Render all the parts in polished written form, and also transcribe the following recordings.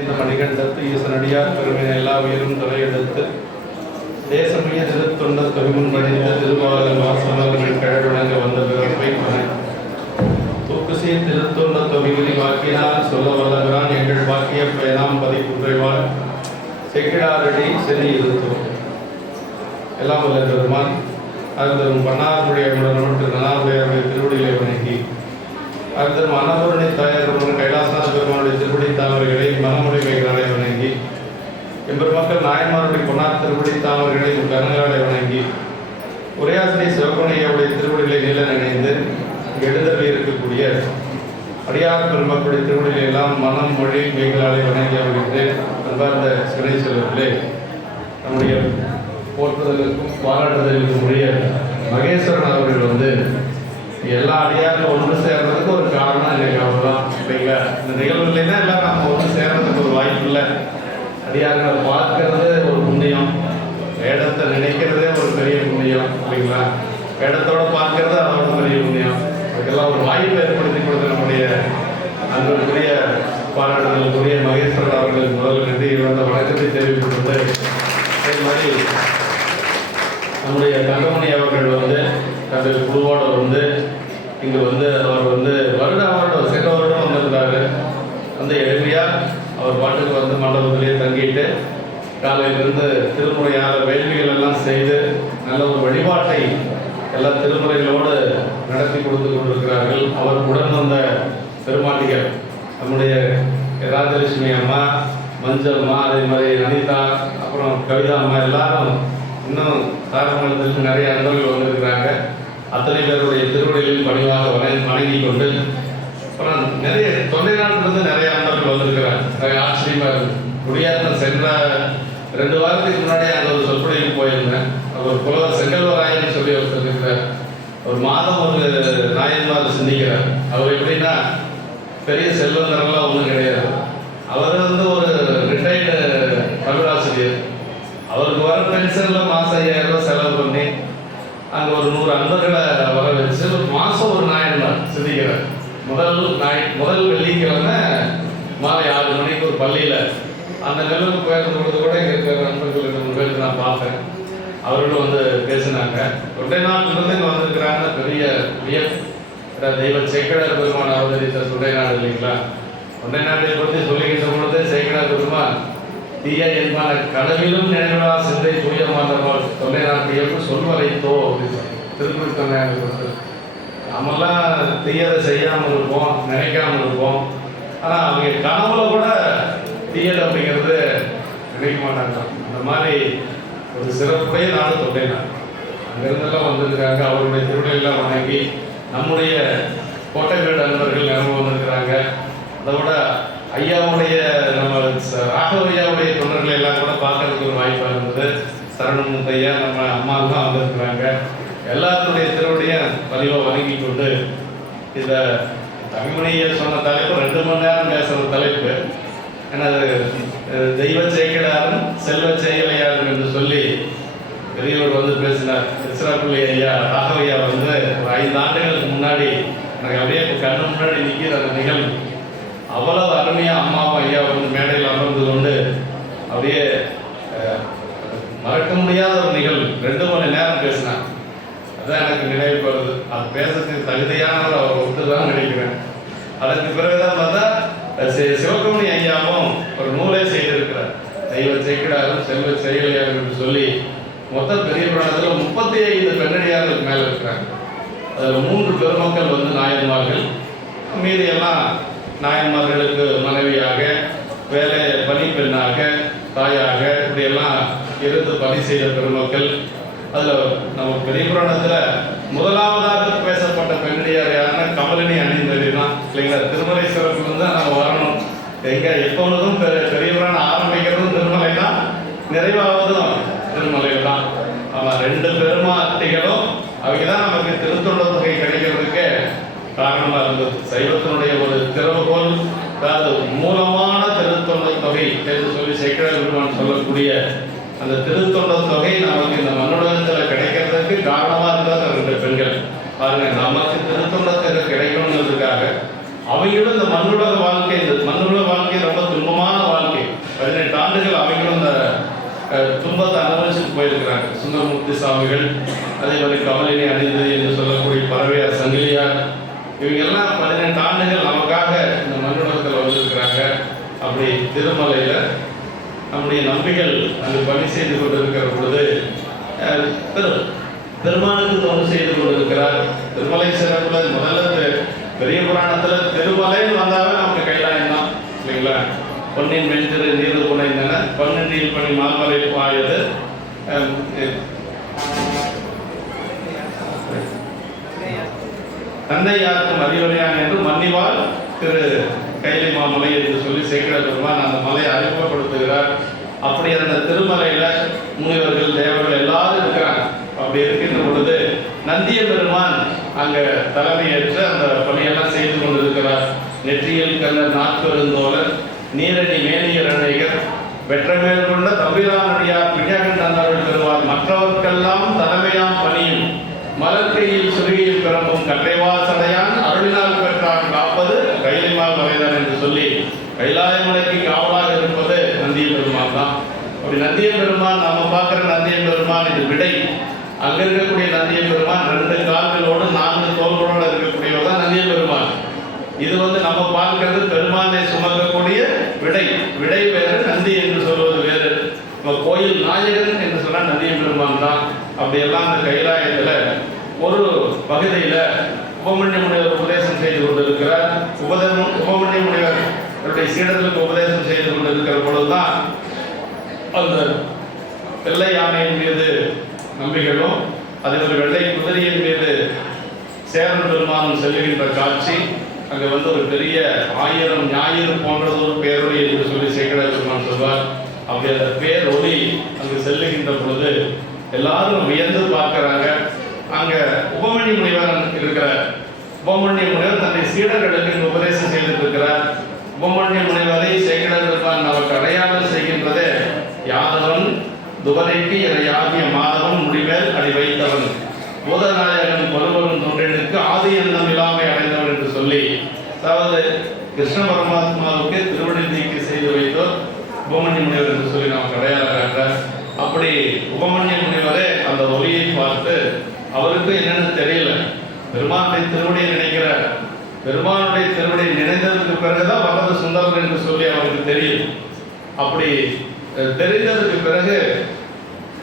இந்த மணிகண்டத்து ஈசனடியார் பெருமை எல்லா உயிரும் தொலையெடுத்து தேசமைய திருத்தொண்ட தொகுமுன் படித்த திருவாளர் வாசவர்கள் கழகுணங்க வந்த பிறப்பை மனை தூக்குசி திருத்தொண்ட தொகுதி வாக்கினால் சொல்ல வல்லவரான் எங்கள் வாக்கிய பயனாம் பதிப்புரைவாள் செக்கிடாரடி செறி இருத்தோம் எல்லாம் வல்ல பெருமான் அருந்தரும் பன்னாருடைய திரு நனாருடைய திருவடிகளை வணங்கி அருந்தரும் அன்னபூரணி தாயார் கைலாசநாத பெருமானுடைய திருவடி தாமரைகளை மனமுடைமைகளை வணங்கி எம்பெருமக்கள் நாயன்மாருடைய பொன்னார் திருவடி தாமரைகளை கருங்களாலை வணங்கி உரையாசிரிய சிவகுணையுடைய திருவடிகளை நில நினைந்து எழுதவே இருக்கக்கூடிய அடியார் பெருமக்களுடைய திருவடிகளை எல்லாம் மனம் மொழி மெய்களாலை வணங்கி வருகின்றேன். அன்பார்ந்த சிறை செல்வர்களே, நம்முடைய போற்றுதலுக்கும் பாராட்டுதலுக்கும் உரிய மகேஸ்வரன் அவர்கள் எல்லா அடியாரும் ஒன்று சேர்றதுக்கு ஒரு காரணம் இன்னைக்கு அவ்வளோதான் இல்லைங்களா? இந்த நிகழ்வு இல்லைன்னா எல்லாம் நம்ம ஒன்று சேர்றதுக்கு ஒரு வாய்ப்பு இல்லை. அடியார்களை பார்க்கறது ஒரு புண்ணியம், வேடத்தை நினைக்கிறதே ஒரு பெரிய புண்ணியம் இல்லைங்களா? வேடத்தோட பார்க்கறது அதோட பெரிய புண்ணியம். அதுக்கெல்லாம் ஒரு வாய்ப்பு ஏற்படுத்தி கொடுத்த நம்முடைய அன்புக்குரிய பாராட்டுதலுக்குரிய மகேஸ்வரன் அவர்கள் முதல் நன்றி வந்த வணக்கத்தை தெரிவித்துக்கொண்டு, அதே மாதிரி நம்முடைய தங்கமணி அவர்கள் தங்கள் குழுவோடு இங்கு அவர் வருடம் சென்ற வருடம் வந்திருந்தாரு. எளிமையாக அவர் பாட்டுக்கு மண்டபத்திலேயே தங்கிட்டு காலையிலிருந்து திருமுறையாக வேள்விகள் எல்லாம் செய்து நல்ல ஒரு வழிபாட்டை எல்லா திருமுறைகளோடு நடத்தி கொடுத்து கொண்டிருக்கிறார்கள். அவர் உடன் வந்த பெருமாட்டிகள் நம்முடைய ராஜலட்சுமி அம்மா, மஞ்சள் அம்மா, அதே மாதிரி அனிதா, அப்புறம் கவிதா அம்மா எல்லாரும் இன்னும் தாரமங்கலத்திற்கு நிறைய அன்பர்கள் வந்திருக்கிறாங்க. அத்தனை பேருடைய திருவடிகளில் பணிவாக வணங்கி கொண்டு அப்புறம் நிறைய தொண்டை நாட்டிலிருந்து நிறைய அன்பர்கள் வந்திருக்கிறாங்க. ஆச்சரியமாக குடியாத்தம் சென்ற 2 வாரத்துக்கு முன்னாடி அங்கே ஒரு சொற்பொழிவுக்கு போயிருந்தேன். ஒரு புலவர் செங்கல்வராயன்னு சொல்லி அவர் சொல்லியிருக்கிறார். ஒரு மாதம் ஒரு நாயன்மார் சிந்திக்கிறார். அவர் எப்படின்னா பெரிய செல்வந்தரெல்லாம் ஒன்றும் கிடையாது. அவர் ஒரு ரிட்டையர்டு தமிழாசிரியர். அவருக்கு வர பென்ஷனில் மாதம் 5000 ரூபா செலவு பண்ணி அங்கே ஒரு 100 அன்பர்களை வர வச்சு ஒரு மாதம் ஒரு நாயன்மார் சிந்திக்கிறார். முதல் வெள்ளிக்கிழமை மாலை 6 மணிக்கு ஒரு பள்ளியில் அந்த நிலவுக்கு போயிருந்த பொழுது கூட இங்கே இருக்கிற நண்பர்கள் 2 பேருக்கு நான் பார்த்தேன். அவர்களும் பேசினாங்க. ஒன்றை நாட்டிலிருந்து இங்கே வந்திருக்கிறாங்க. பெரிய தெய்வ சேக்கடார் பெருமான் அவதரித்த தொண்டை நாடு இல்லைங்களா? தொண்டை நாட்டை பற்றி சொல்லுகின்ற பொழுது சேக்கடார் பெருமான் தீய என்பான கடவிலும் நினைவா சிந்தை தூய மாந்தர்கள் தொண்டை நாட்டையும் சொல்வரைத்தோ திருக்குறள் தொண்டையாக கொடுத்து நாமெல்லாம் தீயதை செய்யாமல் இருப்போம், நினைக்காமல் இருப்போம். ஆனால் அவங்க கனவுல கூட தீயது அப்படிங்கிறது நினைக்க மாட்டாங்க. அந்த மாதிரி ஒரு சிறப்புடைய நாடு தொண்டை நாடு. அங்கிருந்தெல்லாம் வந்திருக்காங்க. அவருடைய திருவிழையெல்லாம் வணங்கி நம்முடைய கோட்டைமேடு அன்பர்கள் நினைவு வந்திருக்கிறாங்க. அதை விட ஐயாவுடைய நம்ம ராகவையாவுடைய தொண்டர்களை எல்லாம் கூட பார்க்கறதுக்கு ஒரு வாய்ப்பாக இருந்தது. சரணமுத்தையா நம்ம அம்மாவுக்கும் வந்திருக்கிறாங்க. எல்லாத்துடைய திருவடியும் பதிவாக வணங்கி கொண்டு இந்த தமிழ்மொழியை சொன்ன தலைப்பு 2 மணி நேரம் பேசுகிற தலைப்பு. ஏன்னா தெய்வ சேக்கிடாரும் செல்வ செயலையாரும் என்று சொல்லி பெரியவர் பேசினார். திருச்சிராப்பள்ளி ஐயா ராகவையா ஒரு 5 ஆண்டுகளுக்கு முன்னாடி எனக்கு அப்படியே கண்ணு முன்னாடி நிற்கிற அந்த நிகழ்வு அவ்வளவு அருமையாக அம்மாவும் ஐயா மேடையில் அமர்ந்து கொண்டு அப்படியே மறக்க முடியாத ஒரு நிகழ்வு. 2 மணி நேரம் பேசினார். அதுதான் எனக்கு நினைவுக்கு வருது. அது பேசுறதுக்கு தகுதியானவர் அவர் ஒத்துதான் நினைக்கிறேன். அதற்கு பிறகுதான் பார்த்தா சிவகமணி ஐயாவும் ஒரு நூலை செய்திருக்கிறார். தெய்வ சேக்கிடாரும் செல்வ செயலையாரும் என்று சொல்லி மொத்தம் பெரிய புராணத்தில் 35 பெண்ணடியார்கள் மேலே இருக்கிறாங்க. அதில் 3 பெருமக்கள் நாயன்மார்கள், மீதி எல்லாம் நாயன்மார்களுக்கு மனைவியாக, வேலை பணிப்பெண்ணாக, தாயாக இப்படியெல்லாம் இருந்து பணி செய்த பெருமக்கள். அதில் நம்ம பெரிய புராணத்தில் முதலாவதாக பேசப்பட்ட பெண்ணடியார் யாருன்னா கமலினி அணிந்தது தான் இல்லைங்களா? திருமலை சிறப்பு தான் நம்ம வரணும். எப்பொழுதும் பெரிய புராணம் ஆரம்பிக்கிறதும் திருமலை தான், நிறைவாவதும் திருமலை தான். ஆமாம், 2 பெருமாட்டிகளும் அவங்க தான் நமக்கு திருத்தொண்ட தொகை கிடைக்கிறதுக்கு காரணமாக இருந்தது. சைவத்தினுடைய ஒரு திறவுகோல், அதாவது மூலமான திருத்தொண்ட தொகை என்று சொல்லி சேக்கிழார் பெருமான் சொல்லக்கூடிய அந்த திருத்தொண்ட தொகை நமக்கு இந்த மண்ணுலகத்தில் கிடைக்கிறதுக்கு காரணமாக இருந்தது 2 பெண்கள். பாருங்க, நமக்கு திருத்தொண்ட தொகை கிடைக்கணுங்கிறதுக்காக அவங்களும் இந்த மண்ணுலக வாழ்க்கை ரொம்ப துன்பமான வாழ்க்கை. 18 ஆண்டுகள் அவங்களும் இந்த துன்பத்தை அனுபவிச்சுட்டு போயிருக்கிறாங்க. சுந்தரமூர்த்தி சுவாமிகள், அதே மாதிரி கமலினி அணிந்து என்று சொல்லக்கூடிய பறவையார் சங்கிலியார், இவங்கெல்லாம் 18 ஆண்டுகள் நமக்காக இந்த மண்ணுலகத்தில் வந்திருக்கிறாங்க. அப்படி திருமலையில் நம்முடைய நம்பிகள் அங்கு பணி செய்து கொண்டிருக்கிற பொழுது பெருமானுக்கு தொண்டு செய்து கொண்டிருக்கிறார். திருமலை சிறப்புல முதல்ல பெரிய புராணத்தில் திருமலைன்னு வந்தாவே நமக்கு கைலாயம் தான் இல்லைங்களா? பொன்னின் மென்திரு நீரு புனைந்தன பன்னெண்டில் பணி மாமலை பாயது தந்தை யாருக்கும் அறிவுரையான் என்று மன்னிவாள் திரு கைலை மாமலை என்று சொல்லி சேக்கிழார் பெருமான் அந்த மலையை அறிமுகப்படுத்துகிறார். அப்படி அந்த திருமலையில முனிவர்கள் தேவர்கள் எல்லாரும் இருக்கிறாங்க. அப்படி இருக்கின்ற பொழுது நந்திய பெருமான் அங்க தலைமையேற்று அந்த பணியெல்லாம் செய்து கொண்டிருக்கிறார். நெற்றியில் கண்ணர் நாற்பெருந்தோழர் நீரணி மேனியர் அணைகர் வெற்றமேல் கொண்ட தம்பிரானடியார் விஞ்ஞாகன் தந்தார்கள் பெறுவார் மற்றவர்க்கெல்லாம் தலைமையாம் பணியும் மலர்கையில் சுருகியில் பிறப்பும் கட்டைவால் சடையான் அருளினால் பெற்றான் காப்பது கைலைமால் மலைதான் என்று சொல்லி கைலாய மலைக்கு காவலாக இருப்பது நந்திய பெருமான் தான். அப்படி நந்திய பெருமான் நாம பார்க்கிற நந்திய பெருமான் இது விடை. அங்க இருக்கக்கூடிய நந்திய பெருமான் 2 கால்களோடு 4 தோள்களோடு இருக்கக்கூடியவர் தான் நந்திய பெருமான். இது நம்ம பார்க்கிறது பெருமானை சுமக்கக்கூடிய விடை. விடை வேறு, நந்தி என்று சொல்வது வேறு. கோயில் நாயகன் என்று சொன்னால் நந்திய பெருமான் தான். அப்படியெல்லாம் அந்த கைலாயத்துல ஒரு பகுதியில உபமன்ய முனிவர் உபதேசம் செய்து கொண்டிருக்கிறார். உபமன்ய முனிவர் அவருடைய சீடர்களுக்கு உபதேசம் செய்து கொண்டிருக்கிற பொழுதுதான் அந்த வெள்ளை யானையின் மீது நம்பிகளும் அதே ஒரு வெள்ளை குதிரையின் மீது சேரன் பெருமானும் செல்லுகின்ற காட்சி. அங்கே ஒரு பெரிய 1000 ஞாயிறு போன்றது ஒரு பேரொளி என்று சொல்லி சேக்கிழார் பெருமான் சொல்வார். அப்படி அந்த பேரொளி அங்கு செல்லுகின்ற பொழுது எல்லாரும் வியந்து பார்க்கிறாங்க. அங்க உபமன்ய முனிவர் இருக்கிறார். உபமன்ய முனிவர் தன்னை சீடர்களுக்கு உபதேசம் செய்துட்டு இருக்கிறார். உபமன்ய முனிவரை சேக்கிழார் பெருமான் நமக்கு அடையாளம் செய்கின்றதே யாதவன் துபரைக்கு யாகிய மாதவன் முடிமேல் அடி வைத்தவன் பூதநாயகன் கொலுவரும் தொண்டனுக்கு ஆதி எண்ணம் இல்லாமை அடைந்தவன் என்று சொல்லி, அதாவது கிருஷ்ண பரமாத்மாவுக்கு திருவடி நீக்கி செய்து வைத்தோர் உபமன்ய முனிவர் என்று சொல்லி நமக்கு அடையாளம் காட்டுறார். அப்படி உபமன்ய முனிவரே அந்த ஒளியை பார்த்து அவருக்கு என்னன்னு தெரியல, பெருமானுடைய திருவடியை நினைக்கிறார். பெருமானுடைய திருவடியை நினைந்ததுக்கு பிறகுதான் வரது சுந்தரர் என்று சொல்லி அவருக்கு தெரியும். அப்படி தெரிந்ததுக்கு பிறகு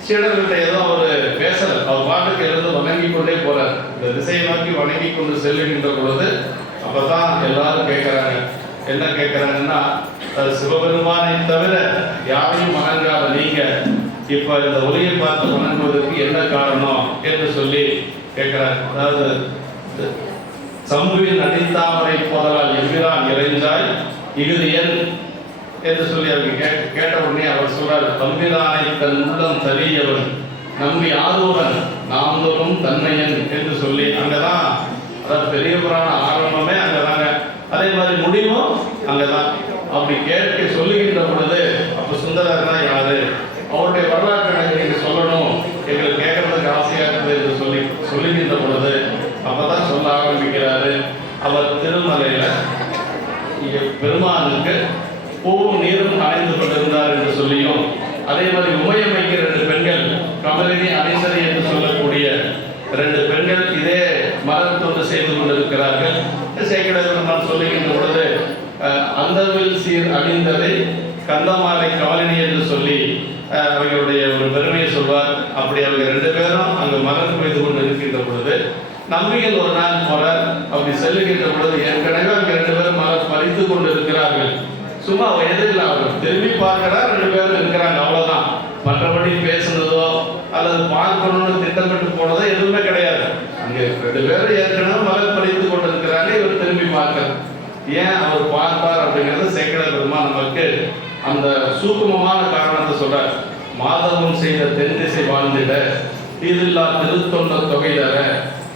சீடர்கிட்ட ஏதோ அவர் பேசல, அவர் பாட்டுக்கு எழுந்து வணங்கி கொண்டே போறார். இந்த திசையை நோக்கி வணங்கி கொண்டு செல்லுகின்ற பொழுது அப்பதான் எல்லாரும் கேட்கிறாங்க. என்ன கேட்கிறாங்கன்னா, சிவபெருமானை தவிர யாரையும் வணங்காத நீங்க இப்ப இந்த ஒளியை பார்த்து வணங்குவதற்கு என்ன காரணம் என்று சொல்லி கேட்கிறார். அதாவது சம்புவின் அடித்தாமரை போதலால் எவ்விரான் இறைஞ்சாய் இகுதியன் என்று சொல்லி அவங்க கேட்ட உடனே அவர் சொல்றார், தம்பிரானை தன் உள்ளம் தலியவன் நம்பி ஆதூரன் நாம்தோறும் தன்மையன் என்று சொல்லி அங்கதான், அதாவது பெரிய புராண ஆரம்பமே அங்கதாங்க, அதே மாதிரி முடிவும் அங்கதான். அப்படி கேட்க சொல்லுகின்ற பொழுது அப்ப சுந்தரர்னா யாரு, அவருடைய வரலாற்று எனக்கு நீங்க சொல்லணும், எங்களுக்கு கேட்கறதுக்கு ஆசையா இருக்குது என்று சொல்லுகின்ற பொழுது அப்பதான் சொல்ல ஆரம்பிக்கிறாரு. அவர் திருமலையில பெருமானுக்கு பூவும் நீரும் அணைந்து கொண்டிருந்தார் என்று சொல்லியும், அதே மாதிரி உமையமைக்கு 2 பெண்கள் கமலினி அணிந்தது என்று சொல்லக்கூடிய 2 பெண்கள் இதே மலர் தொண்டு செய்து கொண்டிருக்கிறார்கள். சேக்கிழார் சொல்லுகின்ற பொழுது அந்தவில் சீர் அணிந்ததை கந்தமாலை கமலினி என்று சொல்லி அவர்களுடைய ஒரு பெருமையை சொல்வார். அப்படி அவங்க 2 பேரும் அங்கு மலர் பெய்து கொண்டு இருக்கின்ற பொழுது நம்பிகள் ஒரு நாள் போறார். அப்படி செல்லுகின்ற பொழுது ஏற்கனவே அங்க 2 பேரும் மலர் பறித்து கொண்டு இருக்கிறார்கள். சும்மா எதிரில் அவர் திரும்பி பார்க்கிறார், 2 பேரும் இருக்கிறாங்க, அவ்வளவுதான். மற்றபடி பேசுனதோ அல்லது பார்க்கணும்னு திட்டமிட்டு போனதோ எதுவுமே கிடையாது. அங்கே 2 பேரும் ஏற்கனவே மலர் பறித்து கொண்டு இருக்கிறாங்க, இவர் திரும்பி பார்க்கிறார். ஏன் அவர் பார்ப்பார் அப்படிங்கிறது சேக்கிழார் பெருமான் நமக்கு அந்த சூக்குமமான காரணத்தை சொல்றார். மாதவம் செய்த தென்திசை வாழ்ந்திட தீதில்லா திருத்தொண்ட தொகை தர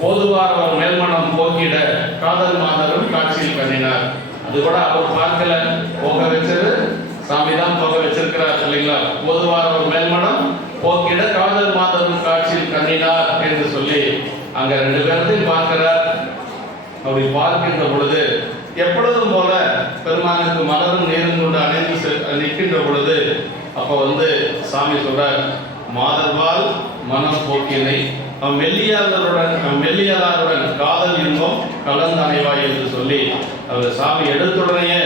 போதுவார் அவர் மேல்மனம் போக்கிட காதல் மாதவன் காட்சியில் கண்ணினார். அது கூட அவர் பார்க்கல, போக வச்சது சாமி தான் போக வச்சிருக்கிறார் இல்லைங்களா. போதுவார் அவர் மேல்மனம் போக்கிட காதல் மாதவன் காட்சியில் கண்ணினார் என்று சொல்லி அங்க 2 பேர்த்தையும் பார்க்கிறார். அப்படி பார்க்கின்ற பொழுது எப்படி பெருமானுக்கு மலரும் நேரும் கொண்டு அணைந்து நிற்கின்ற பொழுது அப்போ சாமி சொல்றார், மாதர்வால் மனம் போக்கினை மெல்லியலாருடன் காதல் இன்பம் கலந்து அணைவாய் என்று சொல்லி அவர் சாமி எடுத்துடனே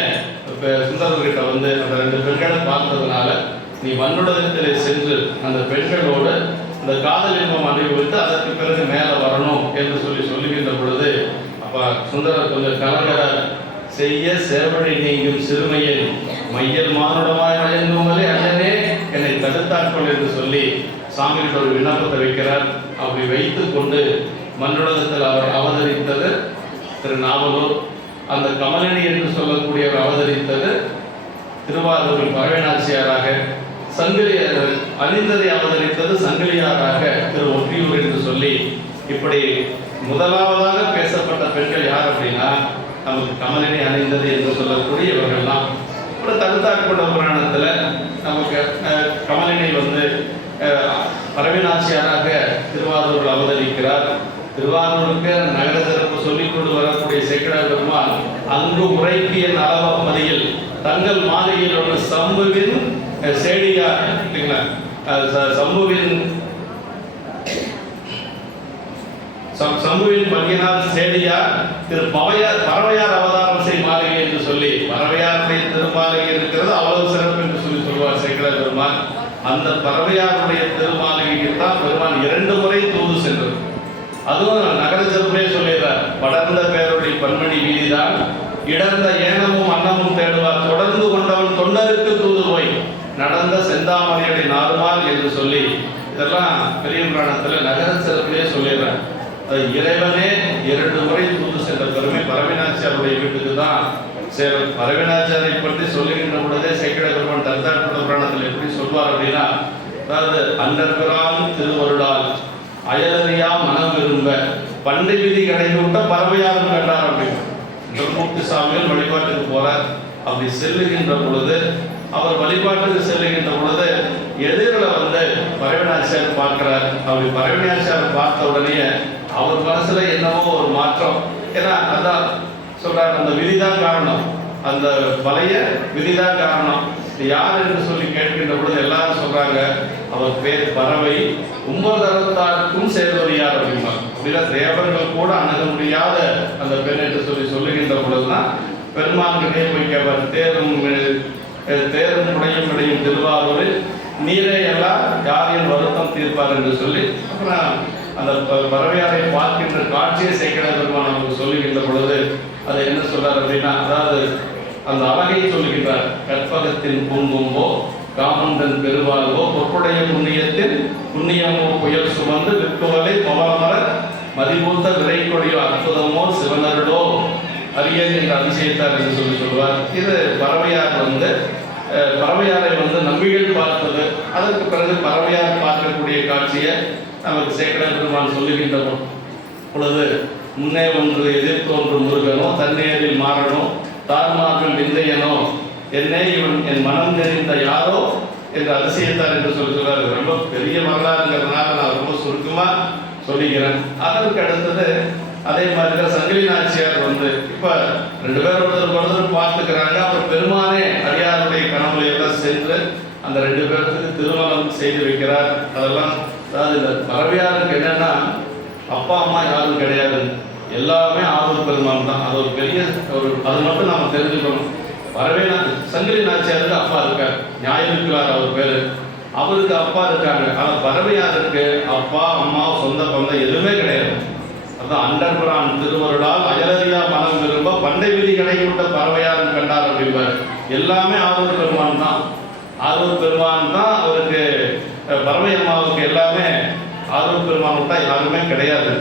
சுந்தரர்கிட்ட அந்த 2 பெண்களை பார்த்ததுனால, நீ மண்ணுலகத்தில் சென்று அந்த பெண்களோடு அந்த காதல் இன்பம் அனுபவித்து அதற்கு பிறகு மேலே வரணும் என்று சொல்லுகின்ற பொழுது அப்போ சுந்தரர் கொஞ்சம் கலங்கரார். செய்ய சேவடி நீங்கும் சிறுமையை மையல் மானுடமாய் வழங்குவதே அண்ணனே என்னை தடுத்தாட்கள் என்று சொல்லி சாமிகிட்ட ஒரு விண்ணப்பத்தை வைக்கிறார். அப்படி வைத்து கொண்டு மண்ணுலகத்தில் அவர் அவதரித்தது திருநாவலூர். அந்த கமலினி என்று சொல்லக்கூடியவர் அவதரித்தது திருவாரூரில் பரவேனாச்சியாராக, அணிந்ததை அவதரித்தது சங்கிலியாராக திரு ஒற்றியூர் என்று சொல்லி, இப்படி முதலாவதாக பேசப்பட்ட பெண்கள் யார் அப்படின்னா நமக்கு கமலினி அணிந்தது என்று சொல்லக்கூடிய இவர்கள்லாம். அப்புறம் தடுத்தாட்கொண்ட புராணத்தில் நமக்கு கமலினி பரவேனாச்சியாராக திருவாரூரில் அவதரிக்கிறார். திருவாரூருக்கு நகர சிறப்பு சொல்லிக் கொண்டு வரக்கூடிய சேக்கிழார் பெருமாள் அங்கு உரைக்கிய நலவமதியில் தங்கள் மாலையில் ஒரு சம்புவின் சேடியா இல்லைங்களா, சம்புவின் பங்கினால் சேடியா திரு பறவையார் அவதாரம் செய் மாளிகை என்று சொல்லி, பறவையாருடைய திருமாளிகை இருக்கிறது அவ்வளவு சிறப்பு என்று சொல்லுவார் சேக்கிழார் பெருமாள். அந்த பறவையாருடைய திருமாளிகைக்கு தான் பெருமாள் 2 முறை தூது சென்றது. அதுவும் நகர சிறப்பே சொல்லிடுறார், படர்ந்த பேருடைய பன்மணி வீதிதான் இடர்ந்த ஏனமும் அன்னமும் தேடுவார், தொடர்ந்து கொண்டவன் தொண்டருக்கு தூது போய் நடந்த செந்தாமரையடி நார்மால் என்று சொல்லி, இதெல்லாம் பெரிய புராணத்தில் நகர சிறப்பிலே சொல்லிடுறார். அது இறைவனே 2 முறை தூது சென்ற பெருமை பரவேனாச்சியாருடைய வீட்டுக்கு தான் சேரும். பரவேனாச்சியாரை பற்றி சொல்லுகின்ற பொழுதே சேக்கிழார் பெருமான் தடுத்தாட்கொண்ட புராணத்தில் எப்படி சொல்வார் அப்படின்னா, அதாவது அண்டர்பிரான் திருவருளால் அயலறியா மனம் விரும்ப பண்டை விதி கடைவிட்ட பறவையாரும் கண்டார் அப்படின்னு திருமூர்த்தி சாமிகள் வழிபாட்டுக்கு போறார். அப்படி செல்லுகின்ற பொழுது, அவர் வழிபாட்டுக்கு செல்லுகின்ற பொழுது எதிரில் பரவேனாச்சியார் பார்க்கிறார். அப்படி பரவேனாச்சியார் பார்த்த உடனே அவர் மனசுல என்னவோ ஒரு மாற்றம். ஏன்னா அதான் சொல்றாரு, அந்த விதிதான் காரணம், அந்த பழைய விதிதான் காரணம். யார் என்று சொல்லி கேட்கின்ற பொழுது எல்லாரும் சொல்றாங்க, அவர் பேர் பறவை, உம்பதரத்தாருக்கும் சேர்வது யார் அப்படின்னா, அப்படின்னா தேவர்கள் கூட அணுக முடியாத அந்த பெண் என்று சொல்லுகின்ற பொழுதுதான் பெருமான்கிட்டே போய் கேட்பார், தேரும் உடையும் இடையும் திருவாரூரில் நீரே எல்லாம் யாரின் வருத்தம் தீர்ப்பார் என்று சொல்லி, அப்புறம் அந்த பறவையாரை பார்க்கின்ற காட்சியை சேக்கிழார் பெருமான் நமக்கு சொல்லுகின்ற பொழுது அதை என்ன சொல்றார் அப்படின்னா, அதாவது அந்த அழகை சொல்லுகின்றார். கற்பகத்தின் பூங்கும்போ காமந்தன் பெருவாழ்வோ பொற்புடைய புண்ணியத்தின் புண்ணியமோ புயல் சுமந்து விற்புகளை பவளமர மதிமூத்த விரை கொடியோ அற்புதமோ சிவனருடோ அரியன் என்ற அதிசயத்தார் என்று சொல்லுவார். இது பறவையார் பறவையாரை நம்பிகள் பார்த்தது. அதற்கு பிறகு பறவையார் பார்க்கக்கூடிய காட்சியை நமக்கு சேக்கிழார் பெருமான் சொல்லுகின்ற பொழுது, முன்னே ஒன்று எதிர்த்தோன்று முருகனோ தன்னேரில் மாறனோ தார்மார்கள் விந்தையனோ என்னே இவன் என் மனம் தெரிந்த யாரோ என்ற அதிசயத்தார் என்று சொல்றாரு. ரொம்ப பெரிய வரலாறுங்கிறதுனால நான் ரொம்ப சுருக்கமா சொல்லிக்கிறேன். அதற்கு அடுத்தது அதே மாதிரி தான் சங்கிலி நாச்சியார் இப்ப 2 பேர் ஒருத்தர் பார்த்துக்கிறாங்க. அவர் பெருமானே அடியாருடைய கனவுல எல்லாம் சென்று அந்த 2 பேருக்கு திருமணம் செய்து வைக்கிறார். அதெல்லாம் அதாவது இந்த பறவையாருக்கு என்னன்னா அப்பா அம்மா யாரும் கிடையாது, எல்லாமே ஆரூர் பெருமான் தான். அது ஒரு பெரிய அது மட்டும் நாம தெரிஞ்சுக்கணும். சங்கிலி நாச்சியாருக்கு அப்பா இருக்கார், நியாயமிக்கிறார் அவர் பேரு, அவருக்கு அப்பா இருக்காங்க. ஆனால் பறவையாருக்கு அப்பா அம்மா சொந்த பந்தம் எதுவுமே கிடையாது. அதான் அண்டர்பிரான் திருவருளால் அயலறியா மனம் விரும்ப பண்டை விதி கடைவிட்ட பறவையாரும் கண்டார் அப்படின்பார். எல்லாமே ஆரூர் பெருமான் தான். ஆரூர் பெருமான் தான் அவருக்கு, பறவை அம்மாவுக்கு எல்லாமே ஆரூர் பெருமான் விட்டா யாருமே கிடையாது.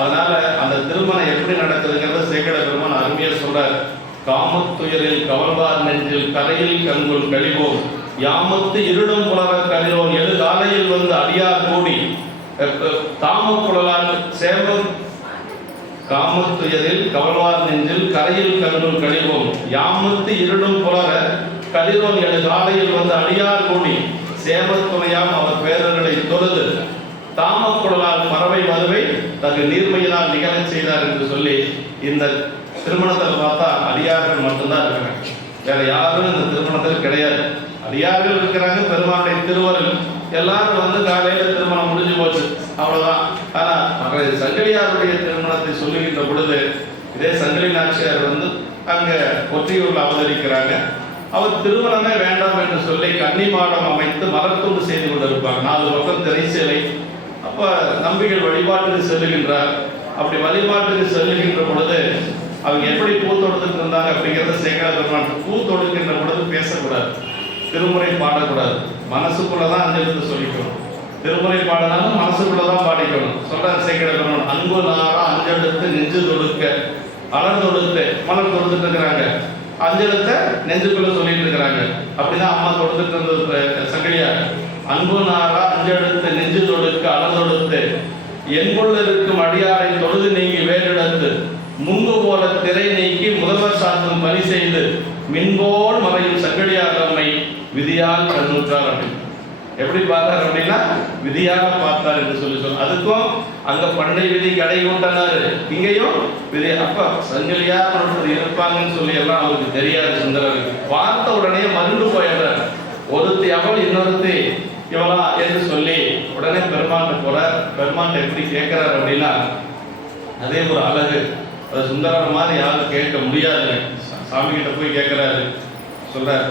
அதனால அந்த திருமணம் எப்படி நடக்குதுங்கிறத சேக்கிழார் பெருமான் அருமையா சொல்றார். காமத்துயரில் கவல்வார் நெஞ்சில் கரையில் கண்குள் கழிவோம் யாமத்து இருளும் புலர கழிவோம் எழு காலையில் அடியார் கூடி தாமக்குழலால் சேவம் காமத்துயரில் கவல்வார் நெஞ்சில் கரையில் கண்குள் கழிவோம் யாமத்து இருளும் புலர கழிவோம் எழு காலையில் அடியார் கூடி சேமத்துணையாம் அவர் பேரர்களை தொழுது தாமக்குழலால் பறவை மதுவை தகு நீர்மையினால் நிகழச் செய்தார் என்று சொல்லி இந்த திருமணத்தில் பார்த்தா அடியார்கள் மட்டும்தான் இருக்கிறாங்க, வேற யாரும் இந்த திருமணத்தில் கிடையாது. அடியார்கள் இருக்கிறாங்க, பெருமாளுடைய திருவருள், எல்லாரும் வந்து காலையில திருமணம் முடிஞ்சு போச்சு, அவ்வளவுதான். ஆனா சங்கிலியாருடைய திருமணத்தை சொல்லுகின்ற பொழுது இதே சங்கிலி நாச்சியார் வந்து அங்க ஒற்றியூர்ல அவதரிக்கிறாங்க. அவர் திருமணமே வேண்டாம் என்று சொல்லி கன்னிமாடம் அமைத்து மலர்கொண்டு செய்து கொண்டிருப்பார், 4 பக்கம் திரைச்சேலை. அப்ப நம்பிகள் வழிபாட்டுக்கு செல்லுகின்றார். அப்படி வழிபாட்டுக்கு செல்லுகின்ற பொழுது அவங்க எப்படி பூ தொடுத்துட்டு இருந்தாங்க அப்படிங்கிறத சேகர பெருமான், பூ தொடுக்கின்ற பொழுது பேசக்கூடாது, திருமுறை பாடக்கூடாது, மனசுக்குள்ளதான் அஞ்செழுத்து சொல்லிக்கணும். திருமுறை பாடினாலும் மனசுக்குள்ளதான் பாடிக்கணும். சொல்றாரு சேகர பெருமான், அன்பு நாரா அஞ்செழுத்து நெஞ்சு தொடுக்க அலர் தொடுத்து மலர் தொடுத்துட்டு இருக்கிறாங்க, அஞ்செழுத்தை நெஞ்சுக்குள்ள சொல்லிட்டு இருக்கிறாங்க. அப்படிதான் அம்மா தொடுத்துட்டு இருந்தது சங்கிலியார். அன்பு நாரா அஞ்செழுத்து நெஞ்சு தொடுக்க அலர் தொடுத்து என்புள்ள இருக்கும் அடியாரை தொழுது நீங்கி வேறிடத்து முன்பு போல திரை நீக்கி முதல்வர் சார்ந்தும் பணி செய்து மின்போல் மறையும் சங்கிலியார் தம்மை விதியால் கண்ணுற்றார் அப்படின்னு. எப்படி பார்த்தார் அப்படின்னா விதியாக பார்த்தார் என்று சொல்லி அதுக்கும் அங்க பண்டை விதி கடை கொண்டனாரு, இங்கேயும் விதி. அப்ப சங்கிலியார் இருப்பாங்கன்னு சொல்லி எல்லாம் அவருக்கு தெரியாது. சுந்தரருக்கு பார்த்த உடனே மருந்து போயிடுறார். ஒருத்தி அவள் இன்னொருத்தி இவளா என்று சொல்லி உடனே பெருமான் போறார். பெருமான் எப்படி கேட்கிறார் அப்படின்னா அதே ஒரு அழகு, அது சுந்தரர் மாதிரி யாரும் கேட்க முடியாது. சாமி கிட்ட போய் கேட்கிறாரு, சொல்றார்,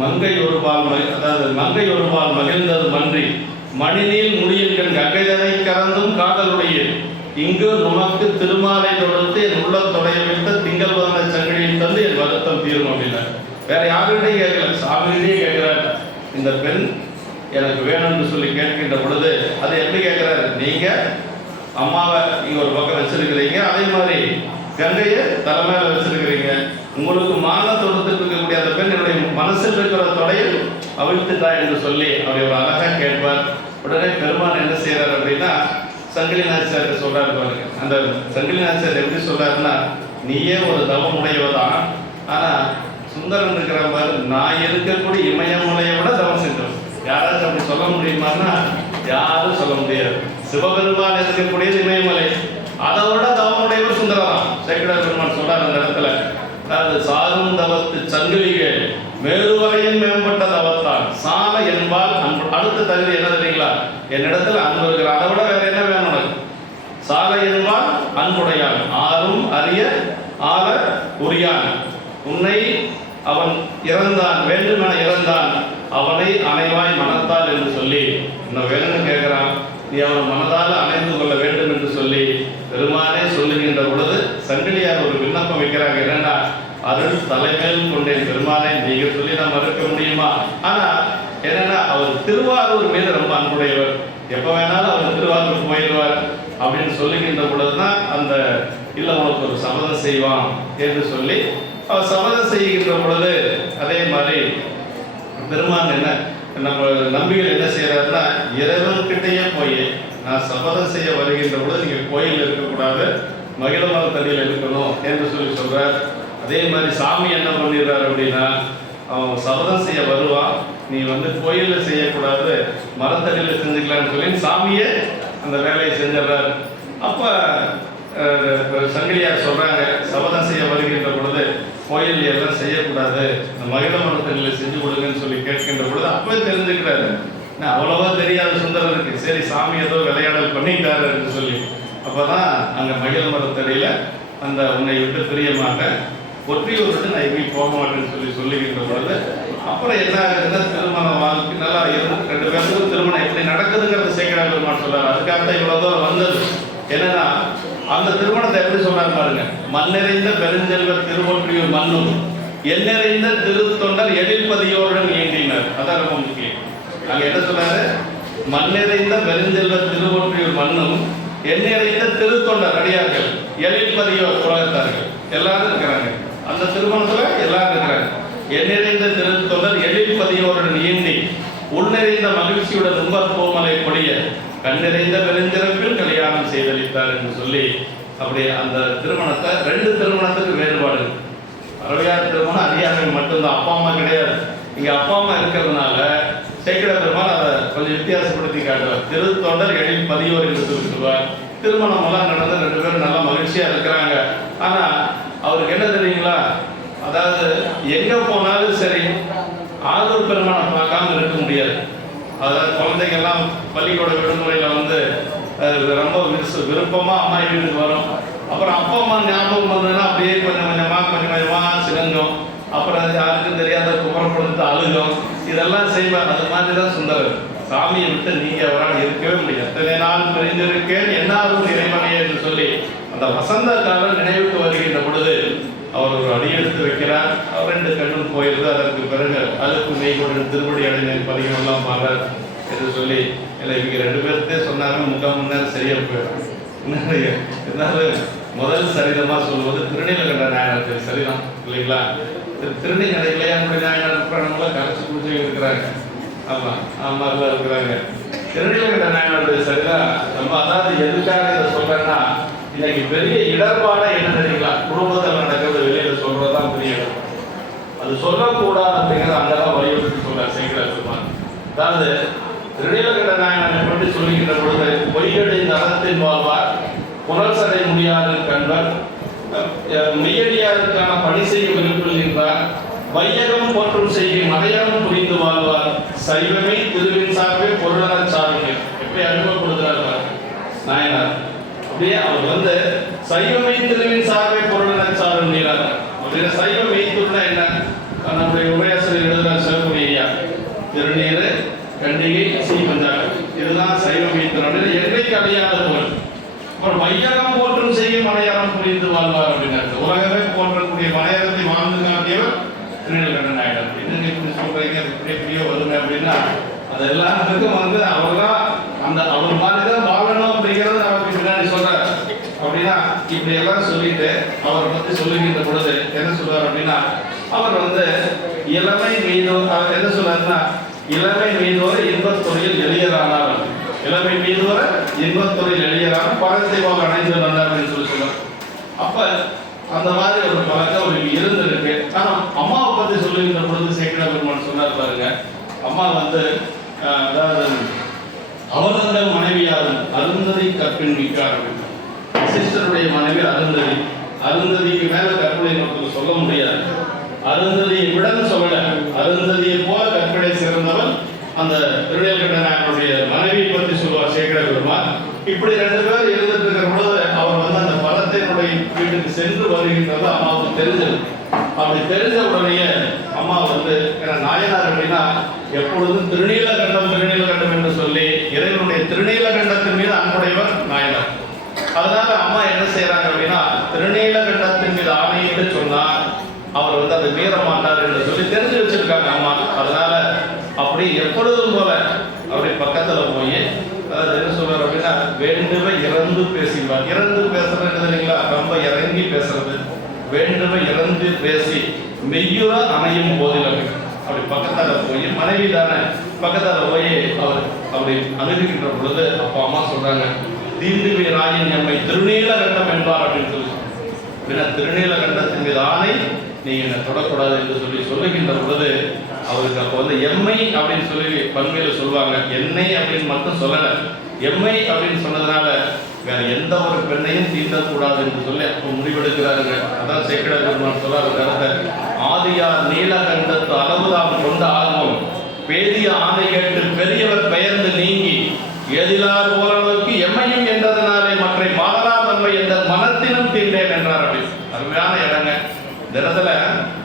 மங்கை ஒருபால் அதாவது மங்கை ஒருபால் மகிழ்ந்தது மன்றி மணிநீர் முடியின் கங்கைதனை கறந்தும் காதலுடைய இங்கு நமக்கு திருமாலை தொடுத்து என் உள்ள தொடைய வைத்த திங்கள் வந்த சங்கிலியில் தந்து என் வருத்தம் தீரும் அப்படின்னா. வேற யாருகிட்டையும் கேட்கல, சாமிகிட்டே கேட்கிறார். இந்த பெண் எனக்கு வேணும்னு சொல்லி கேட்கின்ற பொழுது அதை எப்படி கேட்கிறாரு, நீங்க அம்மாவை இங்க ஒரு பக்கம் வச்சிருக்கிறீங்க, அதே மாதிரி கங்கையை தலைமையில வச்சிருக்கிறீங்க, உங்களுக்கு மாலை தொடுத்துட்டு இருக்கக்கூடிய அந்த பெண் என்னுடைய மனசில் இருக்கிற தொடையில் அவிழ்த்துட்டா என்று சொல்லி அவர் ஒரு அழகா கேட்பார். உடனே பெருமான் என்ன செய்யறாரு அப்படின்னா சங்கிலி நாச்சியார் சொல்றாரு பாருங்க. அந்த சங்கிலி நாச்சியார் எப்படி சொல்றாருன்னா, நீயே ஒரு தவம் உடையவதான், ஆனா சுந்தரன் இருக்கிற மாதிரி நான் இருக்கக்கூடிய இமயமலையை விட தவம் செஞ்சோம். யாராச்சும் அப்படி சொல்ல முடியுமான்னா யாரும் சொல்ல முடியாது. சிவபெருமான் இருக்கக்கூடிய இமயமலை, அதை விட தவம் உடையவர் சுந்தரதான். சேக்கிழார் பெருமான் சொல்றாரு அந்த இடத்துல, அதாவது சாரும் தவத்து சங்கிலிகள் மேலுவரையும் மேம்பட்ட தவத்தான் சால என்பால் அன்பு. அடுத்த தகுதி என்ன தெரியுங்களா, என்னிடத்துல அன்பு இருக்கிற, அதை விட வேற என்ன வேணும்? சால என்பால் அன்புடையான் ஆறும் அறிய ஆல உரியான் உன்னை அவன் இறந்தான் வேண்டுமென இறந்தான் அவனை அனைவாய் மனத்தால் என்று சொல்லி இன்னும் வேணும்னு கேட்கிறான். நீ அவனை மனதால் அணைந்து கொள்ள வேண்டும் என்று சொல்லி பெருமானே சொல்லுகின்ற பொழுது சங்கிலியார் ஒரு விண்ணப்பம் வைக்கிறாங்க. என்னன்னா, அருள் தலைமையில் கொண்டேன் பெருமானே, நீங்க சொல்லி நான் மறுக்க முடியுமா? ஆனா என்னன்னா, அவர் திருவாரூர் மீது ரொம்ப அன்புடையவர், எப்ப வேணாலும் அவர் திருவாரூர் போயிடுவார் அப்படின்னு சொல்லுகின்ற பொழுதுதான் அந்த இல்ல உனக்கு ஒரு சபதம் செய்வான் என்று சொல்லி அவர் சபதம் செய்கின்ற பொழுது அதே மாதிரி பெருமான் என்ன நம்ம நம்பிகள் என்ன செய்யறாருன்னா, இறைவன்கிட்டயே போய் நான் சபதம் செய்ய வருகின்ற பொழுது நீங்க கோயில் இருக்கக்கூடாது, மகிழமர தண்ணியில் இருக்கணும் என்று சொல்லி சொல்றார். அதே மாதிரி சாமி என்ன பண்ணிடுறாரு அப்படின்னா, அவன் சபதம் செய்ய வருவான், நீ வந்து கோயிலில் செய்யக்கூடாது மரத்தடியில் செஞ்சுக்கலான்னு சொல்லி சாமியே அந்த வேலையை செஞ்சிடறாரு. அப்ப சங்கிலியார் சொல்றாங்க, சபதம் செய்ய வருகின்ற பொழுது கோயில் எல்லாம் செய்யக்கூடாது, இந்த மகிழ மரத்தடியில் செஞ்சு கொடுங்கன்னு சொல்லி கேட்கின்ற பொழுது அப்பவே தெரிஞ்சுக்கிறாரு. அவ்வளவா தெரியாது சுந்தரருக்கு, சரி சாமி ஏதோ விளையாடல் பண்ணிட்டாரு என்று சொல்லி. அப்பதான் அங்க மகிழ மரத்தடியில அந்த உன்னை விட்டு பிரிய மாட்டேன், ஒற்றியூர் விட்டு நான் எங்கேயும் போக மாட்டேன்னு சொல்லி சொல்லுகின்ற பொழுது அப்புறம் என்ன ஆகுதுன்னா, திருமண வாழ்க்கை நல்லா இருந்து 2 பேருக்கும் திருமணம் எப்படி நடக்குதுங்கிறது சேக்கிழார் பெருமான் சொல்றாரு. அதுக்காக இவ்வளவு தூரம் வந்தது. என்னன்னா, அந்த திருமணத்தை எப்படி சொல்றாரு பாருங்க, மண்ணெறிந்த பெருஞ்செல்வ திருவொற்றியூர் மண்ணும் எண்ணெறிந்த திருத்தொண்டர் எழில்பதியோருடன் இயங்கினார். அதான் ரொம்ப முக்கியம். அங்க என்ன சொல்றாரு, மண்ணெறிந்த பெருஞ்செல்வ திருவொற்றியூர் மண்ணும் எண்ணெறிந்த திருத்தொண்டர் அடியார்கள் எழில்பதியோர் உலகத்தார்கள் எல்லாரும் இருக்கிறாங்க. அந்த திருமணத்துல எல்லாரும் இருக்கிறாங்க. எண்ணெறிந்த திருத்தொண்டர் எழில்பதியோருடன் இயங்கி உள்நெறிந்த மகிழ்ச்சியுடன் உங்கள் கோமலை பொழிய கண்ணெறிந்த பெருஞ்சிறப்பில் கல்யாணம் செய்தளித்தார் என்று சொல்லி அப்படி அந்த திருமணத்தை 2 திருமணத்துக்கு வேறுபாடு. அறவையார் திருமணம் அடியார்கள் மட்டும்தான், அப்பா அம்மா கிடையாது. இங்க அப்பா அம்மா இருக்கிறதுனால சேக்கிழார் பெருமான் அதை கொஞ்சம் வித்தியாசப்படுத்தி காட்டுவார். திருத்தொண்டர் எழில்பதியோர் என்று சொல்லிடுவார். திருமணம் எல்லாம் நடந்து 2 பேரும் நல்லா மகிழ்ச்சியா இருக்கிறாங்க. ஆனா அவருக்கு என்ன தெரியுங்களா, அதாவது எங்க போனாலும் சரி ஆதூர் பெருமானை பார்க்காம இருக்க முடியாது. அதாவது குழந்தைங்கள்லாம் பள்ளிக்கூட விடுமுறையில் வந்து ரொம்ப விருப்பமாக அம்மா வீட்டுக்கு வரும். அப்புறம் அப்பா அம்மா ஞாபகம் வந்ததுன்னா அப்படியே கொஞ்சம் கொஞ்சமாக சிலங்கும். அப்புறம் அது யாருக்கும் தெரியாத குமரப்படுத்த அழுகும். இதெல்லாம் செய்வார். அது மாதிரி தான் சுந்தரர். சாமியை விட்டு நீங்க அவரால் இருக்கவே முடியும். எத்தனை நாள் பிரிந்திருக்கேன் என்னாலும் இறைவனையே என்று சொல்லி அந்த வசந்த காலம் நினைவுக்கு வருகின்ற பொழுது அவர் ஒரு அடியெடுத்து வைக்கிறார். அவர் 2 கண்ணும் போயிடுது. அதற்கு பிறகு அழுக்கு மெய்கொண்டு திருவடி அடைந்த பதிகமெல்லாம் பாடுறார் என்று சொல்லி இல்லை இவங்க 2 பேர்த்தே சொன்னாங்க. முக்கால் மணி நேரம் சரியா போயிடும். இருந்தாலும் முதல் சரிதமாக சொல்வது திருநீலகண்ட நாயனார் சரிதான் இல்லைங்களா? திருநீலகண்ட இளையாமுடி நாயனார் கரைச்சி குடிச்சு இருக்கிறாங்க. ஆமாம் ஆமாம் இருக்கிறாங்க. திருநீலகண்ட நாயனாருடைய சரிதான் நம்ம அதாவது எதுக்காக இதை சொல்றேன்னா, இன்னைக்கு பெரிய இடர்பாடா என்ன தெரியுங்களா, குடும்பத்தில் நடக்கிறது வெளியில சொல்றதுதான் பெரிய இடம். அது சொல்லக்கூடாது அப்படிங்கிறது அங்கதான் வலியுறுத்தி சொல்ற சேகரா. அதாவது திருநீலகண்ட நாயனாரை பற்றி சொல்லுகின்ற பொழுது பொய்யடை நரத்தின் வாழ்வார், புனல் சடை முடியாத கண்வர், மெய்யடியாருக்கான பணி செய்யும் விருப்பில் நின்றார், வையகம் போற்றும் செய்யும் மலையகம் புரிந்து வாழ்வார், சைவமே திருவின் சார்பே பொருளாதார சார்பு. எப்படி அறிமுகப்படுத்துறார் நாயனார். அப்படியே அவர் வந்து சைவமை திருவின் சார்பே பொருளாதார சார்பு நீரார். அப்படின்னா சைவ மெய்த்துனா என்ன, நம்முடைய உரையாசிரியர் எழுதுறார் சிவகுடி ஐயா. திருநீர், கண்டிகை, சீமந்தாகம், இதுதான் சைவ மெய்த்துறோம். என்றைக்கு அடையாத போல். அப்புறம் வையகம் போற்றும் செய்யும் மலையாளம் புரிந்து வாழ்வார் அப்படின்னாரு. உலகமே போற்றக்கூடிய மலையாளத்தை வாழ்ந்து காட்டியவர் திருநீலகண்ட நாயனார். இன்னும் இப்படி சொல்றீங்க இப்படியோ வருங்க அப்படின்னா அது எல்லாத்துக்கும் வந்து அவர் தான் அந்த அவர் மாதிரி தான் வாழணும் அப்படிங்கிறது நமக்கு பின்னாடி சொல்றாரு. அப்படின்னா இப்படி எல்லாம் சொல்லிட்டு அவரை பத்தி சொல்லுகின்ற பொழுது என்ன சொல்றாரு அப்படின்னா, அவர் வந்து இளமை மீதோ அவர் என்ன சொல்றாருன்னா, இளமை மீதோர் இன்பத்துறையில் எளியரானார், இளமை மீதோர இன்பத்துறையில் எளியரான பரத்தை போக அடைந்து வந்தார் அப்படின்னு சொல்லுவார். அப்ப அந்த மாதிரி ஒரு பழக்கம் ஒரு இருந்திருக்கு. ஆனா அம்மாவை பத்தி சொல்லுகின்ற பொழுது சேக்கிழார் பெருமான் சொன்னார் பாருங்க, அம்மா வந்து அதாவது அவர்கள் மனைவியாரும் அருந்ததி கற்பின் மிக்கார். சிஸ்டருடைய மனைவி அருந்ததி. அருந்ததிக்கு மேல கற்பனை நமக்கு சொல்ல முடியாது. அருந்ததியை விட சொல்லல, அருந்ததியை போல கற்பனை சிறந்தவன் அந்த திருநீலகண்ட நாயனாருடைய மனைவியை பற்றி சொல்லுவார் சேக்கிழார் பெருமான். இப்படி 2 பேர் இருந்துட்டு இருக்கிற பொழுது அவர் வந்து அந்த பலத்தினுடைய வீட்டுக்கு சென்று வருகின்றது அம்மாவுக்கு தெரிஞ்சது. அப்படி தெரிஞ்ச உடனே அம்மா வந்து நாயனார் அப்படின்னா எப்பொழுதும் திருநீலகண்டம் என்று சொல்லி இறைவனுடைய திருநீலகண்டத்தின் மீது அன்புடையவர் நாயனார். அதனால அம்மா என்ன செய்யறாங்க அப்படின்னா, திருநீலகண்டத்தின் மீது ஆணையிட்டு சொன்னா அவர் வந்து அதை மீற மாட்டார் என்று சொல்லி தெரிஞ்சு வச்சிருக்காங்க அம்மா. அதனால அப்படி எப்பொழுதும் போல அப்படி பக்கத்துல போய் அதாவது என்ன சொல்றாரு அப்படின்னா, வேண்டுவை இறந்து பேசிடுவார். இறந்து பேசுறது இல்லைங்களா, ரொம்ப இறங்கி பேசுறது. வேண்டுவை இறந்து பேசி மெய்யுற அமையும் போதில் அப்படி பக்கத்தால போய் மனைவி தானே பக்கத்தால போய் அவர் அப்படி அணுகுகின்ற பொழுது அப்பா அம்மா சொல்றாங்க, தீண்டுவி ராயின் எம்மை திருநீலகண்டம் என்பார் அப்படின்னு சொல்லி. அப்படின்னா திருநீலகண்டத்தின் மீது ஆணை நீ என்னை தொடக்கூடாது என்று சொல்லி சொல்லுகின்ற பொழுது அவருக்கு அப்போ வந்து எம்மை அப்படின்னு சொல்லி பன்மையில சொல்லுவாங்க. எண்ணெய் அப்படின்னு மட்டும் சொல்லலை, எம்மை அப்படின்னு சொன்னதுனால வேற எந்த ஒரு பெண்ணையும் தீண்டக்கூடாது என்று சொல்லி அப்போ முடிவெடுக்கிறாருங்க. அதான் சேக்கிழார் பெருமான் சொல்றாரு கருத்தை, ஆதியார் நீலகண்டத்து அளவுதான் கொண்ட ஆர்வம் பேதிய ஆணை கேட்டு பெரியவர் பெயர்ந்து நீங்கி எதிலார் ஓரளவுக்கு எம்மையும் என்றதனாலே மற்ற மாறா தன்மை என்ற மனத்தினும் தீண்டேன் என்றார். அப்படி அருமையான இடங்க. இந்த இடத்துல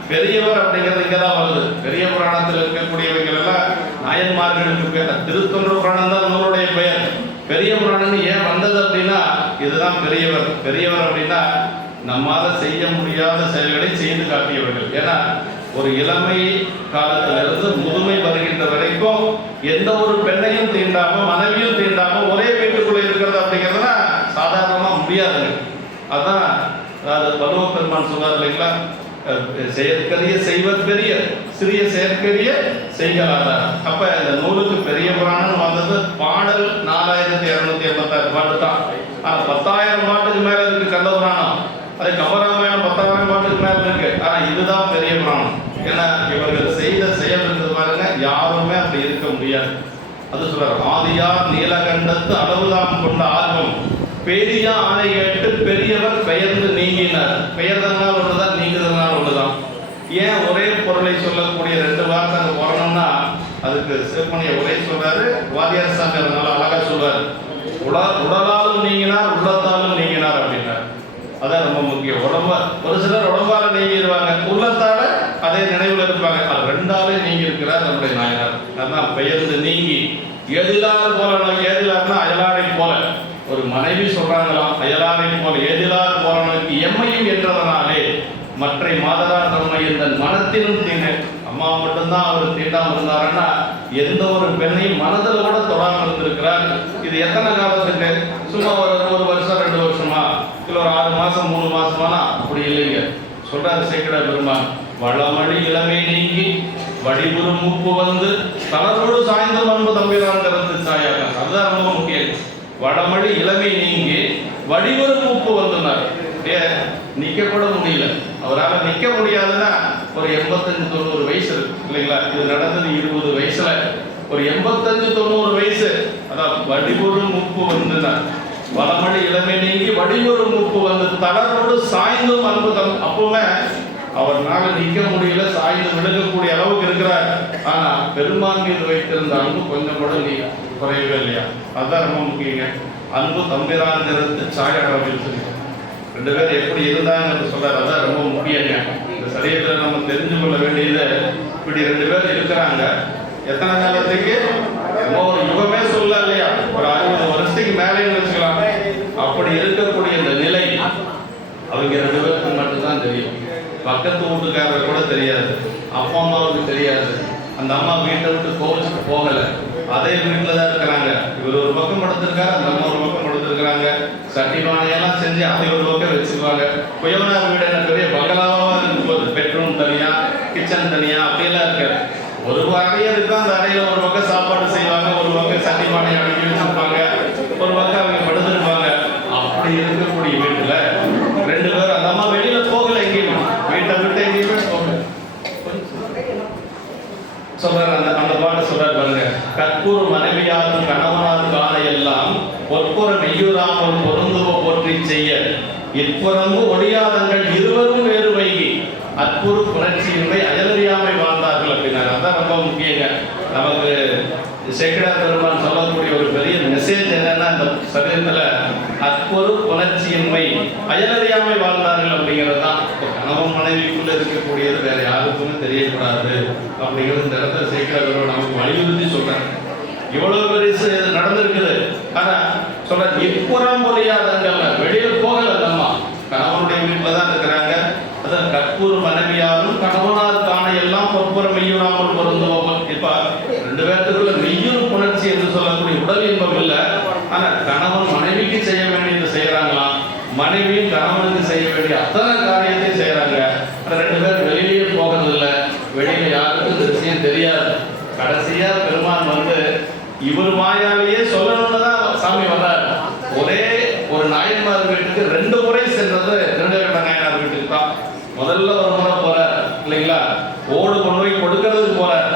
பெரியவர் அப்படிங்கிறது இங்கதான் வருது. பெரிய புராணத்தில் இருக்கக்கூடியவர்கள் எல்லாம் நாயன்மார்களுக்கு பேர். திருத்தொன்று புராணம் தான் நூலுடைய பெயர். பெரிய புராணம் ஏன் வந்தது அப்படின்னா இதுதான் பெரியவர். பெரியவர் அப்படின்னா நம்மால செய்ய முடியாத செயல்களை செய்து காட்டியவர்கள். ஏன்னா ஒரு இளமை காலத்திலிருந்து முதுமை வருகின்ற வரைக்கும் எந்த ஒரு பெண்ணையும் தீண்டாம மனைவியும் தீண்டாம ஒரே வீட்டுக்குள்ள இருக்கிறது அப்படிங்கிறதுனா சாதாரணமா முடியாதுங்க. அதான் அதாவது பலுவ பெருமான் சொன்னார் இல்லைங்களா, செயற்கரிய செய்வது பெரிய, சிறிய செயற்கரிய செய்கலாதார். அப்ப இந்த நூலுக்கு பெரிய புராணம் வந்தது பாடல் 4286 பாட்டு தான். ஆனா 10,000 பாட்டுக்கு மேல இருக்கு கந்த புராணம். அது கம்பராமாயணம் 10,000 பாட்டுக்கு மேல இருக்கு. ஆனா இதுதான் பெரிய புராணம். ஏன்னா இவர்கள் செய்த செயல் இருக்கிறது பாருங்க, யாருமே அப்படி இருக்க முடியாது. அது சொல்றாரு, ஆதியார் நீலகண்டத்து அளவுதான் கொண்ட ஆர்வம் பெரிய ஆணை கேட்டு பெரியவர் பெயர்ந்து நீங்கினார். பெயர்தனால் ஒண்ணுதான், நீங்குதனால் ஒண்ணுதான். ஏன் ஒரே பொருளை சொல்லக்கூடிய ரெண்டு வார்த்தை அங்க போறணும்னா அதுக்கு சிற்பனைய ஒரே சொல்றாரு வாதியார் சாமி. அதனால அழகா சொல்றாரு, உடலாலும் நீங்கினார் உள்ளத்தாலும் நீங்கினார் அப்படின்னார். அதான் ரொம்ப முக்கியம். ஒரு சிலர் உடம்பால நீங்கிடுவாங்க, உள்ளத்தால அதே நினைவுல இருப்பாங்க. அது ரெண்டாலே நீங்கி இருக்கிறார் நம்முடைய நாயனார். அதான் பெயர்ந்து நீங்கி ஏதிலார் போல. ஏதிலார்னா அயலாரை போல. ஒரு மனைவி சொல்றாங்களாம், அயலாரை போல ஏதிலார் போலனுக்கு எம்மையும் என்றதனாலே மற்ற மாதரார் தம்மை இந்த மனத்திலும் தீண்டு. அம்மா மட்டும்தான் அவர் தீண்டாம இருந்தாருன்னா எந்த ஒரு பெண்ணையும் மனதில் கூட தொடாமல் இருந்திருக்கிறார். இது எத்தனை காலத்துக்கு? சும்மா ஒரு வருஷம் 2 வருஷமா, இல்லை ஒரு 6 மாசம் 3 மாசமானா அப்படி இல்லைங்க. சொல்றாரு சேக்கிழார் பெருமான், வளமழி இளமை நீங்கி வடிவுறு மூப்பு வந்து தளர்வோடு சாய்ந்த அன்பு தம்பிரான் கருத்து சாயாக. அதுதான் ரொம்ப முக்கியம். வடமழி இளமை நீங்கி வடிவுறு மூப்பு வந்தனார். நிக்க கூட முடியல. அவரால் நிக்க முடியாதுன்னா ஒரு 85-90 வயசு இருக்கு இல்லைங்களா? இது நடந்தது 20 வயசுல. ஒரு 85-90 வயசு. அதான் வடிவுறு மூப்பு வந்தனார். வடமழி இளமை நீங்கி வடிவுறு மூப்பு வந்து தளர்வோடு சாய்ந்தும் அன்பு தம். அப்பவுமே அவர்னால நிக்க முடியல, சாய்ந்து விழுகக்கூடிய அளவுக்கு இருக்கிறார். ஆனா பெருமான் மீது வைத்திருந்த அன்பு கொஞ்சம் கூட நீ குறையவே இல்லையா? அதுதான் ரொம்ப முக்கியங்க. அன்பு தம்பிரான் நிறுத்து சாயட அப்படின்னு சொல்லி 2 பேர் எப்படி இருந்தாங்கன்னு சொல்றாரு. அதான் ரொம்ப முக்கியங்க. இந்த சரியத்தில் நம்ம தெரிஞ்சு கொள்ள வேண்டியது, இப்படி 2 பேர் இருக்கிறாங்க. எத்தனை காலத்துக்கு? ஒரு யுகமே சொல்ல இல்லையா? ஒரு 60 வருஷத்துக்கு மேலேயும் வச்சுக்கலாம். அப்படி இருக்கக்கூடிய இந்த நிலை அவங்க 2 பேருக்கு மட்டும்தான் தெரியும். பக்கத்து வீட்டுக்காரர் கூட தெரியாது, அப்பா அம்மாவுக்கு தெரியாது. அந்த அம்மா வீட்டை விட்டு கோவிச்சுட்டு போகலை, அதே வீட்டில் தான் இருக்கிறாங்க. இவர் ஒரு பக்கம் படுத்திருக்காரு, அந்த அம்மா ஒரு பக்கம் படுத்திருக்கிறாங்க. சட்டி பானையெல்லாம் செஞ்சு அதை ஒரு பக்கம் வச்சுக்குவாங்க. குயவனார் வீடு என்ன பெரிய பங்களாவாக இருக்கும்போது பெட்ரூம் தனியா, கிச்சன் தனியா அப்படியெல்லாம் இருக்காரு. ஒரு அறையா இருக்கும், அந்த அறையில ஒரு பக்கம் சாப்பாடு செய்வாங்க, ஒரு பக்கம் சட்டி பானையை அடக்கி வச்சிருப்பாங்க, ஒரு பக்கம் அவங்க படுத்திருப்பாங்க. அப்படி இருக்கக்கூடிய வீட்டுல 2 பேரும், அந்த அம்மா வெளியில போகல, எங்கேயுமே வீட்டை விட்டு எங்கேயுமே போகல. சொல்றாரு அந்த பாட்டு சொல்றாரு பாருங்க, கற்பூர் மனைவியாரும் கணவனார் காண எல்லாம் பொற்புற மெய்யுறாமல் பொருந்துவ போற்றி செய்ய இப்புறம்பு ஒடியாதங்கள் இருவரும் வேறு வைகி அற்புறு புணர்ச்சியின்மை அயலறியாமை வாழ்ந்தார்கள் அப்படின்னாரு. அதான் ரொம்ப முக்கியங்க. நமக்கு சேக்கிழார் பெருமான் சொல்லக்கூடிய ஒரு பெரிய மெசேஜ் என்னன்னா, இந்த சரீரத்துல அற்புறு புணர்ச்சியின்மை அயலறியாமை வாழ்ந்தார்கள் அப்படிங்கிறது தான். கணவன் மனைவிக்குள்ள இருக்கக்கூடியது வேற யாருக்குமே தெரியக்கூடாது அப்படிங்கிறது இந்த இடத்துல சேக்கிழார் பெருமான் நமக்கு வலியுறுத்தி சொல்றாங்க. இவ்வளவு பெரிய நடந்திருக்குது. ஆனா சொல்ற இப்புறம் புரியாதங்கள்ல வெளியில போகல. அம்மா கணவனுடைய வீட்டுல தான் இருக்கிறாங்க. அதான் கற்பூர் மனைவியாரும் கணவனார் காண எல்லாம் பொற்புறம் மெய்யுறாமல் பொருந்துவோம். இப்ப 2 பேர்த்துக்குள்ள மெய்யும் புணர்ச்சி என்று சொல்லக்கூடிய உடல் இன்பம் இல்லை. ஆனா கணவன் மனைவிக்கு செய்ய வேண்டியது செய்யறாங்களாம், மனைவியும் கணவனுக்கு செய்ய வேண்டிய அத்தனை காரியத்தையும் செய்யறாங்க. 2 பேர் வெளியிலேயே போகிறது இல்லை, வெளியில யாருக்கும் இந்த விஷயம் தெரியாது. கடைசியா பெருமான் இவர் வாயாலேயே சொல்லணும்னு தான் சாமி வர்றாரு. ஒரே ஒரு நாயன்மார் வீட்டுக்கு 2 முறை சென்றது திருநெல்வேலி நாயனார் வீட்டுக்கு தான். முதல்ல ஒரு முறை போறார் இல்லைங்களா, ஓடு கொண்டு போய் கொடுக்கறதுக்கு போறார்,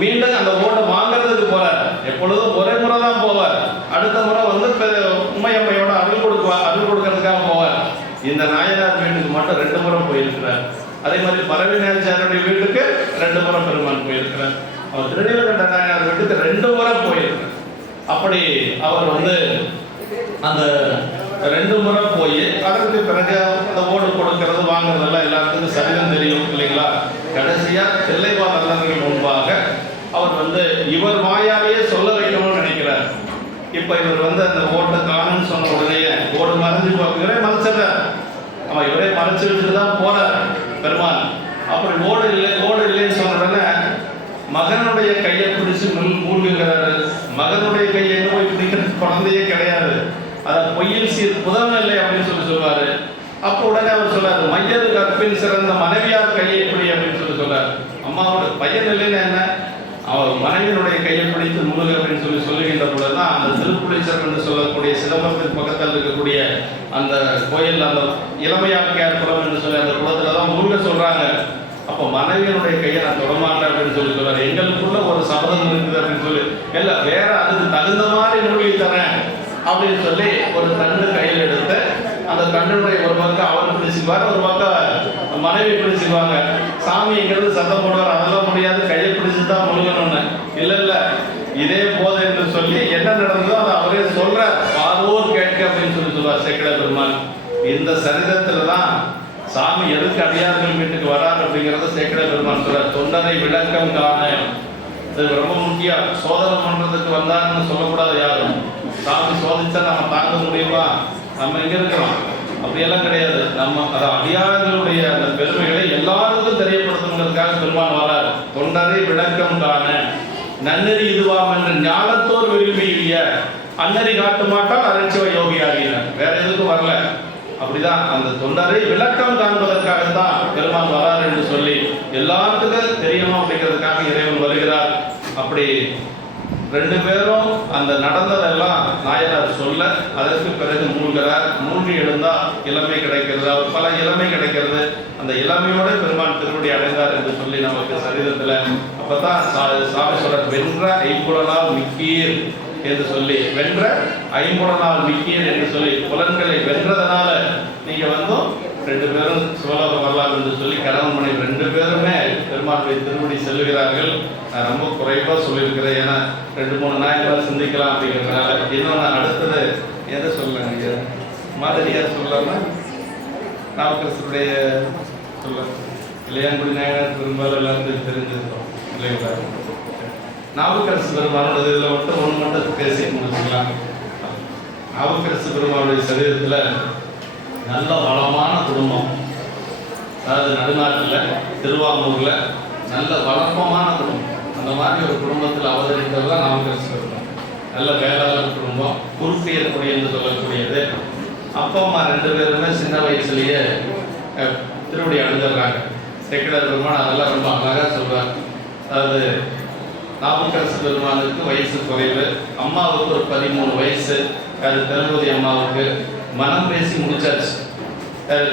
மீண்டும் அந்த ஓட்டை வாங்கறதுக்கு போறார். எப்பொழுதும் ஒரே முறை தான் போவார். அடுத்த முறை உண்மையம்மையோட அருள் கொடுக்கறதுக்காக போவார். இந்த நாயனார் வீட்டுக்கு மட்டும் 2 முறை போயிருக்கிறார். அதே மாதிரி பரவினாச்சாரியுடைய வீட்டுக்கு 2 முறை பெருமான் போயிருக்கிறார். அவர் திருநீலகண்ட நாயனார் வீட்டுக்கு 2 முறை போயிருக்கிறார். அப்படி அவர் அந்த 2 முறை போய் அதற்கு பிறகு அந்த ஓடு கொடுக்கறது வாங்குறதெல்லாம் எல்லாத்துக்கும் சரிதான் தெரியும் இல்லைங்களா. கடைசியா தில்லைவாழர்கள் முன்பாக அவர் இவர் வாயாலேயே சொல்ல வைக்கணும்னு நினைக்கிறார். இப்ப இவர் அந்த ஓட்டை காணும்னு சொன்ன உடனே ஓடு மறைஞ்சு பார்க்கிறேன் மறைச்சிடுறார். அவன் இவரே மறைச்சு வச்சுட்டு தான் போறார் பெருமான். அப்படி ஓடு இல்லைன்னு சொன்ன உடனே மகனுடைய கையை பிடிச்சு மூழ்குகிறாரு. மகனுடைய கையை எங்க போய் பிடிக்கிறது, குழந்தையே கிடையாது. அதை பொய்யில் சீர் புதவன் இல்லை அப்படின்னு சொல்லுவாரு. அப்போ உடனே அவர் சொல்றாரு, மையது கற்பின் சிறந்த மனைவியார் கையை எப்படி அப்படின்னு சொல்றாரு. அம்மாவோட பையன் இல்லைன்னு என்ன, அவர் மனைவியினுடைய கையை பிடித்து முழுகு அப்படின்னு சொல்லுகின்ற பொழுதுதான் அந்த திருப்புளிச்சர் என்று சொல்லக்கூடிய சிதம்பரத்துக்கு பக்கத்தில் இருக்கக்கூடிய அந்த கோயில், அந்த இளமையாக்கியார் குளம் என்று சொல்லி அந்த குளத்துல தான் முழுக சொல்றாங்க. அப்போ மனைவியினுடைய கையை நான் தொடமாட்டேன் அப்படின்னு சொல்றாரு. எங்களுக்குள்ள ஒரு சபதம் இருக்குது அப்படின்னு சொல்லி, இல்ல வேற அதுக்கு தகுந்த மாதிரி மூழ்கி தரேன் அப்படின்னு சொல்லி ஒரு தண்டு கையில் எடுத்து அந்த தண்டுடைய ஒரு பக்கம் அவர் பிடிச்சிக்குவார், ஒரு பக்கம் மனைவி பிடிச்சிக்குவாங்க. சாமிங்கிறது சத்தம் போடுவார், அதெல்லாம் முடியாது, கையை பிடிச்சி தான் முழுகணும்னு. இல்லை இதே போதை என்று சொல்லி என்ன நடந்ததோ அதை அவரே சொல்ற, பாரோர் கேட்க அப்படின்னு சொல்லுவார் சேக்கிழ பெருமான். இந்த சரித்திரத்தில் தான் சாமி எதுக்கு அடியார்கள் வீட்டுக்கு வரார் அப்படிங்கிறத சேக்கிழ பெருமான் சொல்றார். தொண்டரை விளக்கம் காண, இது ரொம்ப முக்கியம். சோதனை பண்றதுக்கு வந்தாருன்னு சொல்லக்கூடாது யாரும். சாமி சோதிச்சா நம்ம தாங்க முடியுமா? நம்ம எங்க இருக்கிறோம்? அப்படியெல்லாம் கிடையாது. நம்ம அதை அடியார்களுடைய அந்த பெருமைகளை எல்லாருக்கும் தெரியப்படுத்தணுங்கிறதுக்காக பெருமான் வராரு. தொண்டரை விளக்கம் காண நன்னறி இதுவாம் என்று ஞானத்தோர் விரும்பிய அன்னறி காட்ட மாட்டால் அரைச்சவ யோகி ஆகினார். வேற எதுக்கும் வரல. அப்படிதான் அந்த தொண்டரை விளக்கம் காண்பதற்காகத்தான் பெருமான் வரார் என்று சொல்லி எல்லாத்துக்கும் தெரியணும் அப்படிங்கிறதுக்காக இறைவன் வருகிறார். அப்படி ரெண்டு பேரும் அந்த நடந்ததெல்லாம் நாயனார் சொல்ல அதற்கு பிறகு மூழ்கிறார். மூழ்கி எழுந்தா இளமை கிடைக்கிறது, அவர் பல இளமை கிடைக்கிறது. அந்த இளமையோட பெருமான் திருவடி அடைந்தார் என்று சொல்லி நமக்கு சரிதத்தில் அப்பதான் சாமி சொல்ற வென்ற ஐம்புலனால் மிக்கீர் என்று சொல்லி, வென்ற ஐம்புலனால் மிக்கீர் என்று சொல்லி புலன்களை வென்றதனால நீங்க ரெண்டு பேரும் சிவலோகம் வரலாம் என்று சொல்லி கணவன் மனைவி ரெண்டு பேருமே பெருமாளுடைய திருவடி செல்லுகிறார்கள். நான் ரொம்ப குறைவா சொல்லியிருக்கிறேன், ஏன்னா 2-3 நாட்களாக சிந்திக்கலாம் அப்படிங்கிறதுனால. இன்னொன்று அடுத்தது எதை சொல்லலாங்க, மாதிரியார் சொல்லலாமா, நாவுக்கரசருடைய சொல்ல இளையாங்குடி நாயனார் பெரும்பாலும் எல்லாத்துக்கும் தெரிஞ்சிருக்கோம் இல்லைங்களா. நாவுக்கரசு பெருமானோட இதில் ஒன்று மட்டும் பேசி முடிச்சுக்கலாம். நாவுக்கரசு பெருமானுடைய சரீரத்தில் நல்ல வளமான குடும்பம், அதாவது நடுநாட்டில் திருவாங்கூரில் நல்ல வளர்ப்பமான குடும்பம். அந்த மாதிரி ஒரு குடும்பத்தில் அவதரித்தது தான் நாவுக்கரசு பெருமான். நல்ல வேளாளர் குடும்பம், குருப்பியர் குடி என்று சொல்லக்கூடியது. அப்பா அம்மா ரெண்டு பேருமே சின்ன வயசுலேயே திருவடி அடைஞ்சிடுறாங்க. சேக்கிழ பெருமான் அதெல்லாம் ரொம்ப அழகாக சொல்கிறார். அதாவது நாவுக்கரசு பெருமானுக்கு வயசு குறைவு, அம்மாவுக்கு ஒரு 13 வயசு. அது திருப்பதி அம்மாவுக்கு மனம் பேசி முடிச்சாச்சு.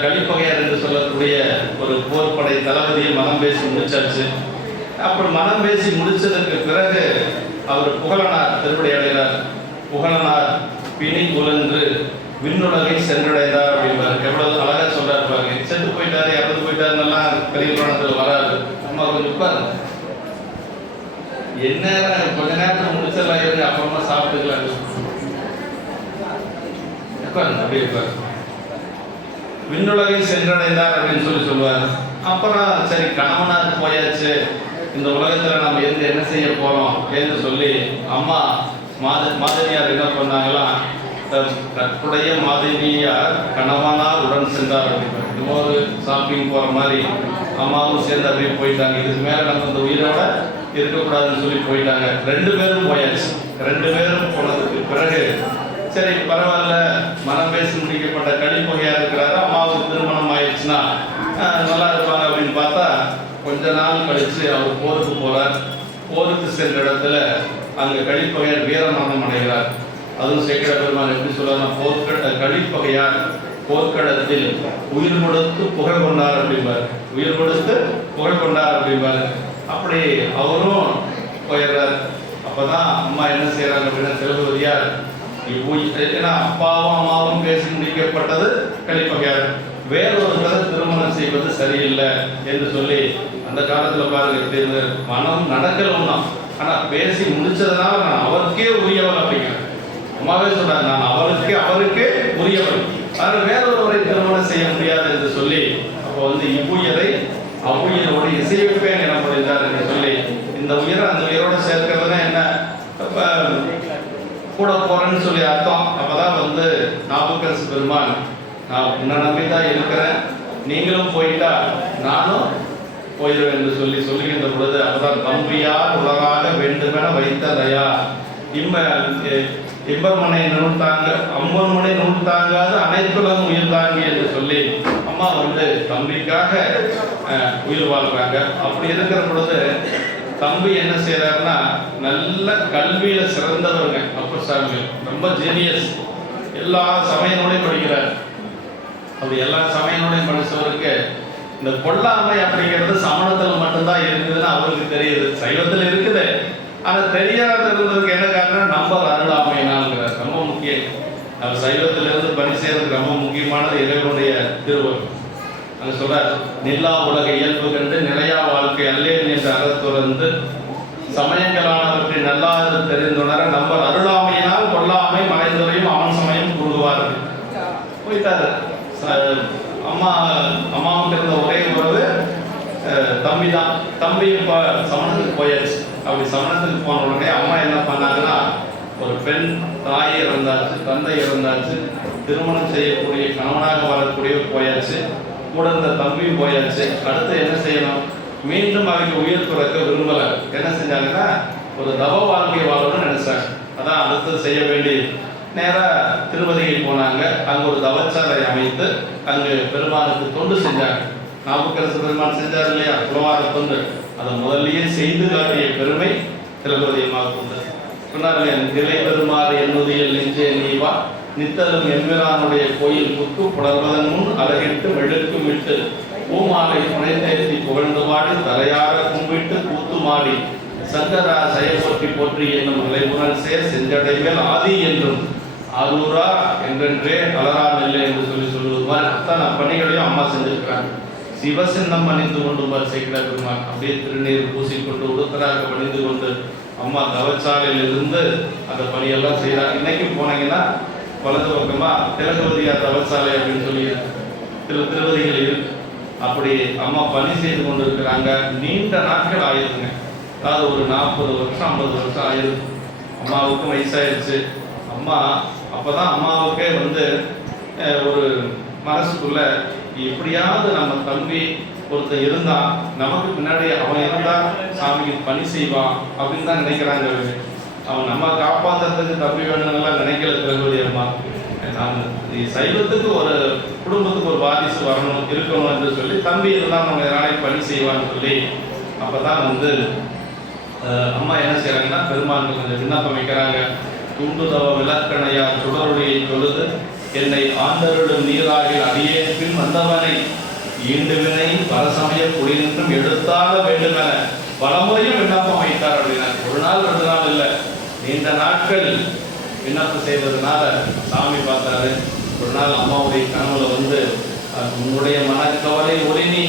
கலிப்பகையார் என்று சொல்லக்கூடிய ஒரு போர்படை தளபதியை மனம் பேசி முடிச்சாச்சு. அப்படி மனம் பேசி முடிச்சதற்கு பிறகு அவர் புகழனார் திருவடி அடைகிறார். புகழனார் பிணி குலன்று விண்ணுலகை சென்றடைந்தார் அப்படின்பார். எவ்வளவு அழகா சொல்றாரு பாருங்க. செத்து போயிட்டாரு, இறந்து போயிட்டாருன்னெல்லாம் பெரிய புராணத்தில் வராது. அம்மா கொஞ்சம் பாருங்க, என்ன கொஞ்ச நேரத்தில் முடிச்சிடலாம், இருந்து அப்புறமா சாப்பிட்டுக்கலாம் அப்படி இருப்பார். விண்ணுலகை சென்றடைந்தார் அப்படின்னு சொல்லுவார். அப்புறம் சரி கணவனார் போயாச்சு, இந்த உலகத்துல நம்ம இருந்து என்ன செய்ய போறோம் என்று சொல்லி அம்மா மாதிரியார் என்ன பண்ணாங்களாம், தற்புடைய மாதிரியார் கணவனார் உடன் சென்றார் அப்படின்னார். இன்னொரு ஷாப்பிங் போற மாதிரி அம்மாவும் சேர்ந்து அப்படியே போயிட்டாங்க. இதுக்கு மேல நம்ம இந்த உயிரோட இருக்கக்கூடாதுன்னு சொல்லி போயிட்டாங்க. ரெண்டு பேரும் போயாச்சு. ரெண்டு பேரும் போனதுக்கு பிறகு சரி பரவாயில்ல, மனம் பேசி முடிக்கப்பட்ட கலிப்பகையாக இருக்கிறாரு, அம்மாவுக்கு திருமணம் ஆயிடுச்சுன்னா நல்லா இருப்பாங்க அப்படின்னு பார்த்தா கொஞ்ச நாள் கழிச்சு அவர் போருக்கு போறார். போருக்கு சென்ற இடத்துல அங்கே கலிப்பகையார் வீரமரணம் அடைகிறார். அதுவும் சேக்கிழ பெருமான் எப்படி சொல்றாருன்னா, கலிப்பகையார் போர்க்களத்தில் உயிர் கொடுத்து புகழ் கொண்டார் அப்படிம்பாரு. உயிர் கொடுத்து புகழ் கொண்டார் அப்படிம்பாரு. அப்படி அவரும் போயிடுறார். அப்பதான் அம்மா என்ன செய்யறாங்க அப்படின்னா, திருவதியார் ஏன்னா அப்பாவும் அம்மாவும் பேசி முடிக்கப்பட்டது கலிப்பகையார், வேறொருத்தரை திருமணம் செய்வது சரியில்லை என்று சொல்லி அந்த காலத்துல பாருங்க மனம் நடக்கலன்னா, ஆனா பேசி முடிச்சதுனால நான் அவருக்கே உரியவன் அப்படிங்கிறேன். அம்மாவே சொல்றாங்க, நான் அவருக்கே உரியவன், ஆனால் வேறொருவரை திருமணம் செய்ய முடியாது என்று சொல்லி அப்போ இவ்வுயிரை அவ்வுயிரோடு இசைவிப்பேன் என முடிந்தார் என்று சொல்லி இந்த உயிரை அந்த உயிரோட சேர்க்கிறதுனா என்ன, கூட போறேன்னு சொல்லி அர்த்தம். அப்பதான் நாவுக்கரசு பெருமான், நான் உன்னை நம்பிதான் இருக்கிறேன், நீங்களும் போயிட்டா நானும் போயிடுவேன் என்று சொல்லி சொல்லுகின்ற பொழுது அப்பதான் தம்பியார் உலகாக வேண்டுமென வைத்ததையா இம்பர்மனை நூல் தாங்க அம்பர்மனை நூல் தாங்காத அனைத்துலகம் உயிர் தாங்கி என்று சொல்லி அம்மா தம்பிக்காக உயிர் வாழ்றாங்க. அப்படி இருக்கிற பொழுது தம்பி என்ன செய்யறாருன்னா, நல்ல கல்வியில சிறந்தவருங்க அப்பசாமிகள், ரொம்ப ஜீனியஸ், எல்லா சமயனோடையும் படிக்கிறார். அப்படி எல்லா சமயனோடையும் படிச்சவருக்கு இந்த கொல்லாமை அப்படிங்கிறது சமணத்துல மட்டும்தான் இருக்குதுன்னு அவருக்கு தெரியுது. சைவத்தில் இருக்குது, ஆனா தெரியாத இருந்ததுக்கு என்ன காரணம், நம்பர் அருளாமைனாங்கிறார். ரொம்ப முக்கியம். அவர் சைவத்திலிருந்து பணி செய்யறதுக்கு ரொம்ப முக்கியமானது இறைவனுடைய திருவருள். அங்க சொல்றார், நில்லா உலக இயல்பு கண்டு நிலையா வாழ்க்கை அல்லேன் என்ற அறத்துறந்து சமயங்களானவற்றை நல்லாது தெரிந்துணர நம்ம அருளாமையினால் கொல்லாமை மறைந்துரையும் அவன் சமயம் கூடுவார்கள். போயிட்டாரு. அம்மாவுக்கு இருந்த ஒரே உறவு தம்பி தான். தம்பி சமணத்துக்கு போயாச்சு. அப்படி சமணத்துக்கு போன உடனே அம்மா என்ன பண்ணாங்கன்னா, ஒரு பெண் தாய் இறந்தாச்சு, தந்தை இறந்தாச்சு, திருமணம் செய்யக்கூடிய கணவனாக வரக்கூடிய போயாச்சு, கூட இருந்த தம்பியும் போயாச்சு. அடுத்து என்ன செய்யணும்? மீண்டும் அவங்க உயிர் துறக்க விரும்பல. என்ன செஞ்சாங்கன்னா, ஒரு தவ வாழ்க்கை வாழணும்னு நினைச்சாங்க. அதான் அடுத்து செய்ய வேண்டியது. நேராக திருப்பதிக்கு போனாங்க. அங்கே ஒரு தவச்சாலை அமைத்து அங்கு பெருமானுக்கு தொண்டு செஞ்சாங்க. நாவுக்கரசு பெருமான் செஞ்சார் இல்லையா, புலவார தொண்டு. அதை முதல்லயே செய்து காட்டிய பெருமை திரௌபதி அம்மாவுக்கு உண்டு. சொன்னார் இல்லையா, நிலை பெருமாறு என்னுதியல் நெஞ்சே நீவா நித்தலும் எம்பிரானுடைய கோயில் புக்கு புலர்வதன் முன் அழகிட்டு மெழுக்கும் விட்டு பூமாலை புனைத்தேற்றி புகழ்ந்து பாடி தலையார கும்பிட்டு கூத்து மாடி சங்கரா செயல்பற்றி போற்றி என்னும் நிலைபுணர் சேர் செஞ்சடைவேல் ஆதி என்றும் ஆரூரா என்றென்றே கலராம் இல்லை என்று சொல்லுவது மாதிரி அத்தனை பணிகளையும் அம்மா செஞ்சிருக்கிறாங்க. சிவசின்னம் அணிந்து கொண்டு சேக்கிட பெருமான் அப்படியே திருநீர் பூசிக்கொண்டு உடுத்தராக பணிந்து கொண்டு அம்மா தவச்சாலையிலிருந்து அந்த பணியெல்லாம் செய்கிறாங்க. இன்னைக்கு போனீங்கன்னா வலது பக்கமா திலகவதியார் தவச்சாலை அப்படின்னு சொல்லி திருவதிகள் இருக்கு. அப்படி அம்மா பணி செய்து கொண்டு இருக்கிறாங்க. நீண்ட நாட்கள் ஆயிருக்குங்க. அதாவது ஒரு 40 வருஷம் 50 வருஷம் ஆயிருக்கு. அம்மாவுக்கும் வயசாயிருச்சு. அம்மா அப்பதான் அம்மாவுக்கே ஒரு மனசுக்குள்ள எப்படியாவது நம்ம தம்பி ஒருத்தர் இருந்தா நமக்கு பின்னாடி அவன் இருந்தா சாமிக்கு பணி செய்வான் அப்படின்னு தான் நினைக்கிறாங்க. அவன் நம்ம காப்பாற்றுறதுக்கு தம்பி வேணும்லாம் நினைக்கல திரௌபதி அம்மா. நான் சைவத்துக்கு ஒரு குடும்பத்துக்கு ஒரு வாரிசு வரணும் இருக்கணும் என்று சொல்லி தம்பி இருந்தால் நம்ம நாளைக்கு பணி செய்வான்னு சொல்லி அப்பதான் அம்மா என்ன செய்யறாங்கன்னா, பெருமானுக்கு கொஞ்சம் விண்ணப்பம் வைக்கிறாங்க. துண்டுதவ விளக்கணையா சுடருடைய தொழுது என்னை ஆண்டருடும் நீராகில் அடியே பின் வந்தவனை ஈண்டுவினை பரசமய குடிநின்றும் எடுத்தாக வேண்டுமென பலமுறையும் விண்ணப்பம் வைத்தார் அப்படின்னா. ஒரு நாள் 2 நாள் இல்லை, நீண்ட நாட்கள் விண்ணப்பம் செய்வதனால சாமி பார்த்தாரு. ஒரு நாள் அம்மாவுடைய கனவுல உன்னுடைய மனக்கவலை ஒளினி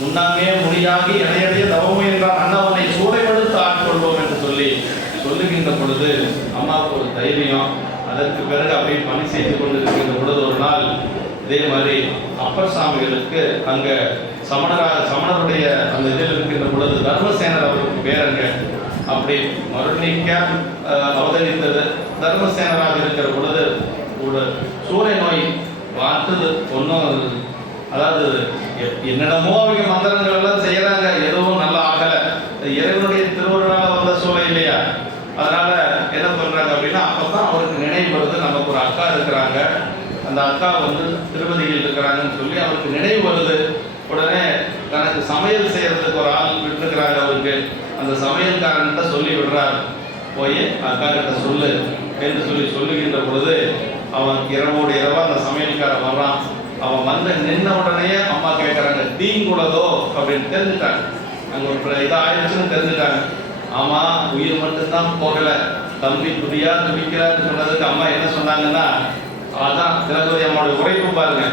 முன்னாமே முடியாகி இடையடைய தவமும் என்றால் அண்ணவனை சூடைப்படுத்த ஆட்கொள்வோம் என்று சொல்லுகின்ற பொழுது அம்மாவுக்கு ஒரு தைரியம். அதற்கு பிறகு அப்படியே பணி செய்து கொண்டிருக்கின்ற பொழுது ஒரு நாள் இதே மாதிரி அப்பர் சாமிகளுக்கு அங்க சமணருடைய அந்த இதில் இருக்கின்ற பொழுது தர்மசேனர் அவருக்கு பேரங்க. அப்படி மருணிக்க அவதரித்தது தர்மசேனராக இருக்கிற பொழுது ஒரு சூரிய நோய் பார்த்தது ஒன்றும், அதாவது என்னிடமோ அவங்க மந்திரங்கள் எல்லாம் செய்யறாங்க, எதுவும் நல்லா ஆகல. இறைவனுடைய திருவருளால வந்த சூழல் இல்லையா, அதனால என்ன பண்றாங்க அப்படின்னா, அப்பதான் அவருக்கு நினைவு வருது, நமக்கு ஒரு அக்கா இருக்கிறாங்க, அந்த அக்கா திருப்பதியில் இருக்கிறாங்கன்னு சொல்லி அவருக்கு நினைவு வருது. உடனே தனக்கு சமையல் செய்யறதுக்கு ஒரு ஆள் விட்டுருக்கிறாங்க அவருக்கு. அந்த சமையல்காரன்கிட்ட சொல்லி விடுறாரு, போய் அக்கா கிட்ட சொல்லு என்று சொல்லுகின்ற பொழுது அவன் இரவோடு இரவா அந்த சமையல்காரன் வர்றான். அவன் நின்ன உடனே அம்மா கேட்கறாங்க, தீங்குள்ளதோ அப்படின்னு தெரிஞ்சுட்டாங்க. அங்க ஒரு இதாயிடுச்சுன்னு தெரிஞ்சுட்டாங்க. ஆமா, உயிர் மட்டும்தான் போகல, தம்பி துடியா துடிக்கிறான்னு சொன்னதுக்கு அம்மா என்ன சொன்னாங்கன்னா, அதான் திரௌபதி அம்மாவுடைய உரைப்பு பாருங்க,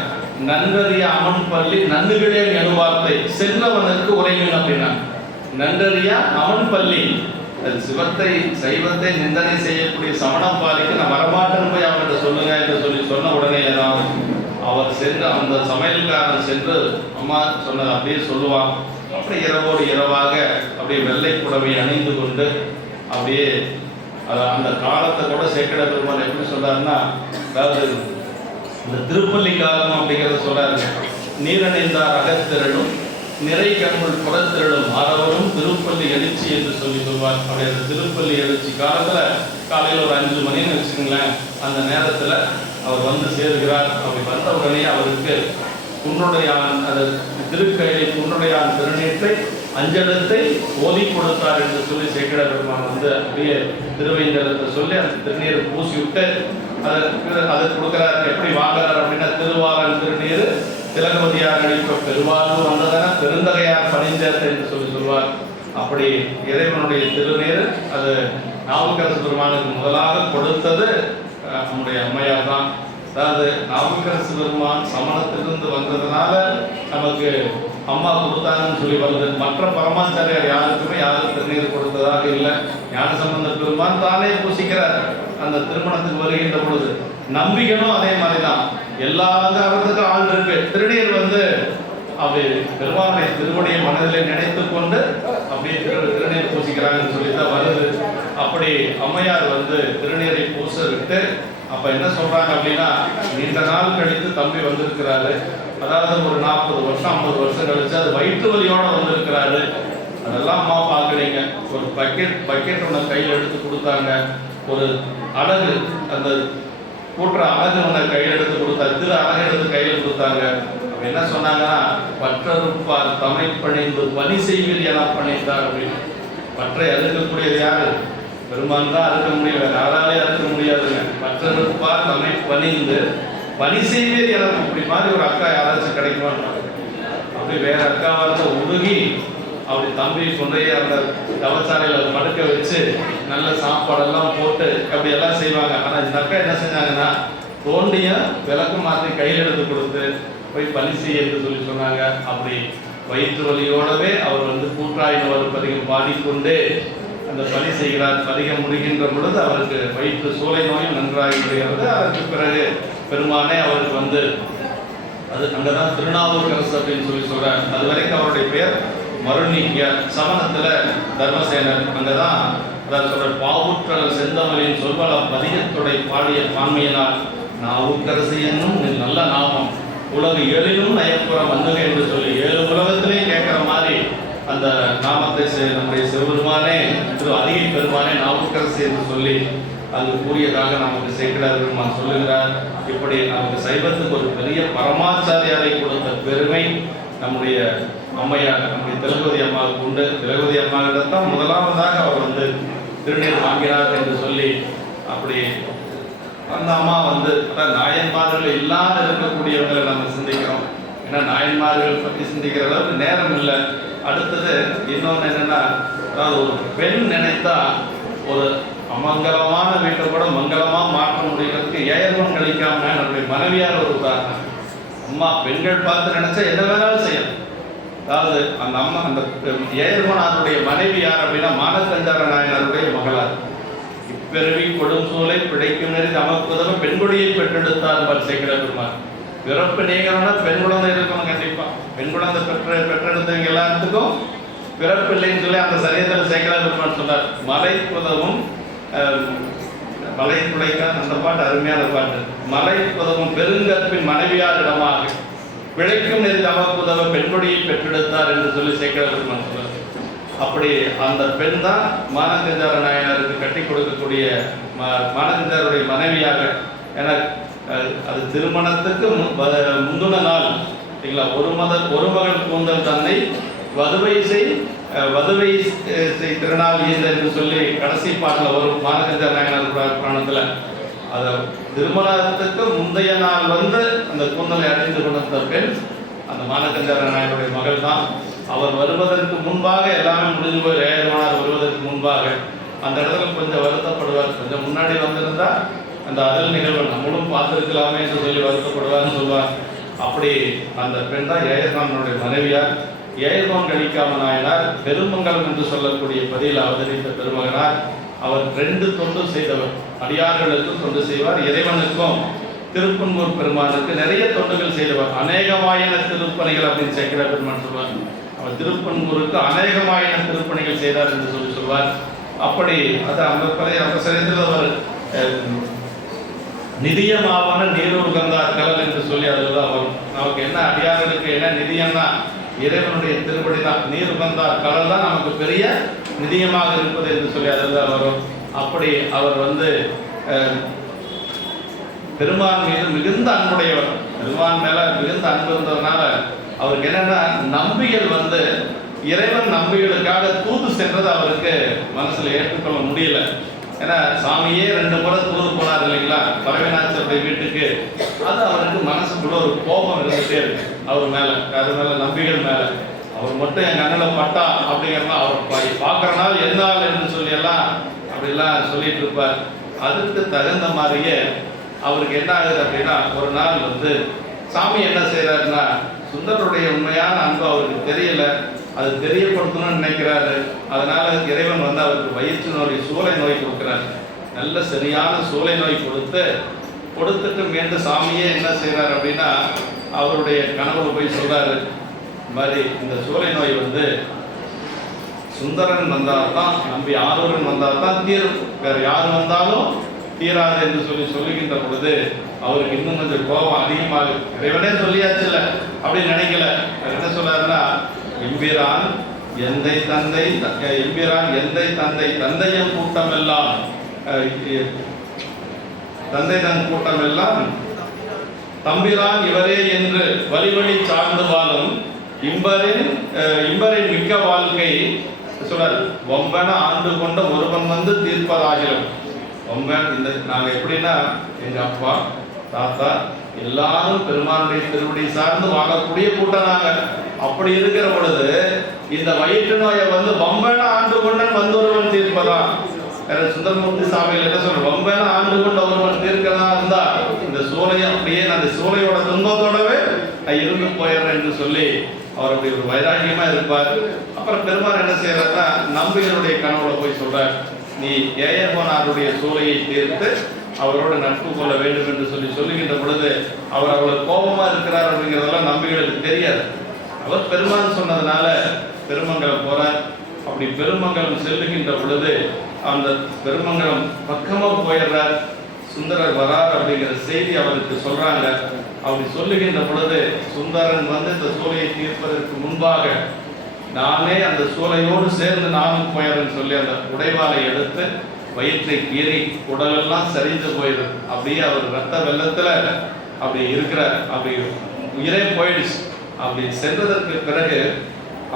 நன்றறிய அமன் பள்ளி நன்னுகளே எழுவார்த்தை சென்றவனுக்கு உரையும் அப்படின்னா. நன்றறியா அமன் பள்ளி, சிவத்தை சைவத்தை நிந்தனை செய்யக்கூடிய சமணம் பாலிக்கு நான் வரமாட்டேன்னு போய் அவன்கிட்ட சொல்லுங்க என்று சொன்ன உடனே ஏதாவது அவர் சென்று அந்த சமையல்காரன் சென்று அம்மா சொன்னது அப்படியே சொல்லுவான். அப்படி இரவோடு இரவாக அப்படியே வெள்ளை புடவை அணிந்து கொண்டு அப்படியே அந்த காலத்தை கூட சேக்கிட பெருமாள் எப்படி சொல்றாருன்னா, அதாவது இந்த திருப்பள்ளி காலம் அப்படிங்கிறத சொல்றாருங்க. நீரணிந்தார் அகத்திரளும் நிறை கண்கள் புறத்திரளும் ஆரவரும் திருப்பள்ளி எழுச்சி என்று சொல்லுவார். அப்படி அந்த திருப்பள்ளி எழுச்சி காலத்துல காலையில் ஒரு 5 மணின்னு வச்சுக்கோங்களேன், அந்த நேரத்துல அவர் சேருகிறார். அப்படி வந்த உடனே அவருக்கு குன்றுடையான் திருக்கையை குன்றுடையான் திருநீற்றை அஞ்சலத்தை ஓதி கொடுத்தார் என்று சொல்லி சேக்கிட பெருமான் அப்படியே திருவைந்தலத்தை சொல்லி அந்த திருநீரை பூசி விட்டு அதை கொடுக்கிறார். எப்படி வாங்குறார் அப்படின்னா, திருவாரன் திருநீர் திலகவதியார் அளிப்ப பெருவாழ்வு வந்ததென பெருந்தகையார் பணிஞ்சத்தை என்று சொல்லுவார். அப்படி இறைவனுடைய திருநீர் அது நாவுக்கரசு பெருமானுக்கு முதலாக கொடுத்தது நம்முடைய அம்மையார் தான். அதாவது நாவுக்கரசு பெருமான் சமணத்திலிருந்து வந்ததுனால நமக்கு அம்மா கொடுத்தாங்கன்னு சொல்லி வருது. மற்ற பரமாச்சாரியார் யாருக்குமே யாரும் திருநீர் கொடுத்ததாக இல்லை. ஞானசம்பந்த பெருமான் தானே பூசிக்கிறார் அந்த திருமணத்துக்கு வருகின்ற பொழுது. நம்பிக்கையும் அதே மாதிரி தான். எல்லா அர்த்தத்துக்கும் ஆள் இருக்கு. திருநீர் அப்படி பெருமானுடைய திருவடியை மனதில் நினைத்து கொண்டு அப்படியே திருநீர் பூசிக்கிறாங்கன்னு சொல்லித்தான் வருது. அப்படி அம்மையார் திருநீரை பூச விட்டு அப்ப என்ன சொல்றாங்க அப்படின்னா, நீண்ட நாள் கழித்து தம்பி வந்திருக்கிறாரு. அதாவது ஒரு 40 வருஷம் 50 வருஷம் கழிச்சு அது வயிற்று வலியோட வந்திருக்கிறாரு. அதெல்லாம் அம்மா பார்க்குறீங்க. ஒரு பக்கெட் ஒன்று கையில் எடுத்து கொடுத்தாங்க. ஒரு அழகு, அந்த கூட்டுற அழகு ஒன்று கையில் எடுத்து கொடுத்தாங்க. திரு அழகு எடுத்து கையில் கொடுத்தாங்க. அப்ப என்ன சொன்னாங்கன்னா, பற்றறுப்பார் தமை பணிந்து பணி செய்வீர் என பணித்தார் அப்படின்னு. பற்றை அறுக்கக்கூடியது யாரு? பெருமான் தான் அறுக்க முடியல, யாராலே அறுக்க முடியாதுங்க. பற்றறுப்பார் தமை பணிந்து பணி செய்வீர் என. அப்படி மாதிரி ஒரு அக்கா யாராச்சும் கிடைக்குமா? அப்படி வேற அக்காவாக இருந்தால் உருகி அப்படி தம்பி கொண்டு அந்த தவச்சாலையில் படுக்க வச்சு நல்ல சாப்பாடெல்லாம் போட்டு அப்படி எல்லாம் செய்வாங்க. ஆனால் இந்த அக்கா என்ன செஞ்சாங்கன்னா, தோண்டிய விளக்கு மாற்றி கையில் எடுத்து கொடுத்து போய் பணி செய்ய என்று சொல்லி சொன்னாங்க. அப்படி வயிற்று வலியோடவே அவர் கூற்றாயினவர் பதிகம் பாடிக்கொண்டே அந்த பணி செய்கிறார். பதிகம் முடிகின்ற பொழுது அவருக்கு வயிற்று சூளை நோயும் நன்றாகி விடுகிறது. அதற்கு பிறகு பெருமானே அவருக்கு அது அங்கதான் திருநாவுக்கரசு அப்படின்னு சொல்லி சொல்றார். அது வரைக்கும் அவருடைய பெயர் மருநீக்கியார். சமணத்துல தர்மசேனர். அங்கதான் அதாவது சொல்ற, பாவுற்றல் செந்தமலின் சொல்வள பதிகத்துடைய பாடிய பான்மையினால் நாவுக்கரசு என்னும் நல்ல நாமம் உலகு ஏழிலும் நயப்புறம் வந்துக என்று சொல்லி 7 உலகத்திலையும் கேட்கிற மாதிரி அந்த நாமத்தை நம்முடைய சிவபெருமானே திரு அதிகை பெருமானே நாவுக்கரசு என்று சொல்லி அது கூறியதாக நமக்கு சேக்கிழார் பெருமான் சொல்லுகிறார். இப்படி நமக்கு சைவத்துக்கு ஒரு பெரிய பரமாச்சாரியாரை கொடுத்த பெருமை நம்முடைய அம்மையார், நம்முடைய திலகவதி அம்மாவுக்கு உண்டு. திலகவதி அம்மாவிடத்தான் முதலாவதாக அவர் திருநீர் வாங்கினார் என்று சொல்லி அப்படி அந்த அம்மா நாயன்மார்கள் இல்லாத இருக்கக்கூடியவர்களை நம்ம சிந்திக்கிறோம். ஏன்னா நாயன்மார்கள் பற்றி சிந்திக்கிற அளவுக்கு நேரம் இல்லை. அடுத்தது இன்னொன்று என்னன்னா, அதாவது ஒரு பெண் நினைத்தா ஒரு அமங்கலமான வீட்டை கூட மங்களமாக மாற்ற முடிகிறதுக்கு ஏயர்வன் கழிக்காம நம்முடைய மனைவியார் ஒரு உதாரணம். அம்மா பெண்கள் பார்த்து நினைச்சா என்ன வேணாலும் செய்யணும். அதாவது அந்த அம்மா அந்த ஏயர்வனாருடைய மனைவி யார் அப்படின்னா, மானக்கஞ்சார நாயனாருடைய மகளார். இப்பிறவி கொடும் சூளை பிழைக்கும் நெறி நமக்குதவ பெண்குடியை பெற்றெடுத்தார் சேக்கிழார் பெருமான். பிறப்பு நீங்கன்னா பெண் குழந்தை இருக்கணும். கண்டிப்பா பெண் குழந்தை பெற்றெடுத்தவங்க எல்லாத்துக்கும் பிறப்பு இல்லைன்னு சொல்லி அந்த சரியத்தில் சேக்கிழார் பெருமான் சொன்னார். மலை புதவும் மலை குலைக்கான் அந்த பாட்டு அருமையான பாட்டு. மலை புதவும் பெருங்கற்பின் மனைவியார் இடமாக பிழைக்கும் நெறி நமக்குதவ பெண்குடியை பெற்றெடுத்தார் என்று சொல்லி சேக்கிழார் பெருமான் சொன்னார். அப்படி அந்த பெண் தான் மானக்கஞ்சார நாயனாருக்கு கட்டி கொடுக்கக்கூடிய மானக்கஞ்சாருடைய மனைவியாக. ஏன்னா அது திருமணத்துக்கு முந்தின நாள் இல்லைங்களா, ஒரு மகள் கூந்தல் தன்னை வதுவை செய் திருநாள் ஈந்த என்று சொல்லி கடைசி பாட்டில் வரும் மானக்கஞ்சார நாயனார் புராணத்தில். அதை திருமணத்துக்கு முந்தைய நாள் அந்த கூந்தலை அடைந்து கொண்ட பெண் அந்த மானக்கஞ்சார நாயனுடைய மகள் தான். அவர் வருவதற்கு முன்பாக எல்லாமே முடிஞ்சு போய் ஏயர்வனார் வருவதற்கு முன்பாக அந்த இடத்துல கொஞ்சம் வருத்தப்படுவார். கொஞ்சம் முன்னாடி வந்திருந்தா அந்த அதல் நிகழ்வு நம்மளும் பார்த்துருக்கலாமே என்று சொல்லி வருத்தப்படுவார்னு சொல்லுவார். அப்படி அந்த பெண் தான் ஏயர்வானுடைய மனைவியார். ஏயர்வான் கழிக்காம நாயனார் பெருமங்கலம் என்று சொல்லக்கூடிய பதியில் அவதரித்த பெருமகனார். அவர் 2 தொண்டு செய்தவர். அடியார்களுக்கும் தொண்டு செய்வார், இறைவனுக்கும் திருப்பன்கூர் பெருமானுக்கு நிறைய தொண்டுகள் செய்தவர். அநேகமாயின திருப்பணிகள் அப்படின்னு சேக்கிழார் பெருமான் சொல்வார். அவர் திருப்பன்கூருக்கு அநேகமாயின திருப்பணிகள் செய்தார் என்று சொல்வார். அப்படி அது அந்த சரித்தில் அவர் நிதியமாவன நீரூர் கந்தார் கடல் என்று சொல்லி அதுதான் வரும். நமக்கு என்ன அடியார்களுக்கு என்ன நிதியம்னா இறைவனுடைய திருப்படி தான். நீர் கந்தார் கடல் தான் நமக்கு பெரிய நிதியமாக இருப்பது என்று சொல்லி அதுதான் வரும். அப்படி அவர் பெருமான் மீது மிகுந்த அன்புடையவர். பெருமான் மேல மிகுந்த அன்பு இருந்ததுனால அவருக்கு என்னன்னா, நம்பிகள் இறைவன் நம்பிகளுக்காக தூது சென்றது அவருக்கு மனசுல ஏற்றுக்கொள்ள முடியல. ஏன்னா சாமியே 2 முறை தூது போனார் இல்லைங்களா பரவினாச்சருடைய வீட்டுக்கு. அது அவருக்கு மனசுக்குள்ள ஒரு கோபம் இருந்துட்டே இருக்கு அவர் மேல, அது மேல நம்பிகள் மேல. அவர் மட்டும் என் கண்ணில் பட்டா அப்படிங்கிறனா அவர் பார்க்குற நாள் எந்த நாள் என்று சொல்லி எல்லாம் அப்படிலாம் சொல்லிட்டு இருப்பார். அதுக்கு தகுந்த மாதிரியே அவருக்கு என்ன ஆகுது அப்படின்னா, ஒரு நாள் சாமி என்ன செய்யறாருன்னா, சுந்தரருடைய உண்மையான அன்பு அவருக்கு தெரியல, அது தெரியப்படுத்தணும்னு நினைக்கிறாரு. அதனால இறைவன் அவருக்கு வயிற்று நோய், சூளை நோய் கொடுக்குறாரு. நல்ல சரியான சூளை நோய் கொடுத்துட்டு மீண்டும் சாமியே என்ன செய்யறாரு அப்படின்னா, அவருடைய கனவுல போய் சொல்றாரு, இந்த மாதிரி இந்த சூளை நோய் சுந்தரன் வந்தால் தான், நம்பி ஆரூரன் வந்தால் தான் தீரும், வேற யார் வந்தாலும் தீராது என்று சொல்லுகின்ற பொழுது அவருக்கு இன்னும் கொஞ்சம் கோபம் அதிகமாக, இறைவனே சொல்லியாச்சு இல்லை அப்படின்னு நினைக்கல. என்ன சொல்றாருன்னா, எம்பிரான் எந்தை தந்தை, எம்பிரான் எந்தை தந்தை, தந்தையும் கூட்டம் எல்லாம், தந்தை தன் கூட்டம் எல்லாம் தம்பிரான் இவரே என்று வழிவழி சார்ந்து வாழும் இம்பரின் மிக்க வாழ்க்கை சொல்றாரு. ஒம்பன ஆண்டு கொண்ட ஒருவன் தீர்ப்பதாகிலும், ஒம்பன் இந்த நாங்க எப்படின்னா, எங்க அப்பா தாத்தா எல்லாரும் பெருமானுடைய திருவடி சார்ந்து வாழக்கூடிய கூட்டம் நாங்க. அப்படி இருக்கிற பொழுது இந்த வயிற்று நோயை ஒம்பன ஆண்டு கொண்டன் ஒருவன் தீர்ப்பதா, சுந்தரமூர்த்தி சாமியில் என்ன சொல்ற, ஒம்பன ஆண்டு கொண்ட ஒருவன் தீர்க்கிறதா இருந்தா இந்த சூளையை அப்படியே நான் அந்த சூளையோட துன்பத்தோடவே இருந்து போயிடுறேன் என்று சொல்லி அவர் அப்படி ஒரு வைராக்கியமா இருப்பார். அப்புறம் பெருமாள் என்ன செய்யறாருன்னா, நம்பிகளுடைய கனவுல போய் சொல்றார், நீ ஏயர்கோனாருடைய சூளையை தீர்த்து அவரோட நட்பு கொள்ள வேண்டும் என்று சொல்லுகின்ற பொழுது அவர் அவ்வளவு கோபமா இருக்கிறார் அப்படிங்கிறதெல்லாம் நம்பிகளுக்கு தெரியாது. அவர் பெருமாள் சொன்னதுனால பெருமங்கலம் போறார். அப்படி பெருமங்கலம் செல்லுகின்ற பொழுது அந்த பெருமங்கலம் பக்கமா போயிடுறார். சுந்தரர் வரார் அப்படிங்கிற செய்தி அவருக்கு சொல்றாங்க. அப்படி சொல்லுகின்ற பொழுது சுந்தரன் இந்த சூளையை தீர்ப்பதற்கு முன்பாக, நானே அந்த சூளையோடு சேர்ந்து நானும் போயிடுறேன்னு சொல்லி அந்த உடைவாளை எடுத்து வயிற்றை கீறி உடலெல்லாம் சரிந்து போயிடுது. அப்படியே அவர் ரத்த வெள்ளத்துல அப்படி இருக்கிறார். அப்படி உயிரே போயிடுச்சு. அப்படி சென்றதற்கு பிறகு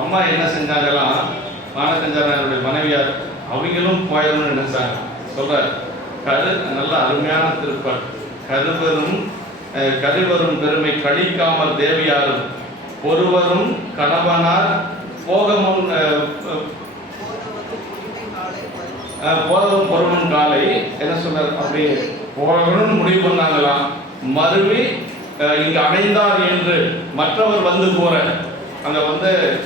அம்மா என்ன செஞ்சாங்கலாம், மானக்கஞ்சாரனுடைய மனைவியார் அவங்களும் போயிடணும்னு நினைச்சாங்க. சொல்றார், நல்ல அருமையான திருப்பால், கருவரும் பெருமை கழிக்காமல் தேவியாரும் ஒருவரும் கணவனார் போகமுன் போதவும் பொருளும் காலை என்ன சொன்னார், அப்படி போகணும்னு முடிவு பண்ணாங்களாம். மறுவி இங்கு அடைந்தார் என்று மற்றவர் போற அங்க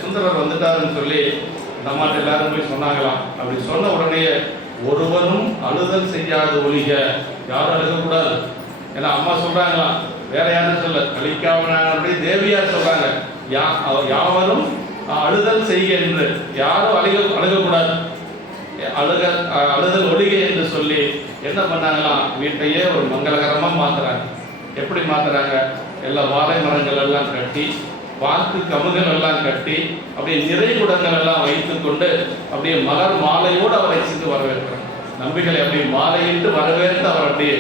சுந்தரர் வந்துட்டாருன்னு சொல்லி நம்மாட்ட எல்லாரும் போய் சொன்னாங்களாம். அப்படி சொன்ன உடனே ஒருவரும் அழுதல் செய்யாத ஒழிக, யாரும் அழுகக்கூடாது. ஏன்னா அம்மா சொல்றாங்களாம், வேற யாரும் சொல்ல, கழிக்காம தேவியார் சொல்றாங்க, யாவரும் அழுதல் செய்க என்று, யாரும் அழுகக்கூடாது, அழுதல் ஒழிக என்று சொல்லி என்ன பண்ணாங்களாம், வீட்டையே ஒரு மங்களகரமா மாத்துறாங்க. எப்படி மாத்துறாங்க, எல்லா வாழை மரங்கள் எல்லாம் கட்டி, வாக்கு கமுகள் எல்லாம் கட்டி, அப்படியே நிறைகுடங்கள் எல்லாம் வைத்துக் கொண்டு அப்படியே மலர் மாலையோடு அவரை சென்று வரவேற்கிறாங்க. நம்பிகளை அப்படி மாலையிட்டு வரவேற்று அவர் அப்படியே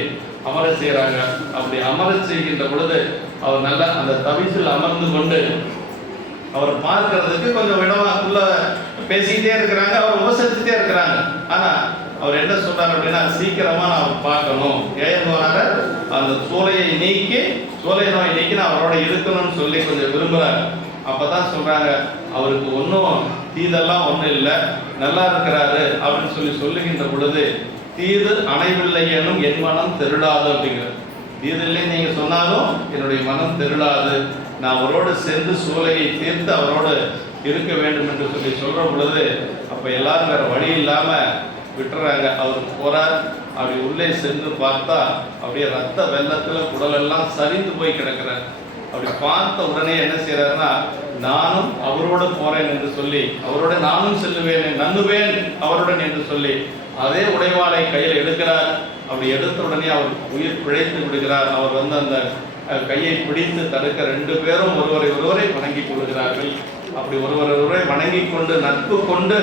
அமர செய்யறாங்க. அப்படி அமர செய்கின்ற பொழுது அவர் நல்ல அந்த தவிசில் அமர்ந்து கொண்டு அவர் பார்க்கறதுக்கு கொஞ்சம் இடமா உள்ள பேசிக்கிட்டே இருக்கிறாங்க, அவர் உபசரிச்சுட்டே இருக்கிறாங்க. ஆனா அவர் என்ன சொல்றாரு அப்படின்னா, சீக்கிரமா நான் பார்க்கணும், ஏயங்கோனார அந்த சூளை நோய் நீக்கி நான் அவரோட இருக்கணும்னு சொல்லி கொஞ்சம் விரும்புறாரு. அப்பதான் சொல்றாங்க, அவருக்கு ஒன்றும் தீதெல்லாம் ஒன்றும் இல்லை, நல்லா இருக்கிறாரு அப்படின்னு சொல்லுகின்ற பொழுது, தீது அணைவில்லை எனும் என் மனம் தெருளாது அப்படிங்கிறது. தீது இல்லை நீங்க சொன்னாலும் என்னுடைய மனம் தெருளாது, நான் அவரோடு சென்று சூளையை தீர்த்து அவரோடு இருக்க வேண்டும் என்று சொல்ற பொழுது, அப்ப எல்லாரும் வேற வழி இல்லாம விட்டுறாங்க. அவர் போறார். அப்படி உள்ளே சென்று பார்த்தா அப்படியே ரத்த வெள்ளத்துல குடலெல்லாம் சரிந்து போய் கிடக்கிறார். அப்படி பார்த்த உடனே என்ன செய்யறாருன்னா, நானும் அவரோடு போறேன் என்று சொல்லி, அவரோட நானும் செல்லுவேன், நன்னுவேன் அவருடன் என்று சொல்லி அதே உடைவாளை கையில் எடுக்கிறார். அப்படி எடுத்த உடனே அவர் உயிர் பிழைத்து விடுகிறார். அவர் அந்த கையை பிடித்து தடுக்க ரெண்டு பேரும் ஒருவரை வணங்கி கொள்கிறார்கள். அப்படி ஒருவரை வணங்கி கொண்டு நட்பு கொண்டு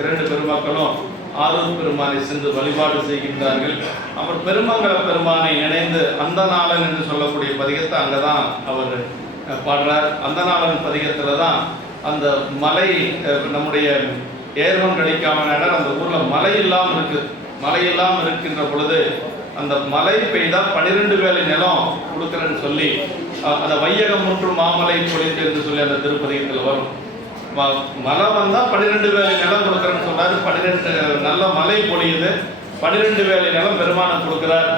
இரண்டு பெருமக்களும் ஆரூர் பெருமானை சென்று வழிபாடு செய்கின்றார்கள். அவர் பெருமங்கல பெருமானை நினைந்து அந்த நாளன் என்று சொல்லக்கூடிய பதிகத்தை அங்கதான் அவர் பாடுறார். அந்த நாளன் பதிகத்துல தான் அந்த மலை, நம்முடைய ஏர்வன் கழிக்காம அந்த ஊர்ல மழை இல்லாமல் இருக்கின்ற பொழுது அந்த மழை பெய்தா 12 வேலை நிலம் கொடுக்குறேன்னு சொல்லி அந்த வையகம் முற்று மாமலை பொழிந்து என்று சொல்லி அந்த திருப்பதிகத்தில் வரும். மழை வந்தா 12 வேலை நிலம் கொடுக்குறேன்னு சொன்னாரு. 12 நல்ல மழை பொழியுது. 12 வேலை நிலம் பெருமானம் கொடுக்கிறார்.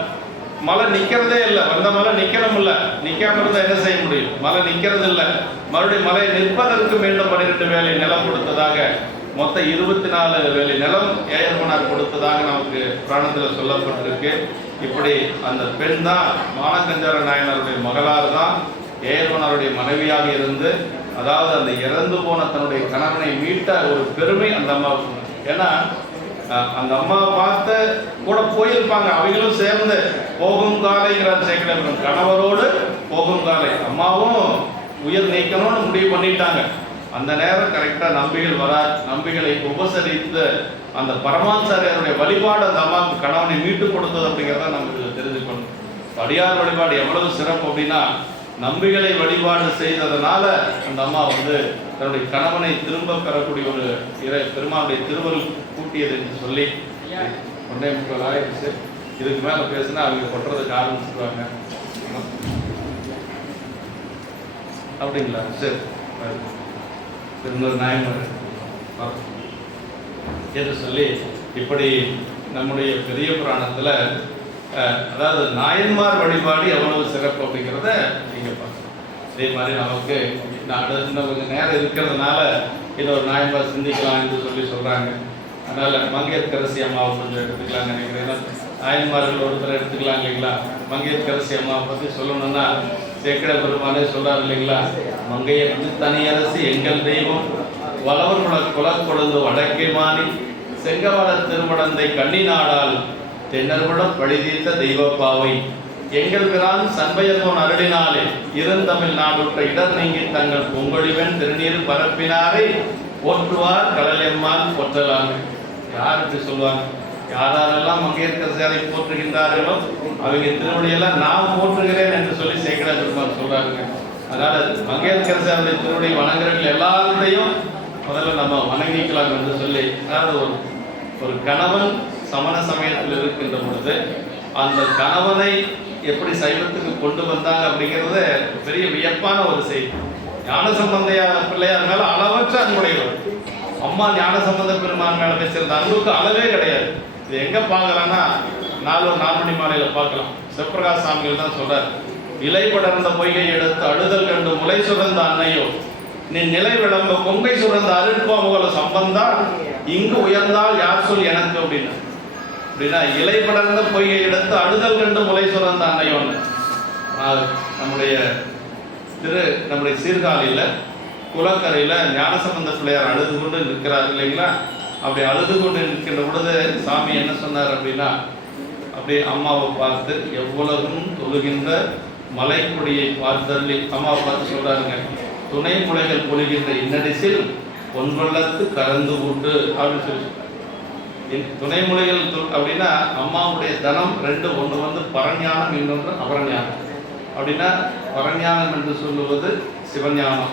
மழை நிற்கிறதே இல்லை, வந்த மழை நிற்கணும் இல்லை, நிற்காம இருந்தால் என்ன செய்ய முடியும்? மழை நிற்கிறது இல்லை, மறுபடியும் மழை நிற்பதற்கு மீண்டும் 12 வேலை நிலம் கொடுத்ததாக மொத்தம் 24 வேலை நிலம் ஏயர்மனார் கொடுத்ததாக நமக்கு புராணத்தில் சொல்லப்பட்டிருக்கு. இப்படி அந்த பெண் தான் மானக்கஞ்சார நாயனாருடைய மகளார் தான் ஏயர்மனாருடைய மனைவியாக இருந்து, அதாவது அந்த இறந்து போன தன்னுடைய கணவனை மீட்ட ஒரு பெருமை அந்த அம்மாவுக்கு. ஏன்னா அந்த அம்மாவை பார்த்து கூட போயிருப்பாங்க, அவங்களும் சேர்ந்து போகும் காலைங்கிறார் சேக்கிழவன், கணவரோடு போகும் காலை. அம்மாவும் உயிர் நீக்கணும்னு முடிவு பண்ணிட்டாங்க. அந்த நேரம் கரெக்டாக நம்பிகள் வரார். நம்பிகளை உபசரித்து அந்த பரமாச்சாரியருடைய வழிபாடு அந்த அம்மாவுக்கு கணவனை மீட்டு கொடுத்தது அப்படிங்கிறத நமக்கு தெரிஞ்சுக்கணும். அடியார் வழிபாடு எவ்வளவு சிறப்பு அப்படின்னா, நம்பிகளை வழிபாடு செய்ததனால அந்த அம்மா தன்னுடைய கணவனை திரும்ப பெறக்கூடிய ஒரு பெருமானுடைய திருவருள் கூட்டியது என்று சொல்லி 1:30 ஆயிடுச்சு. இதுக்கு மேலே பேசுனா அவங்க கொட்டுறதுக்கு ஆரம்பிச்சுருவாங்க. அப்படிங்களா? சரி, இன்னொரு நாயன்மார் என்று சொல்லி இப்படி நம்முடைய பெரிய புராணத்தில் அதாவது நாயன்மார் வழிபாடு எவ்வளவு சிறப்பு அப்படிங்கிறத நீங்கள் பார்க்கலாம். அதே மாதிரி நமக்கு இன்னும் கொஞ்சம் நேரம் இருக்கிறதுனால இன்னொரு நாயன்மார் சிந்திக்கலாம் என்று சொல்லி சொல்கிறாங்க. அதனால் மங்கையர்க்கரசி அம்மாவை கொஞ்சம் எடுத்துக்கலாம்னு நினைக்கிறேன். நாயன்மார்கள் ஒருத்தர் எடுத்துக்கலாம் இல்லைங்களா? மங்கையர்க்கரசி அம்மாவை பற்றி சொல்லணும்னா சேக்கிழ பெருமானே சொல்கிறார் இல்லைங்களா? மங்கையர் தனியரசு எங்கள் தெய்வம், வளவர் குலக்கொழுந்து வடக்கே மாறி செங்கவள திருமடந்தை கண்ணினாடால் தென்னர்குடம் பழிதீர்த்த தெய்வப்பாவை எங்கள் பிரான் சண்பையர்கோன் அருளினாலே இருந்தமிழ் நாடுற்ற இடர் நீங்கி தங்கள் பொங்கொழிவன் திருநீர் பரப்பினாரை போற்றுவார் கடலெம்மான் போற்றலாங்க. யார் இப்படி சொல்லுவாங்க? யாரெல்லாம் மங்கையர்க்கரசியாரை போற்றுகின்றார்களோ அவங்க திருவடியெல்லாம் நான் போற்றுகிறேன் என்று சொல்லி சேக்கிழ பெருமான் சொல்றாங்க. அதனால மங்கையர்க்கரசியாருடைய திருவடி வணங்குறவர்கள் எல்லாத்தையும் முதல்ல நம்ம வணங்கிக்கலாம் என்று சொல்லி, அதாவது ஒரு கணவன் சமண சமயத்தில் இருக்கின்ற பொழுது அந்த கணவனை எப்படி சைவத்துக்கு கொண்டு வந்தாங்க அப்படிங்கிறது பெரிய வியப்பான ஒரு செய்தி. ஞானசம்பந்த பிள்ளையார் மேல அளவற்ற அன்புடையவர். அம்மா ஞானசம்பந்த பெருமான் மேல வச்சிருந்த அன்புக்கு அளவே கிடையாது. இது எங்க பார்க்கலாம்னா 4 மணி மாலையில பார்க்கலாம். சிவபிரகாஷ் சாமிகள் தான் சொல்றார், இலை படர்ந்த பொய்கை எடுத்து அழுதல் கண்டு முளை சுரந்த அன்னையோ நீ நிலை விளம்ப கொங்கை சுரந்த அருட்பாமுகல சம்பந்தா இங்கு உயர்ந்தால் யார் சொல் எனக்கு அப்படின்னு. அப்படின்னா இலை படர்ந்த பொய்யை எடுத்து அழுதல் கண்டு முளை சுரந்த அன்னையோன்னு நம்முடைய சீர்காழியில் குளக்கரையில் ஞானசம்பந்த பிள்ளையார் அழுது கொண்டு நிற்கிறார் இல்லைங்களா? அப்படி அழுது கொண்டு நிற்கின்ற பொழுது சாமி என்ன சொன்னார் அப்படின்னா, அப்படி அம்மாவை பார்த்து எவ்வளவும் தொழுகின்ற மலைக்குடியை பார்த்தள்ளி அம்மாவை பார்த்து சொல்றாருங்க, துணை முளைகள் பொழிகின்ற இன்னடிசில் பொன்வள்ளத்து கலந்து உண்டு அப்படின்னு சொல்லி. துணை முளைகள் அப்படின்னா அம்மாவுடைய தனம் 2, ஒன்று பரஞானம், இன்னொன்று அபரஞானம். அப்படின்னா பரஞானம் என்று சொல்லுவது சிவஞானம்,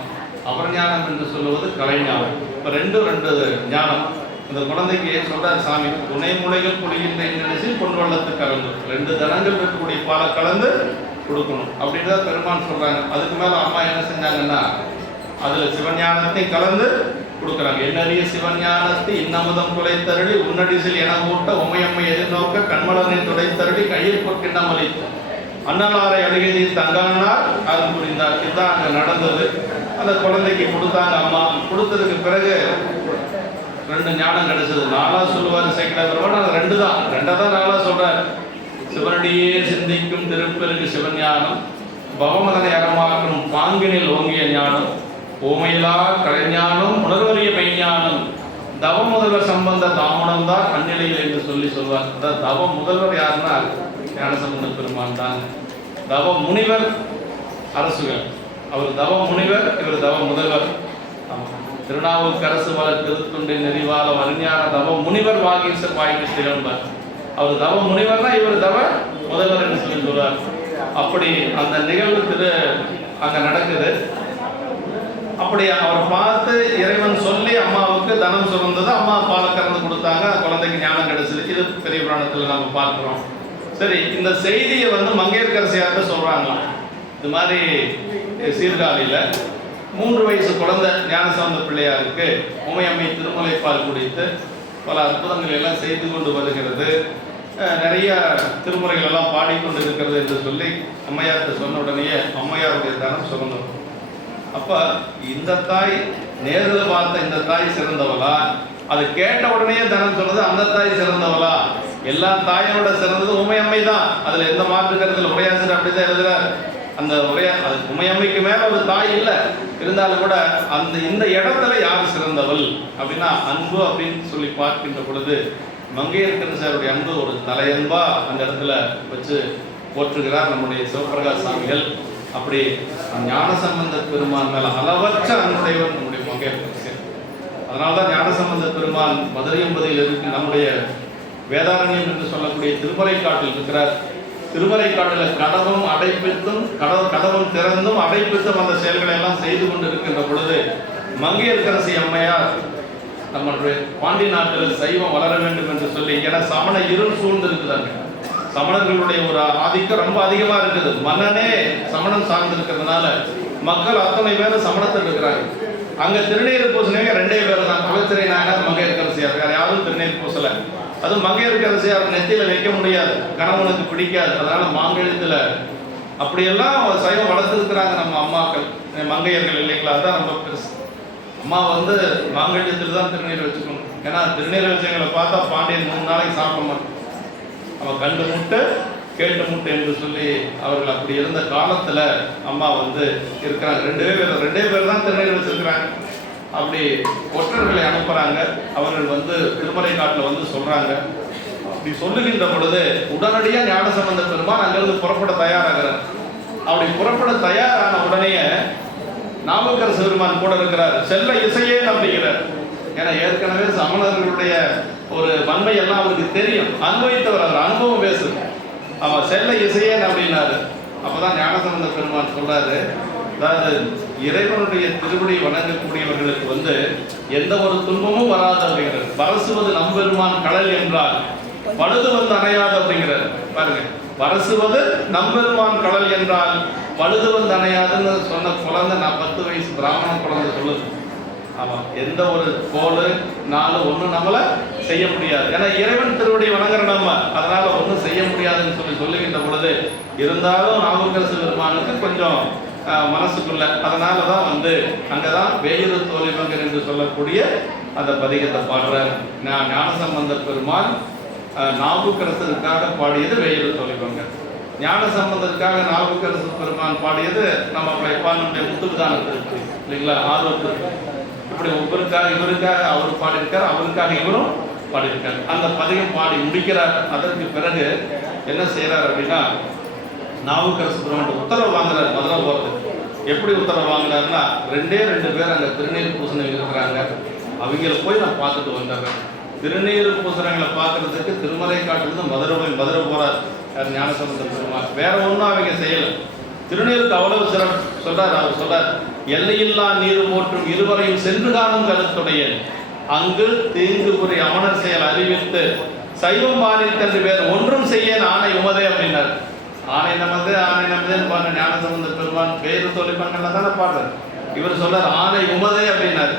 அபரஞானம் என்று சொல்லுவது கலைஞானம். இப்போ 2 ஞானம். இந்த குழந்தைக்கு சொல்றார் சாமி, துணை முளைகள் பொழிகின்ற இன்னடிசில் பொன்வள்ளத்து கலந்து 2 தனங்கள் இருக்கக்கூடிய பாலை கலந்து கொடுக்கணும் அப்படின்றத பெருமான் சொல்றாங்க. அதுக்கு மேல அம்மா என்ன செஞ்சாங்கன்னா அதுல சிவஞானத்தை கலந்து கொடுக்குறாங்க. என்னறிய சிவஞானத்தை இன்னமுதம் துளைத்தருளி உன்னடிசில் என ஊட்ட உமையம்மை எதிர்நோக்க கண்மலனை துடைத்தருளி கையில் பொற்கிண்ணமலி அண்ணலாரை அழுகையில் தங்கானார் அது புரிந்தார். இதுதான் அங்க நடந்தது. அந்த குழந்தைக்கு கொடுத்தாங்க. அம்மா கொடுத்ததுக்கு பிறகு 2 ஞானம் கிடைச்சது. 4ஆ சொல்லுவார் சேக்கிழ பெருமான், அது 2 தான். 2 தான் 4ஆ சொல்றார். சிவனடியே சிந்திக்கும் திருப்பெருக்கு சிவஞானம், பவமதனை அறமாக்கும் பாங்கினில் ஓங்கிய ஞானம், ஓமையிலா கலைஞானம் உணர்வறிய மெய்ஞானம், தவ முதல்வர் சம்பந்த தாமனம் தான் அந்நிலையில் என்று சொல்லி சொல்வார். அதாவது தவ முதல்வர் யாருன்னா ஞானசம்பந்த பெருமான் தான். தவ முனிவர் அரசுகள், அவர் தவ முனிவர், இவர் தவ முதல்வர். திருநாவுக்கரசு வளர் திருத்துண்டை நெறிவாள வரிஞான தவ முனிவர் வாகீச வாய்க்கு திறம்பர். அவர் தவ முனிவர்னா இவர் தவ முதல்வர் என்று சொல்லி சொல்றார். அப்படி அந்த நிகழ்வு அங்க நடக்குது. அப்படி அவரை பார்த்து இறைவன் சொல்லி அம்மாவுக்கு தனம் சுரந்தது. அம்மா பாலை கறந்து கொடுத்தாங்க, குழந்தைக்கு ஞானம் கிடைச்சது. இது பெரிய புராணத்தில் நம்ம பார்க்கிறோம். சரி, இந்த செய்தியை மங்கையர்க்கரசியார்கிட்ட சொல்றாங்களாம். இது மாதிரி சீர்காழியில் 3 வயசு குழந்தை ஞானசம்பந்த பிள்ளையாருக்கு உமையம்மை திருமுலைப்பால் குடித்து பல அற்புதங்கள் எல்லாம் செய்து கொண்டு வருகிறது. நிறைய திருமுறைகள் எல்லாம் பாடிக்கொண்டு இருக்கிறது என்று சொல்லி அம்மையார்கிட்ட சொன்ன உடனே அம்மையாருடைய தனம் சுகந்தம். அப்போ இந்த தாய் நேரில் பார்த்த இந்த தாய் சிறந்தவளா, அது கேட்ட உடனே தனம் சொன்னது அந்த தாய் சிறந்தவளா? எல்லா தாயோட சிறந்தது உமையம்மை தான், அதில் எந்த மாற்று கருத்தில் உரையாசிரியர் அப்படிதான் எழுதுறார். அந்த அது உமையம்மைக்கு மேல ஒரு தாய் இல்லை, இருந்தாலும் கூட இந்த இடத்துல யார் சிறந்தவள் அப்படின்னா அன்பு அப்படின்னு சொல்லி பார்க்கின்ற பொழுது மங்கையர்க்கரசியாருடைய அன்பு ஒரு தலையன்பா அந்த இடத்துல வச்சு போற்றுகிறார் நம்முடைய சிவபிரகாஷ் சாமிகள். அப்படி ஞானசம்பந்த பெருமான் மேல அளவற்ற அன்புடையவர் நம்முடைய மங்கையர்க்கரசியார். அதனால்தான் ஞானசம்பந்த பெருமான் மதுரை என்பதில் இருக்கு நம்முடைய வேதாரண்யம் என்று சொல்லக்கூடிய திருமறைக்காட்டில் இருக்கிறார். திருமறைக்காட்டில் கடவும் அடைப்பித்தும் கடவும் திறந்தும் அடைப்பித்தும் அந்த செயல்களை எல்லாம் செய்து கொண்டு இருக்கின்ற பொழுது மங்கையர்க்கரசி அம்மையார் நம்முடைய பாண்டி நாட்டில் சைவம் வளர வேண்டும் என்று சொல்லி, ஏன்னா சமண இருள் சூழ்ந்து இருக்குதாங்க, சமணர்களுடைய ஒரு ஆதிக்கம் ரொம்ப அதிகமா இருக்குது, மன்னனே சமணம் சார்ந்து இருக்கிறதுனால மக்கள் அத்தனை பேரும் சமணத்தில் இருக்கிறாங்க. அங்க திருநீர் பூசினவங்க 2 பேர் தான், குலச்சிறை நாயனார் மங்கையர்க்கரசியார், வேற யாரும் திருநீர் பூசல. அதுவும் மங்கையர்க்கரசியார் நெத்தியில வைக்க முடியாது, கணவனுக்கு பிடிக்காது, அதனால மாங்கெழுத்துல அப்படியெல்லாம் சைவம் வளர்த்துருக்கிறாங்க நம்ம அம்மாக்கள் மங்கையர்கள் இல்லைங்களா. அதுதான் ரொம்ப பெருசு. அம்மா மாங்கல்யத்தில் தான் திருநீர் வச்சுக்கணும். ஏன்னா திருநீர் வச்சவங்களை பார்த்தா பாண்டியன் 3 நாளைக்கு சாப்பிட மாட்டோம், அவன் கண்டு முட்டை கேட்டு முட்டை என்று சொல்லி அவர்கள் அப்படி இருந்த காலத்துல அம்மா இருக்கிறாங்க. 2 பேர் தான் திருநீர் வச்சிருக்கிறாங்க. அப்படி ஒற்றர்களை அனுப்புறாங்க. அவர்கள் திருமறைக்காட்டில் சொல்றாங்க. அப்படி சொல்லுகின்ற பொழுது உடனடியாக ஞானசம்பந்த பெருமான் அங்கிருந்து புறப்பட தயாராகிறார். அப்படி புறப்பட தயாரான உடனே நாவுக்கரசு பெருமான் கூட இருக்கிறார். செல்ல இசையே நம்புகிறார். ஏன்னா ஏற்கனவே சமணர்களுடைய ஒரு வன்மை எல்லாம் அவருக்கு தெரியும், அனுபவித்தவர், அவர் அனுபவம் பேசும். அவன் செல்ல இசையே நம்பினாரு. அப்பதான் ஞானசம்பந்த பெருமான் சொல்றாரு, அதாவது இறைவனுடைய திருவடி வணங்கக்கூடியவர்களுக்கு எந்த ஒரு துன்பமும் வராது அப்படிங்கிறது. வரசுவது நம்பெருமான் கடல் என்றால் பழுது அணையாது அப்படிங்கிறார். பாருங்க, வரசுவது நம்பெருமான் கடல் என்றால் பழுது அணையாதுன்னு சொன்ன குழந்தை 10 வயசு பிராமண குழந்தை சொல்லுது. ஆமா, எந்த ஒரு கோளு 4 ஒன்றும் நம்மளை செய்ய முடியாது. ஏன்னா இறைவன் திருவடி வணங்குற நம்ம, அதனால ஒன்றும் செய்ய முடியாதுன்னு சொல்லுகின்ற பொழுது இருந்தாலும் நாவுக்கரசு பெருமானுக்கு கொஞ்சம் மனசுக்குள்ள, அதனாலதான் அங்கதான் வேயிறு தோழிபங்கர் என்று சொல்லக்கூடிய அந்த பதிகத்தை பாடுறார். ஞானசம்பந்த பெருமான் நாவுக்கரசருக்காக பாடியது வேயிறு தோழிபங்கர், ஞானசம்பந்தருக்காக நாவுக்கரசு பெருமான் பாடியது நம்ம பானுடைய முத்துக்குதானத்திற்கு இல்லைங்களா, ஆர்வத்திற்கு. இப்படி இவருக்காக அவர் பாடியிருக்கார், அவருக்காக இவரும் பாடியிருக்கார். அந்த பதிகம் பாடி முடிக்கிறார். அதற்கு பிறகு என்ன செய்யறார் அப்படின்னா, நாவுக்கரசு பெருமான் உத்தரவு வாங்குறாரு மதுரை போகிறது. எப்படி உத்தரவு வாங்கினாருன்னா, 2 பேர் அங்கே திருநீர் பூசணை இருக்கிறாங்க, அவங்கள போய் நான் பார்த்துட்டு வந்துடுறேன். திருநீர் பூசணங்களை பார்க்கறதுக்கு திருமறைக்காட்டிலிருந்து மதுரை போறார் ஞானசம்பந்த பெருமான். வேற ஒன்றும் அவங்க செய்யலை. திருநீருக்கு அவ்வளவு சிறப்பு சொல்றார். அவர் சொல்றார், எல்லையில்லா நீர் போற்றும் இருவரையும் சென்று காணும் கருத்துடைய அங்கு தீங்கு புரி அமனர் செயல் அறிவித்து சைவம் பாலித்தன்று வேறு ஒன்றும் செய்ய ஆணை உமதே அப்படின்னார். ஆணை நமதேன்னு பாருங்க, ஞானசம்பந்த பெருமான் வேறு தொழிற்பங்கள்ல தானே பாடுறாரு. இவர் சொல்றார் ஆணை உமதே அப்படின்னாரு.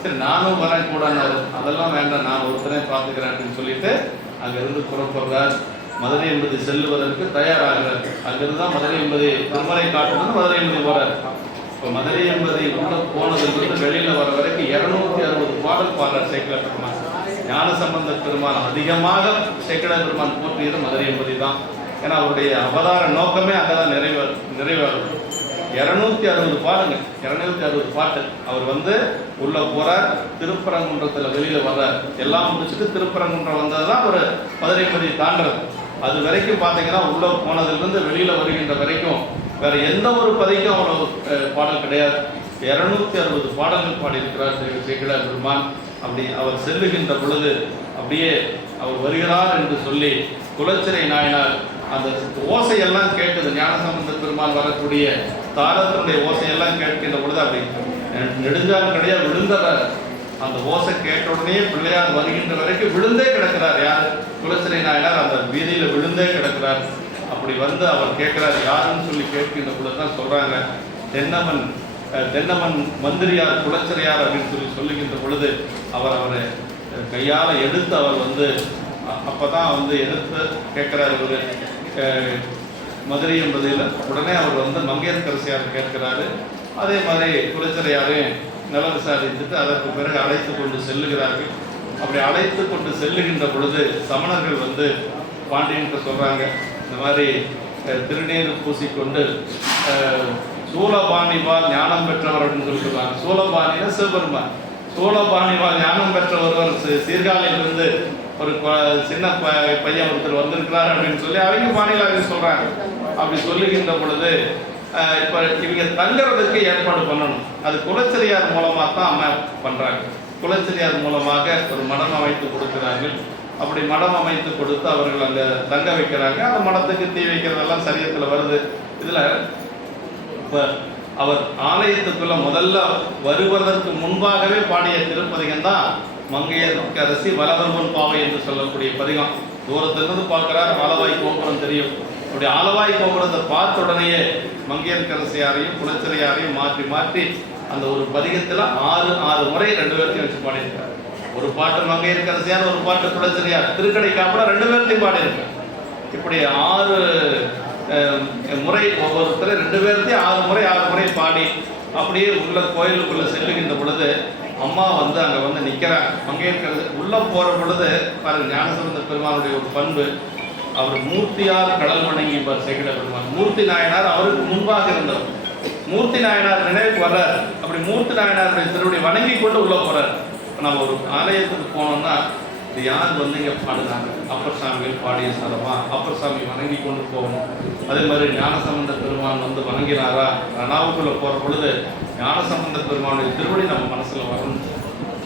சரி, நானும் வரேன் கூடாது, அதெல்லாம் வேண்டாம், நான் ஒருத்தரே பார்த்துக்கிறேன் அப்படின்னு சொல்லிட்டு அங்கிருந்து புறப்படுறார். மதுரை என்பது செல்லுவதற்கு தயாராகிறார். அங்கிருந்து தான் மதுரை என்பதை திருமறைக்காட்டிலிருந்து மதுரை என்பதை போறார். இப்போ மதுரை என்பதை உள்ள போனதுலேருந்து வெளியில வர வரைக்கும் 260 பாடல் பாடுறார் சேக்கிழார் பெருமான். ஞானசம்பந்த பெருமான் அதிகமாக சேக்கிழார் பெருமான் போற்றியது மதுரை என்பதை தான். ஏன்னா அவருடைய அவதார நோக்கமே அங்கதான் நிறைவேறும். 260 பாடுங்க, 260 பாட்டு. அவர் உள்ள போறார், திருப்பரங்குன்றத்துல வெளியில வர்றார். எல்லாம் முடிச்சுட்டு திருப்பரங்குன்றம் வந்ததுதான் ஒரு மதுரை என்பதை தாண்டது. அது வரைக்கும் பார்த்தீங்கன்னா உள்ள போனதுலேருந்து வெளியில வருகின்ற வரைக்கும் வேற எந்த ஒரு பதிக்கும் அவ்வளவு பாடல் கிடையாது. 260 பாடல்கள் பாடியிருக்கிறார் சேக்கிழார் பெருமான். அப்படி அவர் செல்லுகின்ற பொழுது அப்படியே அவர் வருகிறார் என்று சொல்லி குலச்சிறை நாயனார் அந்த ஓசையெல்லாம் கேட்குது. ஞானசம்பந்த பெருமான் வரக்கூடிய தாளத்தினுடைய ஓசையெல்லாம் கேட்கின்ற பொழுது அப்படி நெடுஞ்சால் கிடையாது விழுந்தவர். அந்த ஓசை கேட்ட உடனே பிள்ளையார் வருகின்ற வரைக்கும் விழுந்தே கிடக்கிறார். யார்? குலச்சிறை நாயனார் அந்த வீதியில விழுந்தே கிடக்கிறார். அப்படி அவர் கேட்கிறார், யாருன்னு சொல்லி கேட்கின்ற பொழுது தான் சொல்றாங்க, தென்னமன் மந்திரியார் குலச்சிறையார் அப்படின்னு சொல்லுகின்ற பொழுது அவரை கையால் எடுத்து அவர் அப்போ தான் வந்து எதிர்த்து கேட்குறாரு இவர் மதுரை என்பதில். உடனே அவர் வந்து மங்கையர்க்கரசியார் கேட்கிறாரு. அதே மாதிரி குலச்சிறையாரையும் நல விசாரித்துட்டு அதற்கு பிறகு அழைத்து கொண்டு செல்லுகிறார்கள். அப்படி அழைத்து கொண்டு செல்லுகின்ற பொழுது சமணர்கள் வந்து பாண்டியன்கிட்ட சொல்கிறாங்க, இந்த மாதிரி திருநீர் பூசிக்கொண்டு சூலபாணிவால் ஞானம் பெற்றவர் அப்படின்னு சொல்லிட்டுருக்காங்க. சூலபாணினா சிவபெருமான். சூலபாணிவால் ஞானம் பெற்ற ஒருவர் சீர்காழியிலிருந்து ஒரு சின்ன பையன் ஒருத்தர் வந்திருக்கிறார் அப்படின்னு சொல்லி அவங்க பாணியில் சொல்கிறாங்க. அப்படி சொல்லுகின்ற பொழுது இப்போ இவங்க தங்குறதுக்கு ஏற்பாடு பண்ணணும். அது குலச்சிறையார் மூலமாக தான் அம்மா பண்ணுறாங்க. குலச்சிறையார் மூலமாக ஒரு மடம் அமைத்து கொடுக்கிறார்கள். அப்படி மடம் அமைத்து கொடுத்து அவர்கள் அங்கே தங்க வைக்கிறாங்க. அந்த மடத்துக்கு தீ வைக்கிறதெல்லாம் சரியத்தில் வருது. இதில் இப்போ அவர் ஆலயத்துக்குள்ள முதல்ல வருவதற்கு முன்பாகவே பாடிய திருப்பதிகம் தான் மங்கையர்க்கரசி வலவர்மன் பாவை என்று சொல்லக்கூடிய பதிகம். தூரத்திலிருந்து பார்க்குறார், ஆலவாய் கோபுரம் தெரியும். அப்படி ஆலவாய் கோபுரத்தை பார்த்த உடனேயே மங்கையர்க்கரசியாரையும் குலச்சிறையாரையும் மாற்றி மாற்றி அந்த ஒரு பதிகத்தில் 6 முறை 2 பேர்த்தையும் வச்சு பாடியிருக்கார். ஒரு பாட்டு மங்கையர்க்கரசியார், ஒரு பாட்டு குலச்சிறையார். திருக்கடைக்காப்புல 2 பேர்த்தையும் பாடியிருக்கார். இப்படி 6 முறை ஒவ்வொருத்தர் 2 பேர்த்தையும் 6 முறை பாடி அப்படியே உள்ள கோயிலுக்குள்ள செல்லுகின்ற பொழுது அம்மா வந்து அங்கே வந்து நிற்கிறாங்க. மங்கையர்க்கரசி உள்ளே போகிற பொழுது பாருங்க, ஞானசம்பந்த பெருமானுடைய ஒரு பண்பு, அவர் மூர்த்தியார் கடல் வணங்கி சேக்கிழ பெருமான். மூர்த்தி நாயனார் அவருக்கு முன்பாக இருந்தவர். மூர்த்தி நாயனார் நினைவுக்கு வர்றார். அப்படி மூர்த்தி நாயனாருடைய திருவடி வணங்கி கொண்டு உள்ள போறார். நம்ம ஒரு ஆலயத்துக்கு போனோம்னா இது யார் வந்து இங்கே பாடுனாங்க, அப்பர் சாமிகள் பாடிய சரமா, அப்பர் சாமி வணங்கி கொண்டு போகணும். அதே மாதிரி ஞானசம்பந்த பெருமான் வந்து வணங்கினாரா, ரணாவுக்குள்ள போகிற பொழுது ஞானசம்பந்த பெருமானுடைய திருவடி நம்ம மனசில் வரணும்.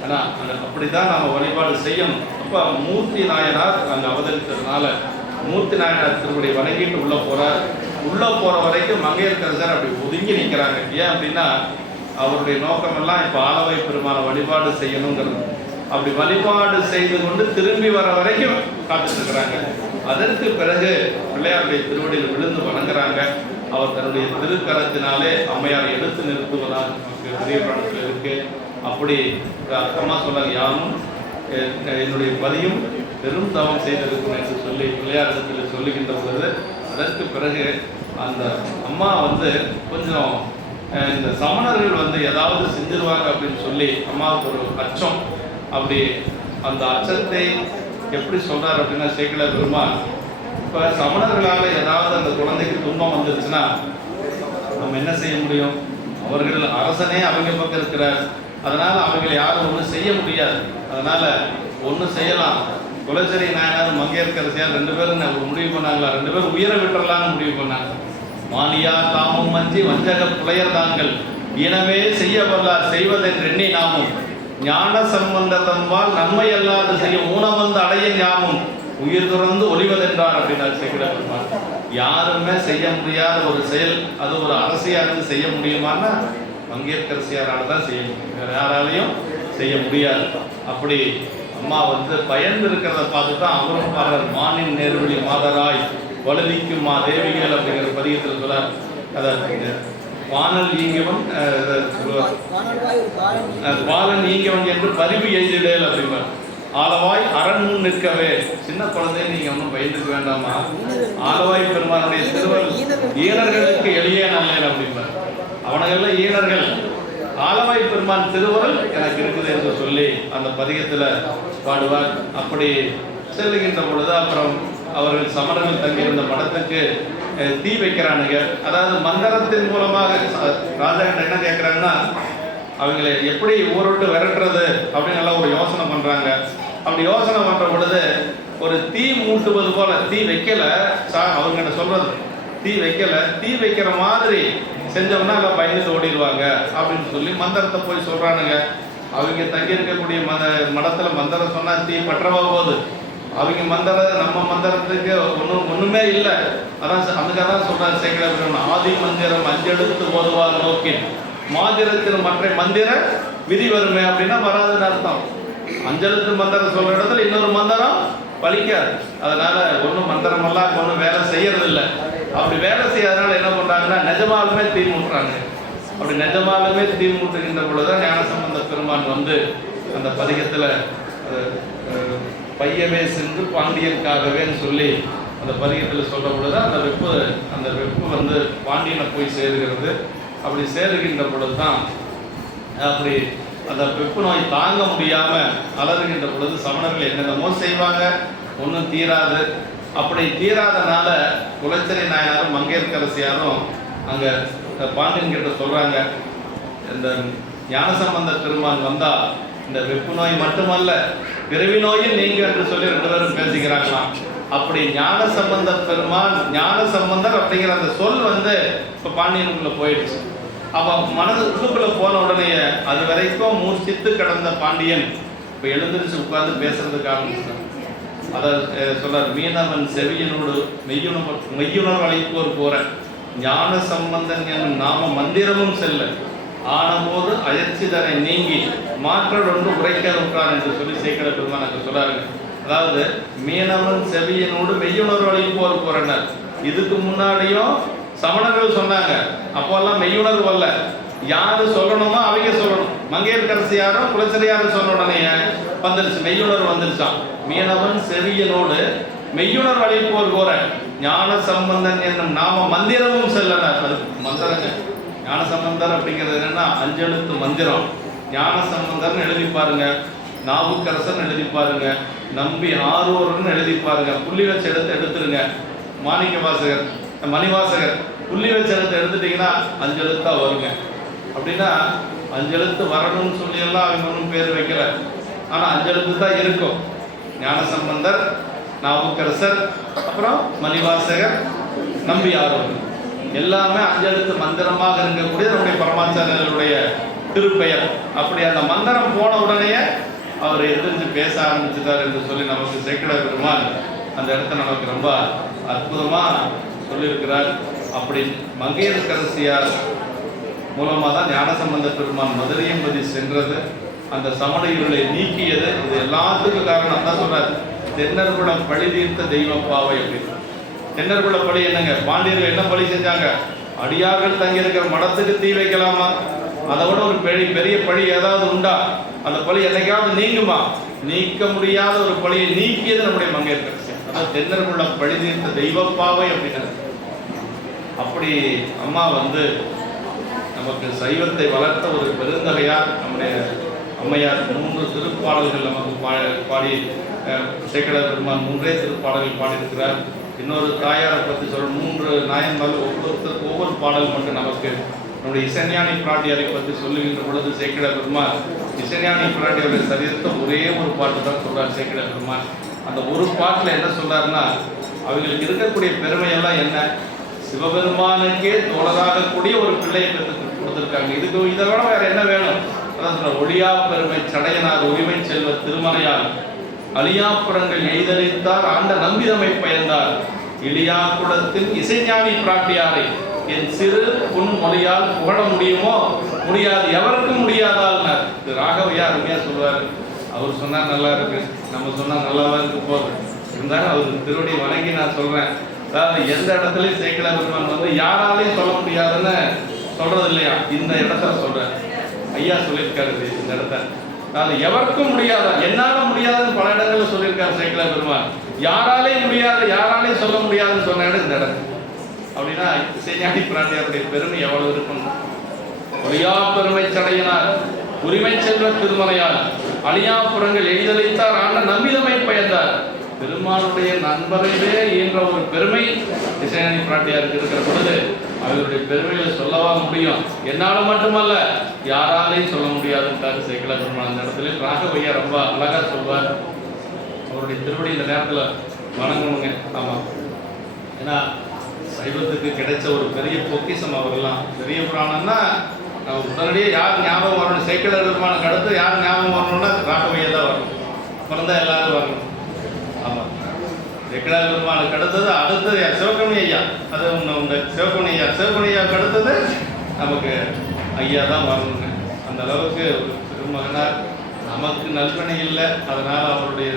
ஏன்னா அப்படிதான் நம்ம வழிபாடு செய்யணும். அப்போ மூர்த்தி நாயனார் அங்கே அவதரித்ததுனால மூர்த்தி நாயனார் திருவடி வணங்கிட்டு உள்ளே போகிறார். உள்ளே போகிற வரைக்கும் மங்கையர்க்கரசர் அப்படி ஒதுங்கி நிற்கிறாங்க. ஏன் அப்படின்னா அவருடைய நோக்கமெல்லாம் இப்போ ஆலவாய் பெருமானை வழிபாடு செய்யணுங்கிறது. அப்படி வழிபாடு செய்து கொண்டு திரும்பி வர வரைக்கும் காத்துட்டு இருக்கிறாங்க. அதற்கு பிறகு பிள்ளையாருடைய திருவடியில் விழுந்து வணங்குறாங்க. அவர் தன்னுடைய திருக்கரத்தினாலே அம்மையாரை எடுத்து நிறுத்துவதாக பெரிய புராணத்தில் இருக்கு. அப்படி அர்த்தமாக சொல்றாங்க, யாரும் என்னுடைய பதியும் பெரும் தவம் செய்திருக்கும் என்று சொல்லி பிள்ளையாரத்தில் சொல்லுகின்ற பொழுது அதற்கு பிறகு அந்த அம்மா வந்து கொஞ்சம் இந்த சமணர்கள் வந்து ஏதாவது செஞ்சிருவாங்க அப்படின்னு சொல்லி அம்மாவுக்கு ஒரு அச்சம். அப்படி அந்த அச்சத்தை எப்படி சொல்றாரு அப்படின்னா சேக்கிழ பெருமான், இப்போ சமணர்களால் ஏதாவது அந்த குழந்தைக்கு துன்பம் வந்துருச்சுன்னா நம்ம என்ன செய்ய முடியும்? அவர்கள் அரசனே அவங்க பக்கம் இருக்கிறார். அதனால அவங்களை யாரும் ஒன்றும் செய்ய முடியாது. அதனால ஒன்றும் செய்யலாம். குலச்சிறை நாயனார் மங்கையர்க்கரசியார் 2 பேரும் முடிவு பண்ணாங்களா, 2 பேரும் உயர விட்டுறலான்னு முடிவு பண்ணாங்க. மானியா தாமும் மஞ்சி வஞ்சக புலையர் தாங்கள் இனவே செய்ய வல்லார் செய்வதென்று எண்ணி நாமும் ஞான சம்பந்தத்தம்பால் நன்மை அல்லாது செய்யும் ஊனவந்து அடைய ஞாமும் உயிர் துறந்து ஒளிவதென்றார் அப்படின்னாரு சேக்கிழ பெருமான். யாருமே செய்ய முடியாத ஒரு செயல் அது ஒரு அரசியாருக்கு செய்ய முடியுமான்னா மங்கையர்க்கரசியாரால் தான் செய்ய முடியும், வேற யாராலையும் செய்ய முடியாது. அப்படி அம்மா வந்து பயந்து இருக்கிறத பார்த்து தான் அவரும் பாடுறார். மானின் நேர்வழி மாதராய் வலுவிக்கும் மா தேவிகள் அப்படிங்கிற பதிகத்தில் சொல்றார். அதாவது வானல் ஈங்கவன் பாலன் ஈங்கவன் என்று பரிவு எழுதிடல் அப்படிம்பார். ஆலவாய் அரண் முன் நிற்கவே. சின்ன குழந்தைய நீங்க ஒன்றும் பயந்துக்க வேண்டாமா, ஆலவாய் பெருமானுடைய திருவள் ஈனர்களுக்கு எளிய நல்லேன் அப்படிம்பார். அவனங்கள்ல ஈனர்கள், ஆலவாய் பெருமான் திருவருள் எனக்கு இருக்குது என்று சொல்லி அந்த பதிகத்துல பாடுவார். அப்படி செல்லுகின்ற பொழுது அப்புறம் அவர்கள் சமணர்கள் தங்கியிருந்த மடத்துக்கு தீ வைக்கிறானுங்க. அதாவது மந்திரத்தின் மூலமாக ராஜா கிட்ட என்ன கேட்குறாங்கன்னா, அவங்களை எப்படி ஊரோட்டு விரட்டுறது அப்படின்னு எல்லாம் ஒரு யோசனை பண்ணுறாங்க. அப்படி யோசனை பண்ணுற பொழுது ஒரு தீ மூட்டுவது போல, தீ வைக்கல அவங்ககிட்ட சொல்றது, தீ வைக்கல, தீ வைக்கிற மாதிரி செஞ்சோம்னா எல்லாம் பயந்துட்டு ஓடிடுவாங்க அப்படின்னு சொல்லி மந்திரத்தை போய் சொல்கிறானுங்க. அவங்க தங்கி இருக்கக்கூடிய மடத்தில் மந்திரம் சொன்னால் தீ பற்றவா போகுது. அவங்க மந்திரம் நம்ம மந்திரத்துக்கு ஒன்றுமே இல்லை. அதான் அதுக்காக தான் சொல்கிறார் சேக்கிழ பெருமான், ஆதி மந்திரம் அஞ்செடுத்து ஓதுவார் நோக்கின் மாதிரத்தில் மற்ற மந்திர விதி வருமே அப்படின்னா வராதுன்னு அர்த்தம். அஞ்செழுத்து மந்திரம் சொல்கிற இடத்துல இன்னொரு மந்திரம் பலிக்காது. அதனால ஒன்றும் மந்திரமெல்லாம் ஒன்றும் வேலை செய்யறதில்லை. அப்படி வேலை செய்யாதனால என்ன பண்ணுறாங்கன்னா நிஜமாலுமே தீ மூட்டுறாங்க. அப்படி நிஜமாலுமே தீ மூட்டுகின்ற பொழுதுதான் ஞானசம்பந்த பெருமான் வந்து அந்த பதிகத்தில் பையவே சென்று பாண்டியனுக்காகவேன்னு சொல்லி அந்த பதிகத்தில் சொல்ற பொழுது அந்த வெப்பு வந்து பாண்டியனை போய் சேருகிறது. அப்படி சேருகின்ற பொழுது தான் அப்படி அந்த வெப்பு நோய் தாங்க முடியாம அலறுகின்ற பொழுது சமணர்கள் என்னென்னமோ செய்வாங்க, ஒன்றும் தீராது. அப்படி தீராதனால குலச்சிறை நாயனாரும் மங்கையர்க்கரசியாரும் அங்கே பாண்டியன் கிட்ட சொல்றாங்க, இந்த ஞானசம்பந்த பெருமான் வந்தா இந்த வெப்பு நோய் மட்டுமல்ல பிறவி நோயும் நீங்க என்று சொல்லி 2 பேரும் பேசிக்கிறாங்களாம். அப்படி ஞானசம்பந்த பெருமான் ஞானசம்பந்தர் அப்படிங்கிற அந்த சொல் வந்து இப்போ பாண்டியனுக்குள்ள போயிடுச்சு. அவன் மனது உள்ளுக்குள்ள போன உடனே அது வரைக்கும் மூர்ச்சித்து கிடந்த பாண்டியன் இப்போ எழுந்திரிச்சு உட்கார்ந்து பேசுறதுக்கு ஆரம்பிச்சான். அதை சொல்றார், மீனவன் செவியனோடு மெய்யுணர் அழைப்போர் போற ஞான சம்பந்தன் என்னும் நாம மந்திரமும் செல்ல ஆனபோது அயற்சிதரை நீங்கி மாற்றொன்று உரைக்க உற்றார் என்று சொல்லி சேக்கட பெருமான் அங்கே சொல்றாருங்க. அதாவது மீனவன் செவியனோடு மெய்யுணர்வு அழைப்போர் போறனர். இதுக்கு முன்னாடியும் சமணர்கள் சொன்னாங்க, அப்போல்லாம் மெய்யுணர்வு அல்ல, யாரு சொல்லணுமோ அவங்க சொல்லணும். மங்கையர்க்கரசியாரும் குலச்சிறையாரும் சொன்ன உடனே வந்துருச்சு, மெய்யுணர்வு வந்துருச்சான். மீனவன் செவியனோடு மெய்யுணர்வு அழைப்போர் போற ஞான சம்பந்தன் என்னும் நாம மந்திரமும் செல்லனர். அது மந்திரங்க. ஞான சம்பந்தர் அப்படிங்கிறது என்னன்னா 5 எழுத்து மந்திரம். ஞான சம்பந்தர்னு எழுதி பாருங்க, நாவுக்கரசன் எழுதி பாருங்க, நம்பி ஆரூர்னு எழுதி பாருங்க, புள்ளி வச்சு எடுத்துருங்க. மாணிக்க வாசகர், மணிவாசகர் புள்ளி வச்சு எடுத்துட்டீங்கன்னா 5 எழுத்தா வருங்க. அப்படின்னா 5 எழுத்து வரணும்னு சொல்லி எல்லாம் அவங்க ஒன்றும் பேர் வைக்கல, ஆனா 5 எழுத்து தான் இருக்கும். ஞானசம்பந்தர், நாவுக்கரசர், அப்புறம் மணிவாசகர், நம்பி ஆரூர், எல்லாமே 5 எழுத்து மந்திரமாக இருக்கக்கூடிய நம்முடைய பரமாச்சாரியர்களுடைய திருப்பெயர். அப்படி அந்த மந்திரம் போன உடனே அவர் எதிர்த்து பேச ஆரம்பிச்சுட்டார் என்று சொல்லி நமக்கு சேக்கட பெருமான் அந்த இடத்த நமக்கு ரொம்ப அற்புதமா சொல்லியிருக்கிறார். அப்படி மங்கையர்க்கரசியார் மூலமாக தான் ஞானசம்பந்த பெருமான் மதுரையம்பதி சென்றது, அந்த சமண இருளை நீக்கியது. இது எல்லாத்துக்கும் காரணம் தான் சொல்றாரு, தென்னர்குல பழி தீர்த்த தெய்வப்பாவை அப்படின்னு. தென்னர்குல பழி என்னங்க? பாண்டியர்கள் என்ன பழி செஞ்சாங்க? அடியார்கள் தங்கி இருக்கிற மடத்துக்கு தீ வைக்கலாமா? அதை விட ஒரு பெரிய பழி ஏதாவது உண்டா? அந்த பழி என்னைக்காவது நீங்குமா? நீக்க முடியாத ஒரு பழியை நீக்கியது நம்முடைய மங்கையர்க்கரசி. அதாவது தென்னர்குல பழி தீர்த்த தெய்வப்பாவை அப்படின்னு. அப்படி அம்மா வந்து நமக்கு சைவத்தை வளர்த்த ஒரு பெருந்தகையார் நம்முடைய அம்மையார். 3 திருப்பாடல்கள் நமக்கு பாடி சேக்கட பெருமான் 3 திருப்பாடல்கள் பாடியிருக்கிறார். இன்னொரு தாயாரை பற்றி சொல்ற 3 நாயன்மார்கள் ஒவ்வொருத்தருக்கு ஒவ்வொரு பாடல் மட்டும் நமக்கு நம்முடைய இசைஞானி பிராட்டியாரை பற்றி சொல்லுகின்ற பொழுது சேக்கட பெருமான் இசைஞானி பிராட்டியாருடைய சரித்திர ஒரே ஒரு பாட்டு தான் சொல்றார் சேக்கட பெருமான். அந்த ஒரு பாட்டில் என்ன சொல்றாருன்னா, அவங்களுக்கு இருக்கக்கூடிய பெருமையெல்லாம் என்ன? சிவபெருமானுக்கே தோழராக கூடிய ஒரு பிள்ளையை பெற்று கொடுத்துருக்காங்க. இதை விட வேற என்ன வேணும்? அதான் ஒளியா பெருமை சடையனார் உரிமை செல்வ திருமறையால் அழியாப்புறங்கள் எய்தளித்தார் ஆண்ட நம்பிதமை பயந்தார் இளியா குடத்தின் இசைஞானி பிராட்டியாரை என் சிறு புன் மொழியால் புகழ முடியுமோ? முடியாது, எவருக்கும் முடியாதால். ராகவையா அருமையா சொல்வார். அவர் சொன்னா நல்லா இருக்கு, நம்ம சொன்னா நல்லாவா இருக்கு போதும். இருந்தாலும் அவர் திருவடி வணங்கி நான் சொல்றேன். அதாவது எந்த இடத்துலையும் சேக்கட பெருமான் வந்து யாராலையும் சொல்ல முடியாதுன்னு சொல்றது இல்லையா, இந்த இடத்துல சொல்றேன். ஐயா சொல்லியிருக்காரு இந்த இடத்த. அதாவது எவருக்கும் முடியாத, என்னால முடியாதுன்னு பல இடங்கள்ல சொல்லியிருக்காரு சேக்கட பெருமான். யாராலையும் முடியாது, யாராலையும் சொல்ல முடியாதுன்னு சொன்ன இடம் இந்த இடம். அப்படின்னா இசைஞானி பிராட்டியாருடைய பெருமை எவ்வளவு இருக்கும்? ஒளியா பெருமை சடையினார் உரிமை செல்வ திருமலையால் அழியாப்புறங்கள் எய்தளித்தார் ஆண்ட நம்பிதமை பயந்தார். பெருமானுடைய நண்பரையே என்ற ஒரு பெருமை இசைஞானி பிராட்டியாருக்கு இருக்கிற பொழுது அவருடைய பெருமைகளை சொல்லவா முடியும்? என்னால மட்டுமல்ல, யாராலையும் சொல்ல முடியாதுன்றாரு சேக்கட பெருமான். அந்த இடத்துல ராகவையா ரொம்ப அழகா சொல்வார். அவருடைய திருவடி இந்த நேரத்துல வணங்கணுங்க. ஆமா, ஏன்னா சைவத்துக்கு கிடைச்ச ஒரு பெரிய பொக்கிஷம் அவர்கள்லாம். பெரிய புராணம்னா நம்ம உடனடியே யார் ஞாபகம் வரணும்? சேக்கட பெருமானுக்கு அடுத்து யார் ஞாபகம் வரணும்னா ராகவையா தான் வரணும். பிறந்தா எல்லாரும் வரணும். ஆமாம், சேக்கட பெருமானுக்கு அடுத்தது சிவகணி ஐயா. அது உங்க சிவகணி ஐயாவுக்கு அடுத்தது நமக்கு ஐயா தான் வரணுங்க. அந்த அளவுக்கு திருமகனார் நமக்கு நல்வனை இல்லை, அதனால அவருடைய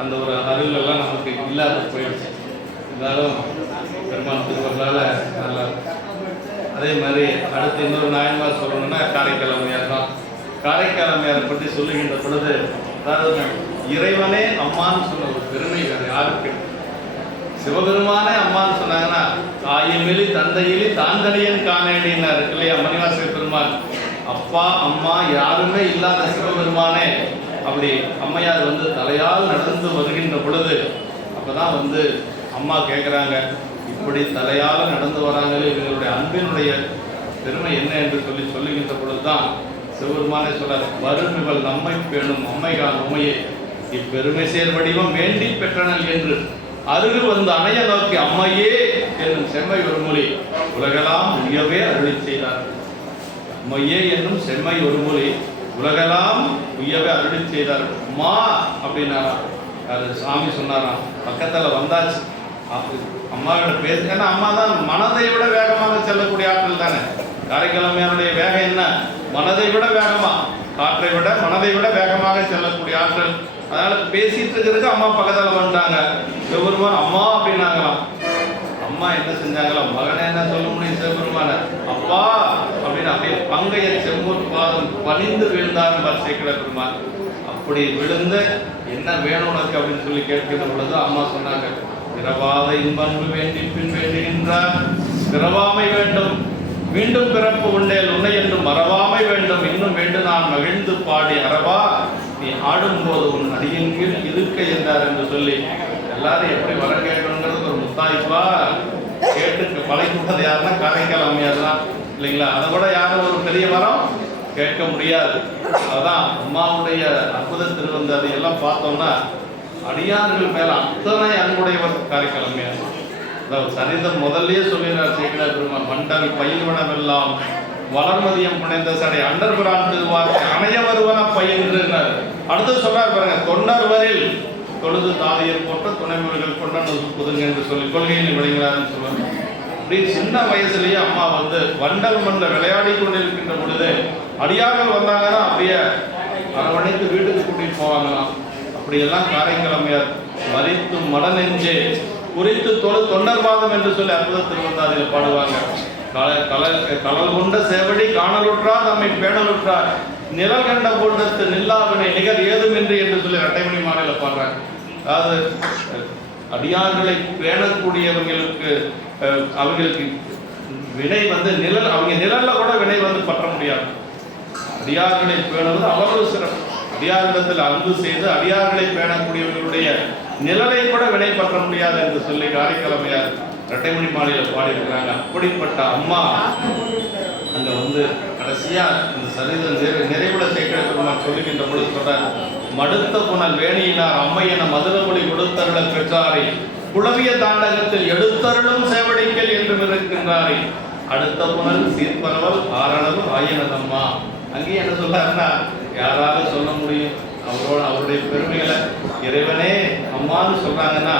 அந்த ஒரு அருளெல்லாம் நமக்கு இல்லாத போயிடுச்சு. இருந்தாலும் பெருமான் திருவர்களால் நல்லா. அதே மாதிரி அடுத்து இன்னொரு நாயன்மார் சொல்லணும்னா காரைக்கால் அம்மையார் தான். காரைக்கால் அம்மையாரை பற்றி சொல்லுகின்ற பொழுது, அதாவது இறைவனே அம்மான்னு சொன்ன ஒரு பெருமை வேற யாருக்கு? சிவபெருமானே அம்மான்னு சொன்னாங்கன்னா தாயுமிலி தந்தையிலி தாந்தனியன் காணேடின்னு இருக்கு இல்லையா மணிவாசக பெருமான். அப்பா அம்மா யாருமே இல்லாத சிவபெருமானே அப்படி அம்மையார் வந்து தலையால் நடந்து வருகின்ற பொழுது அப்பதான் வந்து அம்மா கேட்குறாங்க, இப்படி தலையால் நடந்து வராங்களே இவங்களுடைய அன்பினுடைய பெருமை என்ன என்று சொல்லுகின்ற பொழுதுதான் சிவபெருமானே சொல்றார், வரும் இவள் நம்மை பேணும் அம்மைகான் உமையை இப்பெருமை சேர் வடிவம் வேண்டி பெற்றனல் என்று அருகு வந்து அணைய நோக்கி அம்மையே என்னும் செம்மை ஒரு மொழி உலகெல்லாம் உயவே அருளி செய்தார். அம்மையே என்னும் செம்மை ஒரு மொழி உலகெல்லாம் உயவே அருளி செய்தார். அம்மா அப்படின்னா அது சாமி சொன்னாராம். பக்கத்துல வந்தாச்சு, அம்மாவோட பேச, ஏன்னா அம்மா தான் மனதை விட வேகமாக செல்லக்கூடிய ஆற்றல் தானே. காரைக்கிழமையாருடைய வேகம் என்ன? மனதை விட வேகமா, காற்றை விட மனதை விட வேகமாக செல்லக்கூடிய ஆற்றல். அதனால பேசிட்டு இருக்கிறதுக்கு அம்மா பக்கத்துல வந்துட்டாங்க. சிவபெருமான் அம்மா அப்படின்னாங்களாம். அம்மா என்ன செஞ்சாங்களாம், மகனை என்ன சொல்ல முடியும் சிவபெருமான, அப்பா அப்படின்னு அப்படியே பங்கைய செம்பூர் பாதம் பணிந்து விழுந்தார் சேக்கிர பெருமான். அப்படி விழுந்து என்ன வேணும் உனக்கு அப்படின்னு சொல்லி கேட்கிற பொழுது அம்மா சொன்னாங்க, பிறவாத இன்பன்பு வேண்டி பின் வேண்டுகின்றார், பிறவாமை வேண்டும் மீண்டும் பிறப்பு உண்டேல் உன்னை என்று மறவாமை வேண்டும், இன்னும் வேண்டும் நான் மகிழ்ந்து பாடி அறவா நீ ஆடும்போது உன் அடியின் கீழ் இருக்க என்றார் என்று சொல்லி எல்லாரும் எப்படி வர கேட்கணுங்கிறது ஒரு முத்தாய்ப்பா கேட்டு பழகிவிட்டது யாருன்னா காரைக்கால் அம்மையார் தான் இல்லைங்களா. அதை விட யாரும் ஒரு பெரிய வரம் கேட்க முடியாது. அதான் அம்மாவுடைய அற்புத திருவந்தாதி எல்லாம் பார்த்தோம்னா அடியார்கள் மேல அத்தனை அன்புடையவர் காரைக்கால் அம்மையார். அதாவது சரிதம் முதல்லயே சொல்லினார் சேக்கிழார் பெருமான், மண்டல் பயில்வனமெல்லாம் வளர்மதியம் புனைந்த சடை அண்டர் பிரான் திருவார்த்தை அணைய வருவன பயின்றுனார். அடுத்து சொல்றார் பாருங்க, தொண்டர் வரில் தொழுது தாதியர் போட்ட துணைமுறைகள் கொண்ட புதுங்க என்று சொல்லி கொள்கையில் விளைகிறார்னு சொல்லுவாங்க. அப்படி சின்ன வயசுலயே அம்மா வந்து வண்டல் மண்ட விளையாடி கொண்டிருக்கின்ற பொழுது அடியார்கள் வந்தாங்கன்னா அப்படியே அரவணைத்து வீட்டுக்கு கூட்டிட்டு போவாங்களாம். அப்படியெல்லாம் காரைக்கிழமையார் மறித்து மடநெஞ்சே குறித்து தொண்டர்வாதம் என்று சொல்லி அற்புத திருவந்தாதியில் பாடுவாங்க. கலல் கொண்ட சேவடி காணலுற்றார் நம்மை பேணலுற்றார் நிழல் கண்ட கூட்டத்து நில்லாவினை நிகர் ஏதுமின்றி என்று சொல்லி இரட்டைமணி மாநில பாடுறாங்க. அதாவது அடியார்களை பேணக்கூடியவங்களுக்கு அவங்களுக்கு வினை வந்து நிழல், அவங்க நிழல்ல கூட வினை வந்து பற்ற முடியாது. அடியார்களை பேணுவது அவ்வளவு சிறப்பு. அடியார்களிடத்தில் அன்பு செய்து அடியார்களை பேணக்கூடியவர்களுடைய நிழலை கூட வினை பற்ற முடியாது என்று சொல்லி காரைக்கிழமையார் இரட்டைமணி மாலையில பாடியிருக்கிறாங்க. அப்படிப்பட்ட அம்மா அங்க வந்து கடைசியா இந்த சரிதம் நிறைவுட சேக்கிழ பெருமான் சொல்லுகின்ற பொழுது சொல்றார், மடுத்த புனல் வேணியினார் அம்மையென மதுரமொழி கொடுத்தருள பெற்றாரை குளவிய தாண்டகத்தில் எடுத்தருளும் சேவடிக்கல் என்றும் இருக்கின்றாரே அடுத்த புனல் சீர்பரவல் ஆரணவு ஆயனதம்மா. அங்கேயும் என்ன சொல்றாருன்னா, யாராலும் சொல்ல முடியும் அவருடைய பெருமைகளை இறைவனே அம்மான்னு சொல்றாங்கன்னா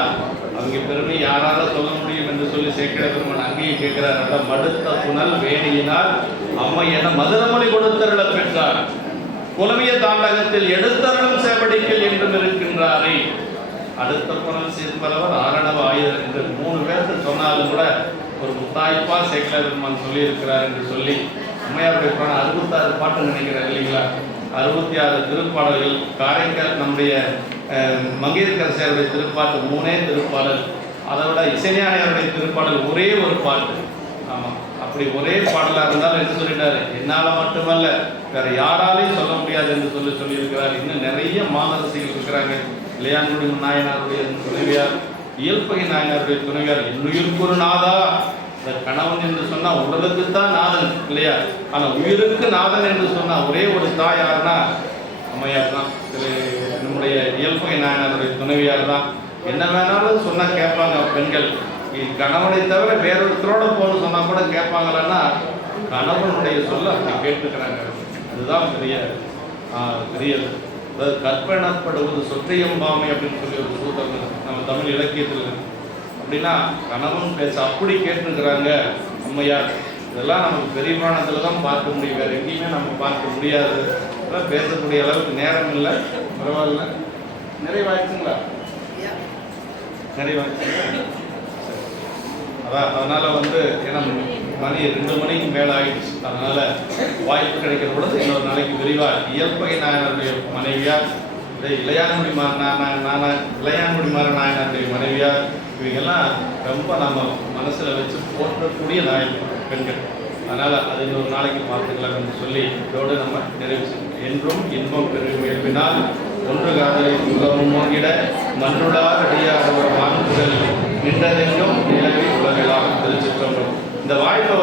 அவங்க பெருமை யாரால சொல்ல முடியும் என்று சொல்லி சேக்கிழ பெருமான் அங்கேயும் கேட்கிறார். மடுத்த புனல் வேணியினால் அம்மை என மதுரமொழி கொடுத்தருள பெற்றார் புலவிய தாண்டகத்தில் எடுத்தருளும் சேவடிக்கல் என்றும் இருக்கின்றாரே அடுத்த புனல் சீர்பரவர் ஆரணவ ஆயுதர் என்று 3 பேருக்கு சொன்னாலும் கூட ஒரு முத்தாய்ப்பா சேக்கிழ பெருமான் சொல்லி இருக்கிறார் என்று சொல்லி அம்மையாருடைய புராணம் 66 பாட்டு நினைக்கிறார் இல்லைங்களா. 66 திருப்பாடல்கள். காரைக்கால் நம்முடைய மங்கையர்கரசியாருடைய திருப்பாட்டு 3 திருப்பாடல், அதை விட இசைஞானியாருடைய திருப்பாடல் ஒரே ஒரு பாட்டு. ஆமாம், அப்படி ஒரே பாடலாக இருந்தாலும் என்ன சொல்லிட்டாரு, என்னால் மட்டுமல்ல வேற யாராலையும் சொல்ல முடியாது என்று சொல்லியிருக்கிறார். இன்னும் நிறைய மாதரசிகள் இருக்கிறாங்க. இளையான்குடி நாயனாருடைய துணைவியார், இயல்பகை நாயனாருடைய துணைவியார், என்னுயிருக்கு ஒரு நாதா. இந்த கணவன் என்று சொன்னா உடலுக்கு தான் நாதன் இல்லையா, ஆனா உயிருக்கு நாதன் என்று சொன்னா ஒரே ஒரு தாய் யாருன்னா அம்மையார் தான். நம்முடைய இயல்பகை நாயனாருடைய துணைவியார் தான். என்ன வேணாலும் சொன்னா கேட்பாங்க பெண்கள். கணவனை தவிர வேறொருத்தரோட போன்னு சொன்னா கூட கேட்பாங்களன்னா கணவனுடைய சொல்ல அப்படி கேட்டுக்கிறாங்க. அதுதான் பெரியது. அதாவது கற்பனப்படுவது சொற்றையம்பாமை அப்படின்னு சொல்லி ஒரு சூத்திரம் நம்ம தமிழ் இலக்கியத்தில் இருக்கு. அப்படின்னா கணவன் பேச அப்படி கேட்டுக்கிறாங்க அம்மையார். இதெல்லாம் நமக்கு பெரிய புராணத்தில் தான் பார்க்க முடியும், வேறு எங்கேயுமே நம்ம பார்க்க முடியாது. அதெல்லாம் பேசக்கூடிய அளவுக்கு நேரம் இல்லை. பரவாயில்ல, நிறைவாயிடுச்சுங்களா? நிறைவாயிடுச்சுங்களா? அதான் அதனால் வந்து ஏன்னா மணி 2 மணிக்கு மேலே ஆகிடுச்சு. அதனால் வாய்ப்பு கிடைக்கிற பொழுது இன்னொரு நாளைக்கு விரிவாக இயல்பகை நாயனருடைய மனைவியார் இளையான்குடி இளையான்குடி நாயனாருடைய மனைவியார் இவங்கெல்லாம் ரொம்ப நம்ம மனசில் வச்சு போற்றக்கூடிய பெண்கள். அதனால் அது இன்னொரு நாளைக்கு பார்த்துக்கலாம்னு சொல்லி இதோடு நம்ம நிறைவு செய்யணும். என்றும் இன்பம் பெருகும் இயல்பினால் ஒன்று காதலை உலகம் மூங்கிட மன்றுடார் அடியாரோட மாண்புகள் நின்றதெங்கும் நிலவி உலகெல்லாம் திருச்சிற்றம்பலம். இந்த வாய்ப்பை